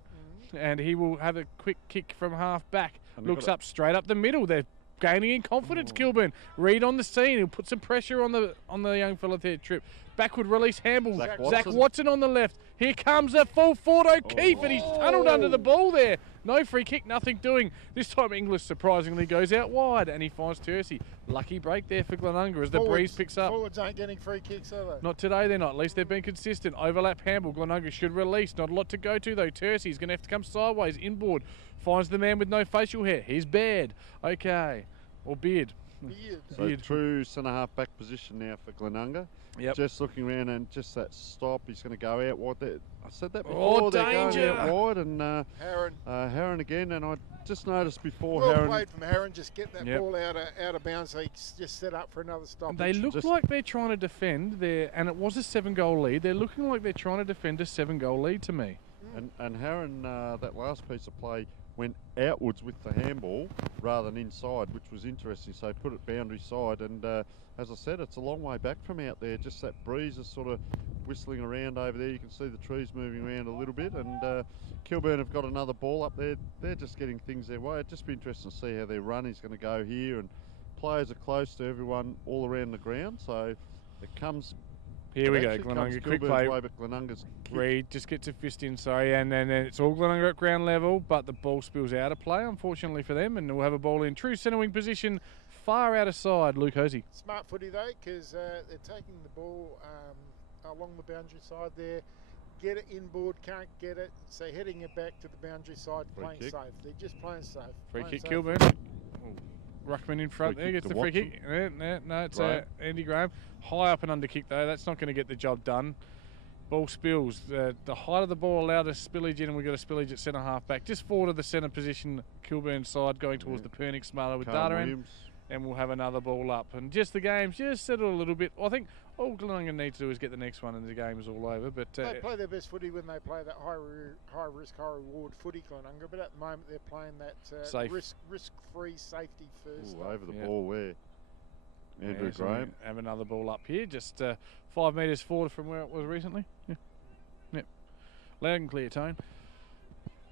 and he will have a quick kick from half back. Looks up straight up the middle. They're gaining in confidence. Kilburn. Reid on the scene. He'll put some pressure on the young fella there. Trip. Backward release handball. Zach Watson on the left. Here comes a full forward O'Keefe, and he's tunneled under the ball there. No free kick, nothing doing. This time Inglis surprisingly goes out wide, and he finds Tersey. Lucky break there for Glenunga as the breeze picks up. Forwards aren't getting free kicks, are they? Not today, they're not. At least they've been consistent. Overlap handball. Glenunga should release. Not a lot to go to, though. Tersey's going to have to come sideways, inboard. Finds the man with no facial hair. He's Baird. Okay. Or Beard. So true centre half back position now for Glenunga. Yep. Just looking around and just that stop. He's going to go out wide there. I said that before. Oh, danger! They're going out wide, and Harron again. And I just noticed before Harron. Well played from Harron. Just get that ball out of bounds. So he just set up for another stop. They look like they're trying to defend there, and it was a 7-goal lead. They're looking like they're trying to defend a 7-goal lead to me. And Harron, that last piece of play went outwards with the handball rather than inside, which was interesting. So put it boundary side, and as I said, it's a long way back from out there. Just that breeze is sort of whistling around over there. You can see the trees moving around a little bit, and Kilburn have got another ball up there. They're just getting things their way. It'd just be interesting to see how their run is going to go here, and players are close to everyone all around the ground, so it comes. Here we go, Glenunga, quick play. Reid just gets a fist in, and then it's all Glenunga at ground level, but the ball spills out of play, unfortunately for them, and we'll have a ball in true centre wing position, far out of side, Luke Hosey. Smart footy though, because they're taking the ball along the boundary side there, get it inboard, can't get it, so heading it back to the boundary side, playing safe. They're just playing safe. Free kick, Kilburn. Ruckman in front there, gets the free kick. No, it's Andy Graham. High up and under kick though, that's not going to get the job done. Ball spills. The height of the ball allowed a spillage in, and we've got a spillage at centre half back. Just forward of the centre position, Kilburn side going towards the Pernick Smarter with data in. And we'll have another ball up. And just the game's just settled a little bit. I think all Glenunga needs to do is get the next one and the game is all over. But they play their best footy when they play that high risk, high reward footy, Glenunga. But at the moment they're playing that risk-free safety first. Over the ball there. Andrew Graham. Have another ball up here, just 5 metres forward from where it was recently. Yep. Loud and clear, Tone.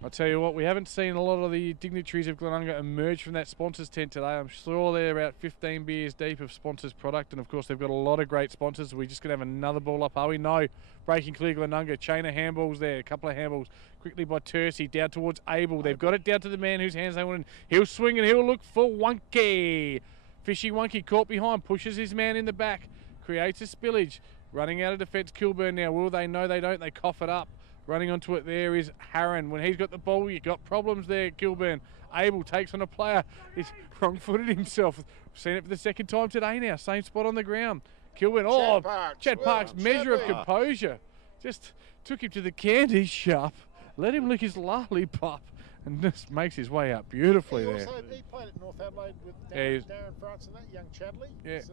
I'll tell you what, we haven't seen a lot of the dignitaries of Glenunga emerge from that sponsors tent today. I'm sure they're about 15 beers deep of sponsors product, and of course they've got a lot of great sponsors. We're just going to have another ball up, are we? No. Breaking clear Glenunga. Chain of handballs there. A couple of handballs quickly by Tersey down towards Abel. They've got it down to the man whose hands they want in. He'll swing and he'll look for Wonky. Fishy Wonky caught behind, pushes his man in the back, creates a spillage. Running out of defence, Kilburn now. Will they? No, they don't. They cough it up. Running onto it there is Harron. When he's got the ball, you've got problems there, Kilburn. Abel takes on a player. He's wrong-footed himself. We've seen it for the second time today now. Same spot on the ground. Kilburn. Chad Parks, measure of composure. Just took him to the candy shop. Let him lick his lollipop. And just makes his way out beautifully there. He played at North Adelaide with Darren France and that young Chadley. Yeah. So,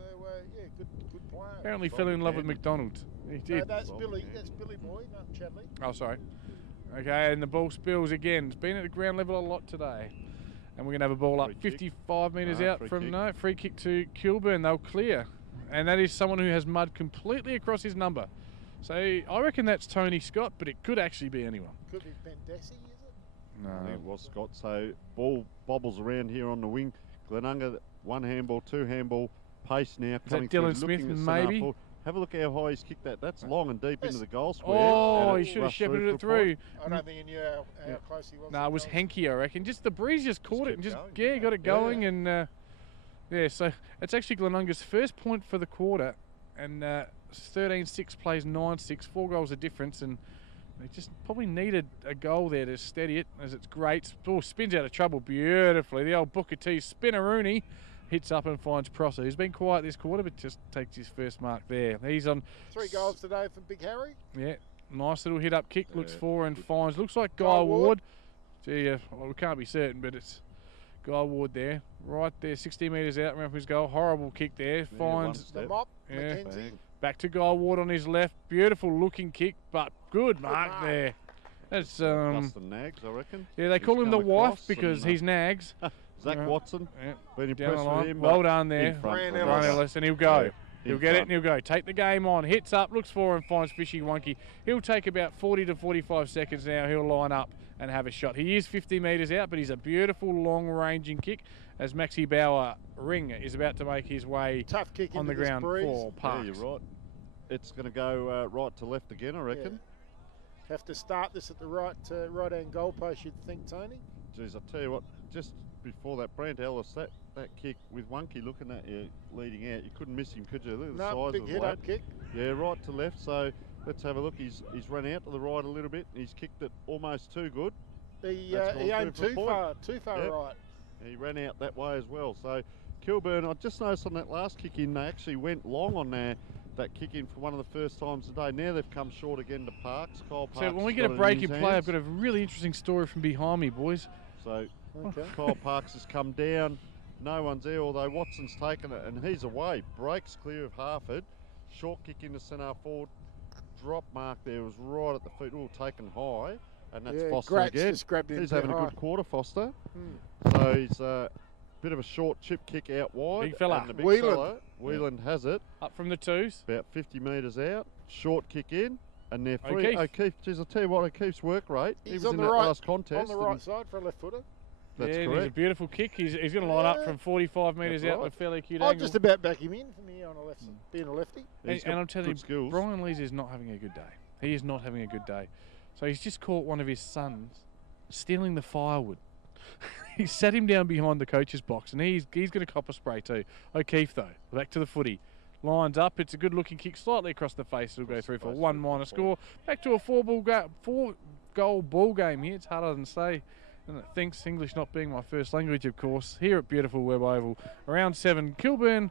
good player. Apparently fell in love with McDonald's. He did. No, that's Billy Boy, not Chadley. Oh, sorry. Okay, and the ball spills again. It's been at the ground level a lot today. And we're going to have a ball up 55 metres out from free kick to Kilburn. They'll clear. And that is someone who has mud completely across his number. So I reckon that's Tony Scott, but it could actually be anyone. Could be Ben Dessy, is it? No. I think it was Scott. So ball bobbles around here on the wing. Glenunga, one handball, two handball, pace now coming through. Dylan Smith, maybe? Have a look how high he's kicked that. That's long and deep into the goal square. Oh, he should have shepherded it through. I don't think he knew how close he was. No, it was Henke, I reckon. Just the breeze just caught it and just got it going, and so it's actually Glenunga's first point for the quarter, and 13-6 plays 9-6, 4 goals of difference, and they just probably needed a goal there to steady it, as it's great. Oh, spins out of trouble beautifully. The old Booker T spinneroonie hits up and finds Prosser, who's been quiet this quarter, but just takes his first mark there. He's on 3 goals today for Big Harry. Yeah, nice little hit up kick. Looks for and finds. Looks like Guy Ward. Gee, well, we can't be certain, but it's Guy Ward there, right there, 60 metres out around from his goal. Horrible kick there. Finds the mop. McKenzie. Back to Guy Ward on his left. Beautiful looking kick, but good mark there. That's Dustin Nags, I reckon. Yeah, they call him the wife because he's Nags. Zach Watson. Been Down impressed the line. with him. Well done there. Brian Ellis, and he'll go. Yeah, He'll get it and he'll go. Take the game on. Hits up, looks for and finds Fishy Wonky. He'll take about 40 to 45 seconds now. He'll line up and have a shot. He is 50 metres out, but he's a beautiful long-ranging kick as Maxi Bauer Ring is about to make his way Tough kick on the ground for Parks. Yeah, you're right. It's going to go right to left again, I reckon. Yeah. Have to start this at the right-hand goalpost, you'd think, Tony. Geez, I'll tell you what, just before that, Brant Ellis, that kick with Wonky looking at you leading out, you couldn't miss him, could you? Look at the size big of the hit-up kick. Yeah, right to left, so let's have a look. He's run out to the right a little bit, and he's kicked it almost too good. He aimed too far right. And he ran out that way as well. So Kilburn, I just noticed on that last kick in, they actually went long on that kick in for one of the first times today. Now they've come short again to Parks. Kyle Parks. So when we get a break in play, I've got a really interesting story from behind me, boys. So Kyle Parks has come down. No one's there, although Watson's taken it, and he's away. Breaks clear of Harford. Short kick into centre forward. Drop mark there was right at the feet, all taken high. And that's Foster again. Just grabbed him he's having a good quarter, Foster. So he's a bit of a short chip kick out wide. Big fella. And the big fella, Whelan has it. Up from the twos. About 50 metres out. Short kick in. And they're free. O'Keefe. O'Keefe, geez, I'll tell you what, O'Keefe's work rate. He's he was on in the that right, last contest. on the right side for a left footer. That's He's a correct. beautiful kick. He's going to line up from 45 metres out with a fairly cute I'll angle. just about back him in from here on a left, being a lefty. And I'm telling you, skills. Brian Lees is not having a good day. He is not having a good day. So he's just caught one of his sons stealing the firewood. He sat him down behind the coach's box, and he's going to cop a spray too. O'Keefe, though, back to the footy. Lines up. It's a good-looking kick slightly across the face. It'll go through for 1- score. Back to a 4-goal ball game here. It's harder than say. And thanks, English not being my first language, of course, here at beautiful Webb Oval. Round 7. Kilburn,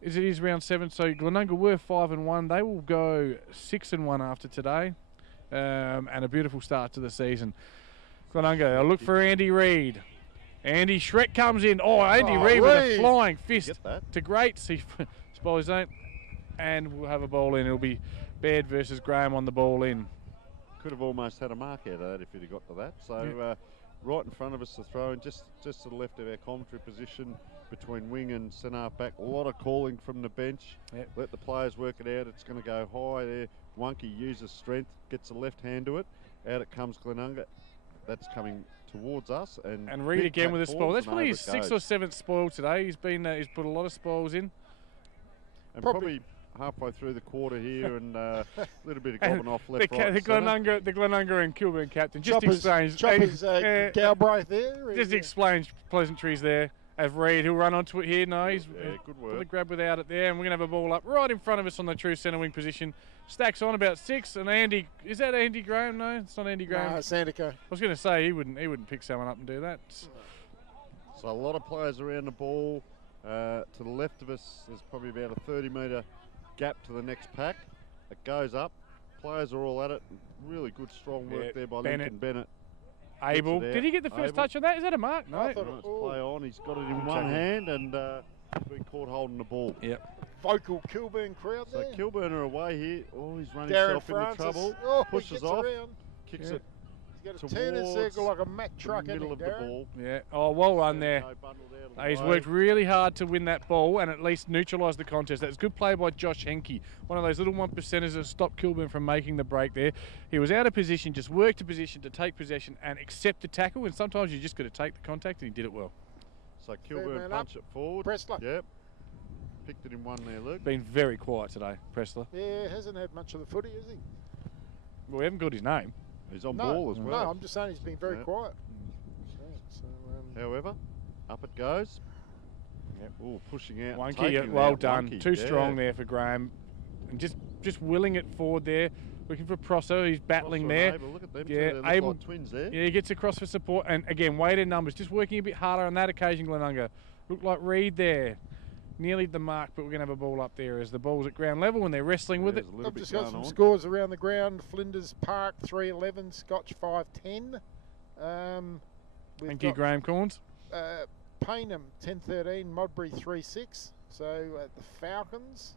it is round 7, so Glenunga were 5-1. They will go 6-1 after today. And a beautiful start to the season. Glenunga, I'll look for Andy Reid. Andy Shrek comes in. Oh, Andy Reid with a flying fist to Greats. He spoils don't. And we'll have a ball in. It'll be Baird versus Graham on the ball in. Could have almost had a mark out of that if he'd have got to that. So right in front of us, the throw in, just to the left of our commentary position between wing and centre back. A lot of calling from the bench. Yep. Let the players work it out. It's going to go high there. Wonky uses strength, gets the left hand to it. Out it comes Glenunga. That's coming towards us. And Reid again with a spoil. That's probably his 6th or 7th spoil today. He's put a lot of spoils in. And probably halfway through the quarter here, and a little bit of gobbing off left, right, the Glenunga and Kilburn captain just exchanged Galbraith there. Just exchanged pleasantries there. As Reid, he'll run onto it here. No, he's good work. Put the grab without it there, and we're going to have a ball up right in front of us on the true centre wing position. Stacks on about 6, and Andy, is that Andy Graham? No, it's not Andy Graham. No, Sandico. I was going to say he wouldn't pick someone up and do that. So a lot of players around the ball. To the left of us, there's probably about a 30-metre gap to the next pack. It goes up. Players are all at it. Really good, strong work there by Lincoln Bennett. Abel. Did he get the first touch on that? Is that a mark? No. Let's play on. He's got it in one hand and been caught holding the ball. Yep. Vocal Kilburn crowd there. So Kilburn are away here. Oh, he's running Darren himself into trouble. Oh, pushes off. Around. Kicks it. He's Got to turn in circle like a Mack truck, middle of the Darren? ball. Yeah. Oh, well run there. He's worked really hard to win that ball and at least neutralise the contest. That's good play by Josh Henke, one of those little 1%ers that stopped Kilburn from making the break there. He was out of position, just worked a position to take possession and accept the tackle, and sometimes you just got to take the contact, and he did it well. So Kilburn punch it forward. Pressler. Yep. Picked it in one there, Luke. Been very quiet today, Pressler. Yeah, hasn't had much of the footy, has he? Well, we haven't got his name. He's on ball as well. No, I'm just saying he's been very quiet. However, up it goes. Yep. Ooh, pushing out. Wonky, well done. Too strong there for Graham. And just willing it forward there. Looking for Prosser. He's battling there. Abel. Look at them. Yeah, Look Abel. like twins there. Yeah, he gets across for support. And again, weighted numbers. Just working a bit harder on that occasion, Glenunga. Looked like Reed there. Nearly the mark, but we're going to have a ball up there as the ball's at ground level and they're wrestling with it. I've just got some scores around the ground. Flinders Park 3-11, Scotch 5-10. Thank you, Graham Corns. Paynham 10-13, Modbury 3-6. So the Falcons.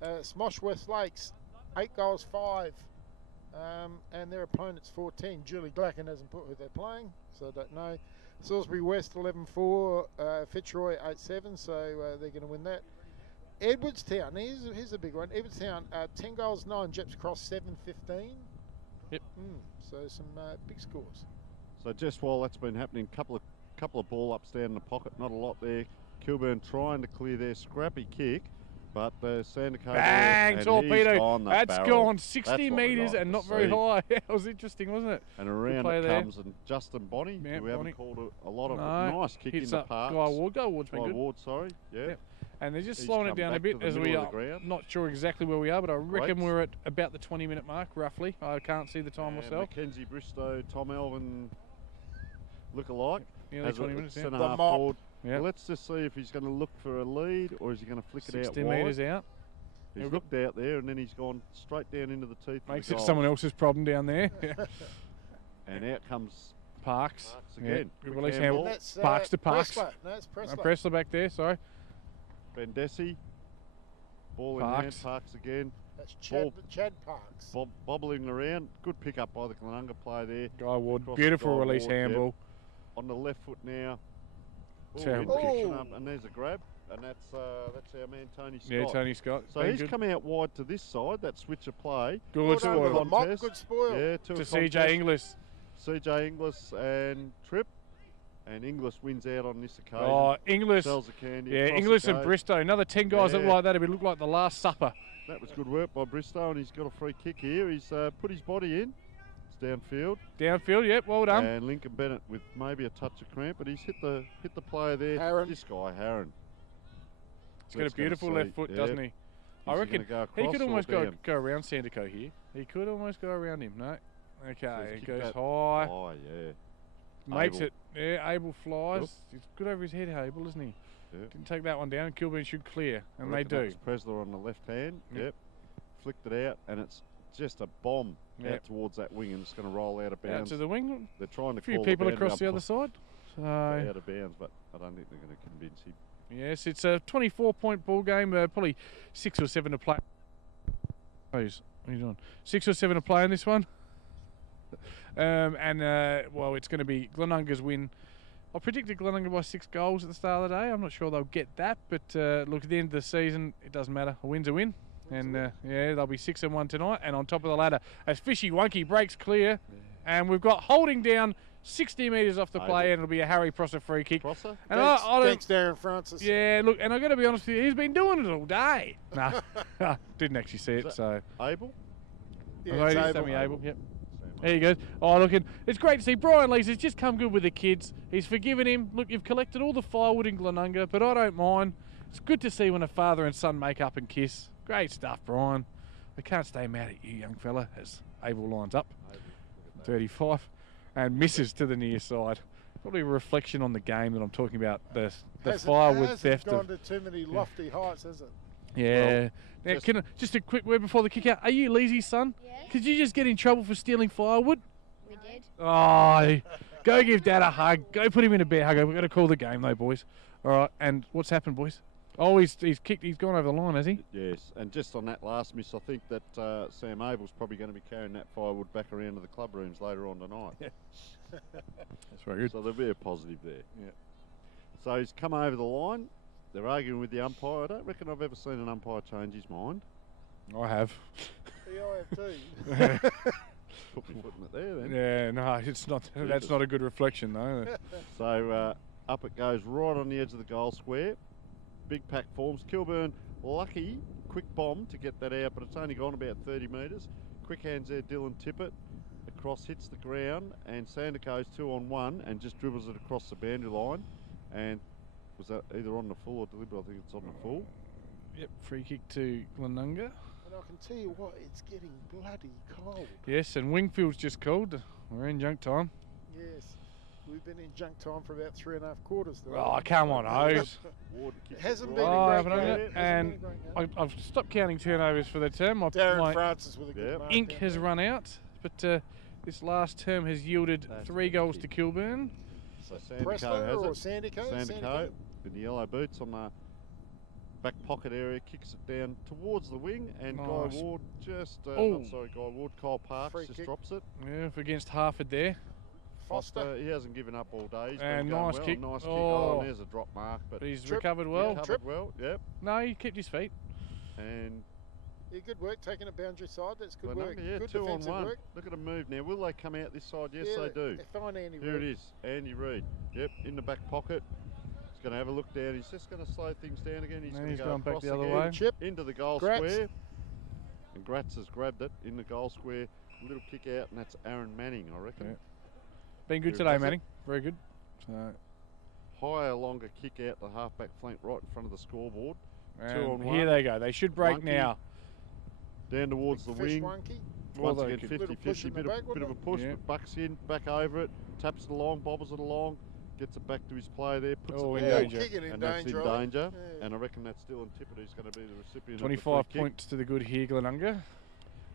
Smosh West Lakes 8 goals 5. And their opponents 14. Julie Glacken hasn't put who they're playing, so I don't know. Salisbury West 11-4, Fitzroy 8-7, so they're going to win that. Edwardstown, here's a big one. Edwardstown 10 goals 9, Jeps Cross 7-15. Yep. So some big scores. So just while that's been happening, couple of ball ups down in the pocket, not a lot there. Kilburn trying to clear their scrappy kick, but Sandico bang, torpedo. That's gone 60 metres like and not very high. It was interesting, wasn't it? And around it comes and Justin Bonney, who we haven't called a lot of nice kick in the park. Guy Ward's been good. Ward, sorry. Yeah. Yep. And they're just slowing it down a bit as we are. Not sure exactly where we are, but I reckon we're at about the 20-minute mark, roughly. I can't see the time myself. Mackenzie Bristow, Tom Elvin look alike. Nearly 20 minutes, centre half forward. Yep. Well, let's just see if he's going to look for a lead or is he going to flick it out 60 wide. metres out. He's looked out there and then he's gone straight down into the teeth. Makes it someone else's problem down there. And out comes Parks again. Good release handball. Parks to Parks. Pressler. No, it's Pressler. Pressler back there, sorry. Bendesi. Ball in hand. Parks again. That's Chad Parks. Bobbling around. Good pick up by the Glenunga player there. Guy Ward. Beautiful release handball. Yep. On the left foot now. Terrible kick. And there's a grab. And that's our man Tony Scott. Yeah, Tony Scott. So he's come out wide to this side, that switch of play. Good spoil. Good spoil. Yeah, to CJ Inglis. CJ Inglis and Tripp. And Inglis wins out on this occasion. Oh, Inglis. Sells the candy. Yeah, Inglis and Bristow. Another 10 guys that look like that. It would look like the Last Supper. That was good work by Bristow, and he's got a free kick here. He's put his body in. It's downfield. Downfield, yep, well done. And Lincoln Bennett with maybe a touch of cramp, but he's hit the player there. Harron. This guy, Harron. He's got a beautiful left foot, doesn't he? I reckon he could almost go around Sandico here. He could almost go around him. No. Okay, it goes high. Oh, yeah. Makes it. Yeah, Abel flies. Oops. He's good over his head, Abel, isn't he? Yep. Didn't take that one down. Kilburn should clear, and they do. Presler on the left hand. Yep. Flicked it out, and it's just a bomb out towards that wing, and it's going to roll out of bounds. Out to the wing. They're trying to call a few people across the other side. So out of bounds, but I don't think they're going to convince him. Yes, it's a 24-point ball game. Probably 6 or 7 to play. What are you doing? 6 or 7 to play in this one. Well, it's going to be Glenunga's win. I predicted Glenunga by 6 goals at the start of the day. I'm not sure they'll get that, but look, at the end of the season, it doesn't matter. A win's a win. And they'll be 6-1 tonight. And on top of the ladder, as Fishy Wonky breaks clear, and we've got holding down 60 metres off the play, and it'll be a Harry Prosser free kick. Prosser? And thanks, Darren Francis. Yeah, look, and I've got to be honest with you, he's been doing it all day. No, didn't actually see it. So Abel? Yeah, it's Abel. Yep. There you go. Oh, look, it's great to see Brian Lees has just come good with the kids. He's forgiven him. Look, you've collected all the firewood in Glenunga, but I don't mind. It's good to see when a father and son make up and kiss. Great stuff, Brian. I can't stay mad at you, young fella, as Abel lines up. 35 and misses to the near side. Probably a reflection on the game that I'm talking about. The firewood theft. Hasn't gone to too many lofty heights, has it? Yeah. Well, now, just a quick word before the kick out. Are you Leesy's son? Yes. Could you just get in trouble for stealing firewood? We did. Oh, go give Dad a hug. Go put him in a bear hugger. We've got to call the game though, boys. All right. And what's happened, boys? Oh, he's kicked. He's gone over the line, has he? Yes, and just on that last miss, I think that Sam Abel's probably going to be carrying that firewood back around to the club rooms later on tonight. That's very good. So there'll be a positive there. Yeah. So he's come over the line. They're arguing with the umpire. I don't reckon I've ever seen an umpire change his mind. I have. Yeah, I have too. Put my foot in it there then. Yeah, no, it's not. That's not a good reflection, though. So up it goes right on the edge of the goal square. Big pack forms. Kilburn lucky, quick bomb to get that out, but it's only gone about 30 metres. Quick hands there, Dylan Tippett. Across hits the ground, and Sandico's 2-on-1 and just dribbles it across the boundary line. And was that either on the full or deliberate? I think it's on the full. Yep, free kick to Glenunga. And I can tell you what, it's getting bloody cold. Yes, and Wingfield's just called. We're in junk time. Yes, we've been in junk time for about 3.5 quarters. Oh, come on, O's. It hasn't been Oh, a haven't great I? game. And I've stopped counting turnovers for the term. Darren Francis with a good mark ink down has there. run out, but this last term has yielded 3 goals to Kilburn. So Sandico Pressler has or it. Sandico? Sandico with the yellow boots on the back pocket area, kicks it down towards the wing, and Nice. Guy Ward just, Guy Ward, Kyle Parks Free just kick. drops it. Yeah, against Harford there. Foster. He hasn't given up all day. He's And been going nice well. kick. Nice kick. Oh. Oh, there's a drop mark, but But he's Trip. recovered well. recovered well. Yep. No, he kept his feet. And Yeah, good work taking a boundary side. That's good work. Glenunga, yeah, Good 2-on-1. defensive work. Look at them move now. Will they come out this side? Yes, Yeah, they do. They find Andy Here it Reid. is, Andy Reid. Yep, in the back pocket. He's going to have a look down. He's just going to slow things down again. He's No, going he's to go going back across the other again, way. Chip. into the goal Gratz. square. And Gratz has grabbed it in the goal square. Little kick out, and that's Aaron Manning, I reckon. Yeah. Been good Who today, has it? Manning. Very good. So, Higher, longer kick out the half-back flank right in front of the scoreboard. and 2-on-1. here they go. They should break Wonky. now. Down towards the Fish wing. Wonky. Once Although again, could- Little push 50-50, in the bit back, of wouldn't a it? push, Yeah. but bucks in, back over it, taps it along, bobbles it along, gets it back to his play there, puts Oh, it in down, danger. Kicking in and that's danger. in I think. danger. Yeah. And I reckon that's Dylan Tippett who's going to be the recipient 25 of the free kick. points to the good here, Glenunga.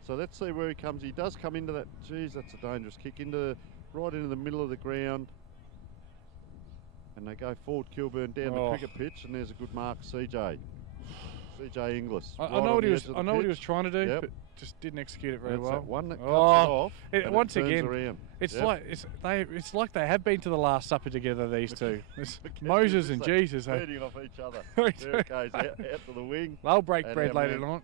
So let's see where he comes. He does come into that. Geez, that's a dangerous kick right into the middle of the ground. And they go forward, Kilburn down the Oh. cricket pitch, and there's a good mark, CJ Inglis. I right know on what the he was. edge of I the know what he pitch. was trying to do, Yep. but just didn't execute it very That's well. that one that cuts Oh, it off. it- and once it turns again, around. It's Yep. like it's like they have been to the Last Supper together. These two, It's Look at Moses this, and they're Jesus. feeding off each other. They There it goes out to the wing. They'll break And bread our later man- on.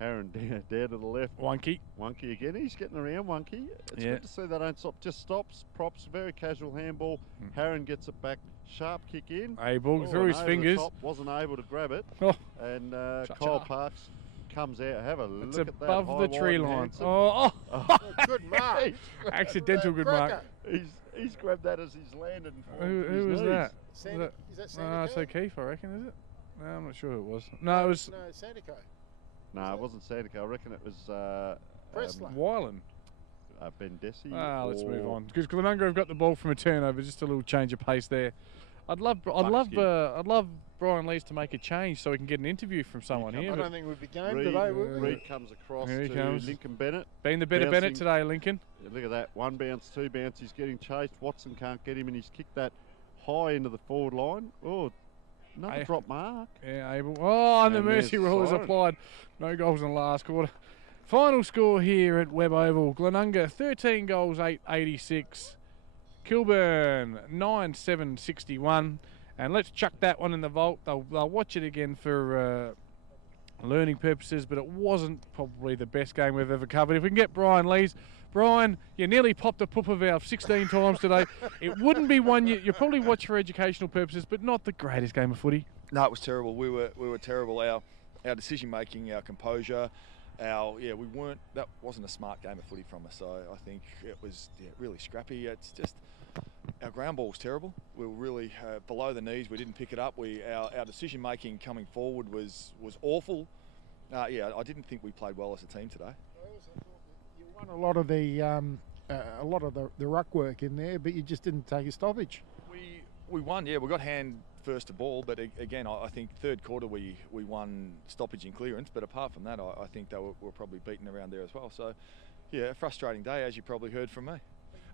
Harron down to the left. Wonky. Wonky again. He's getting around, Wonky. It's Yeah. good to see they don't stop. Just stops, props, very casual handball. Harron gets it back. Sharp kick in. Abel Oh, through and his over the fingers. top, wasn't able to grab it. Oh, And Cha-cha. Kyle Parks comes out. Have a it's look at that. above high, the tree wide, and line. handsome. Oh, Oh, good mark. accidental good mark. Cracker. He's grabbed that as he's landed. And fallen Who to his was knees. that? Sandy, is that Sandy? No, it's O'Keefe, I reckon, is it? No, I'm not sure who it was. No, it was No, Sandico. No, it wasn't Sandico. I reckon it was Pressler. Wyland. Ben Desi. Let's move or- on because Glenunga have got the ball from a turnover. Just a little change of pace there. I'd love Brian Lees to make a change so we can get an interview from someone I here. don't But think we'd be game Reed, today, would we? Reed comes across Here he to comes. Lincoln Bennett. being the better Bennett bouncing. today, Lincoln. Yeah, look at that. 1 bounce, 2 bounce. He's getting chased. Watson can't get him, and he's kicked that high into the forward line. Oh, another Hey. drop mark. Yeah, Abel. Oh, and the And there's mercy the rule is siren. applied. No goals in the last quarter. Final score here at Webb Oval. Glenunga 13 goals, 886. Kilburn 9-7-61. And let's chuck that one in the vault. They'll watch it again for learning purposes, but it wasn't probably the best game we've ever covered. If we can get Brian Lees. Brian, you nearly popped a pooper valve 16 times today. It wouldn't be one you probably watch for educational purposes, but not the greatest game of footy. No, it was terrible. We were terrible. Our decision making, our composure, we weren't. That wasn't a smart game of footy from us. So I think it was really scrappy. It's just our ground ball was terrible. We were really below the knees. We didn't pick it up. Our decision making coming forward was awful. I didn't think we played well as a team today. You won a lot of the ruck work in there, but you just didn't take a stoppage. We won. Yeah, we got hand first to ball, but again, I think third quarter we won stoppage and clearance. But apart from that, I think they were probably beaten around there as well. So, yeah, a frustrating day, as you probably heard from me.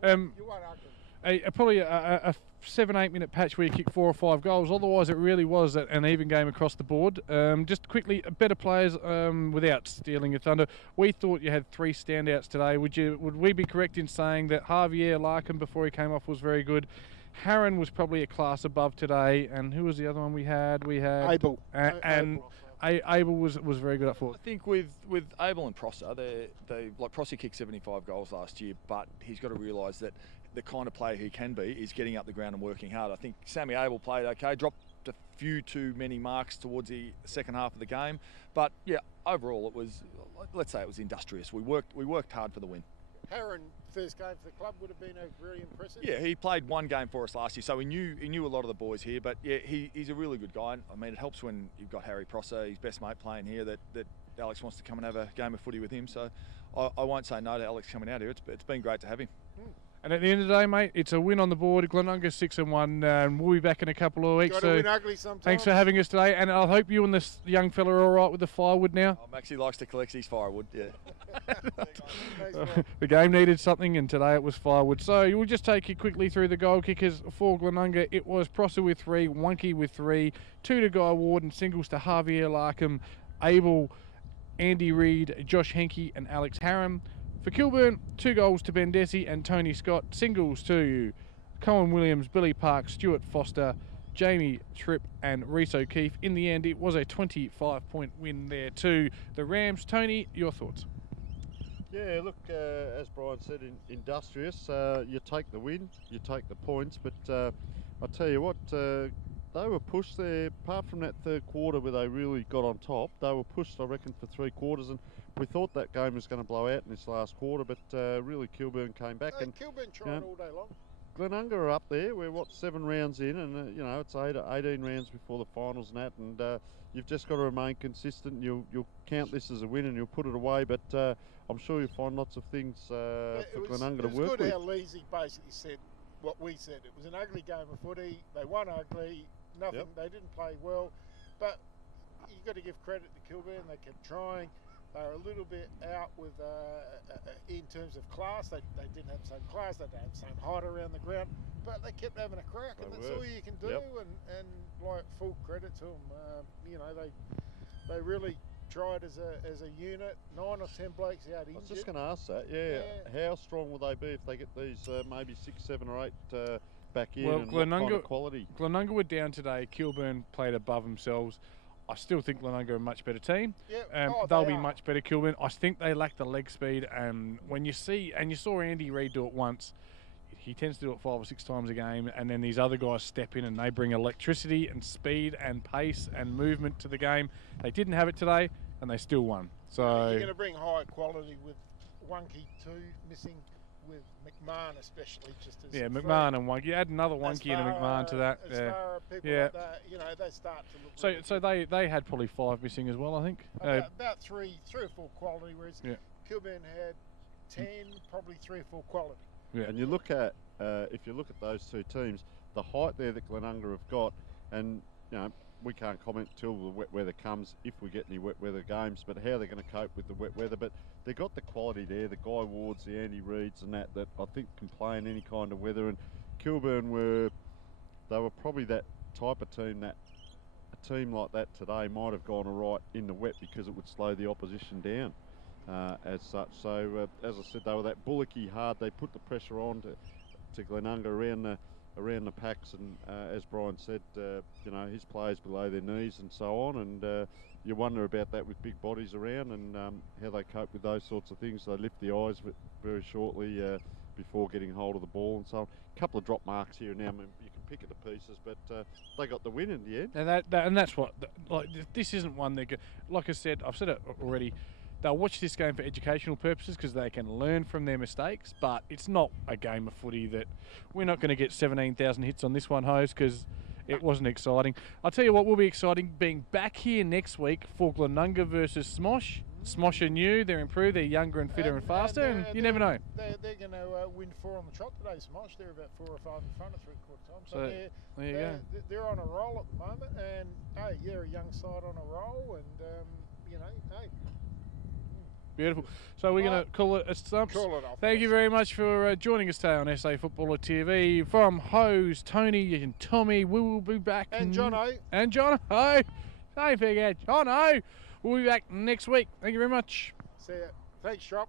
You won, Uncle. probably a 7-8 minute patch where you kick 4 or 5 goals. Otherwise, it really was an even game across the board. Just quickly, better players without stealing your thunder. We thought you had 3 standouts today. Would we be correct in saying that Javier Larkin, before he came off, was very good? Harron was probably a class above today, and who was the other one we had? We had Abel. Abel was very good up forward. I think with Abel and Prosser, Prosser kicked 75 goals last year, but he's got to realise that the kind of player he can be is getting up the ground and working hard. I think Sammy Abel played okay, dropped a few too many marks towards the second half of the game, but yeah, overall it was, let's say it was industrious. We worked hard for the win. Harron, first game for the club, would have been really impressive. Yeah, he played 1 game for us last year, so he knew a lot of the boys here. But yeah, he's a really good guy. I mean, it helps when you've got Harry Prosser, his best mate, playing here, that Alex wants to come and have a game of footy with him. So I won't say no to Alex coming out here. It's been great to have him. And at the end of the day, mate, it's a win on the board. Glenunga 6-1, and we'll be back in a couple of weeks. Got to win ugly sometimes. Thanks for having us today, and I hope you and this young fella are all right with the firewood now. Maxie likes to collect his firewood, yeah. The game needed something, and today it was firewood. So we'll just take you quickly through the goal kickers for Glenunga. It was Prosser with 3, Wonky with 3, 2 to Guy Ward, and singles to Javier Larkham, Abel, Andy Reid, Josh Henke, and Alex Harron. For Kilburn, 2 goals to Ben Desi and Tony Scott, singles to Cohen Williams, Billy Park, Stuart Foster, Jamie Tripp and Reece O'Keefe. In the end, it was a 25-point win there to the Rams. Tony, your thoughts? Yeah, look, as Brian said, industrious. You take the win, you take the points, but I tell you what, they were pushed there, apart from that third quarter where they really got on top, they were pushed, I reckon, for 3 quarters, and we thought that game was going to blow out in this last quarter, but really Kilburn came back. And Kilburn tried all day long. Glenunga are up there. We're 7 rounds in, and it's 18 rounds before the finals and that, and you've just got to remain consistent. You'll count this as a win and you'll put it away, but I'm sure you'll find lots of things for Glenunga to work with. It was good how LtdSee basically said what we said. It was an ugly game of footy. They won ugly. Nothing. They didn't play well, but you've got to give credit to Kilburn. They kept trying. They were a little bit out with in terms of class. They didn't have the same class. They didn't have the same height around the ground, but they kept having a crack, and that's all you can do. And like, full credit to them. They really tried as a unit. 9 or 10 blokes out injured. I was just going to ask that. Yeah. How strong will they be if they get these maybe 6, 7 or 8 back in? Well, and what kind of quality? Glenunga were down today. Kilburn played above themselves. I still think Glenunga are a much better team. They'll be much better Kilburn. I think they lack the leg speed. When you saw Andy Reid do it once, he tends to do it 5 or 6 times a game, and then these other guys step in and they bring electricity and speed and pace and movement to the game. They didn't have it today, and they still won. So you're going to bring high quality with Wonky too, missing with McMahon especially. McMahon and Wonky. Add another Wonky and a McMahon to that. People like that, they start to look. So they had probably 5 missing as well, I think. About 3 or 4 quality, whereas Kilburn had 10, probably 3 or 4 quality. Yeah. And you look at if you look at those 2 teams, the height there that Glenunga have got, and we can't comment till the wet weather comes, if we get any wet weather games, but how they're going to cope with the wet weather. But they've got the quality there, the Guy Wards, the Andy Reids and that I think can play in any kind of weather. And Kilburn were probably that type of team that a team like that today might have gone all right in the wet because it would slow the opposition down as such. So as I said, they were that bullocky hard. They put the pressure on to Glenunga around the packs, and as Brian said, his players below their knees and so on, and you wonder about that with big bodies around and how they cope with those sorts of things. They lift the eyes very shortly before getting hold of the ball and so on. A couple of drop marks here and now, I mean, you can pick it to pieces, but they got the win in the end. And that's what, this isn't one that, like I said, I've said it already, they'll watch this game for educational purposes because they can learn from their mistakes, but it's not a game of footy that we're not going to get 17,000 hits on this one, Hose, because it wasn't exciting. I'll tell you what will be exciting, being back here next week for Glenunga versus Smosh. Smosh are new, they're improved, they're younger and fitter and faster, and you never know. They're going to win 4 on the trot today, Smosh. They're about 4 or 5 in front of 3/4 time. So there you go. They're on a roll at the moment, and they're a young side on a roll, and hey. Beautiful. So we're going to call it a stumps. Call it off. Thank you very much for joining us today on SA Footballer TV. From Hose, Tony and Tommy, we will be back. And Jono. And Jono. Don't forget, Jono. We'll be back next week. Thank you very much. See ya. Thanks, Shop.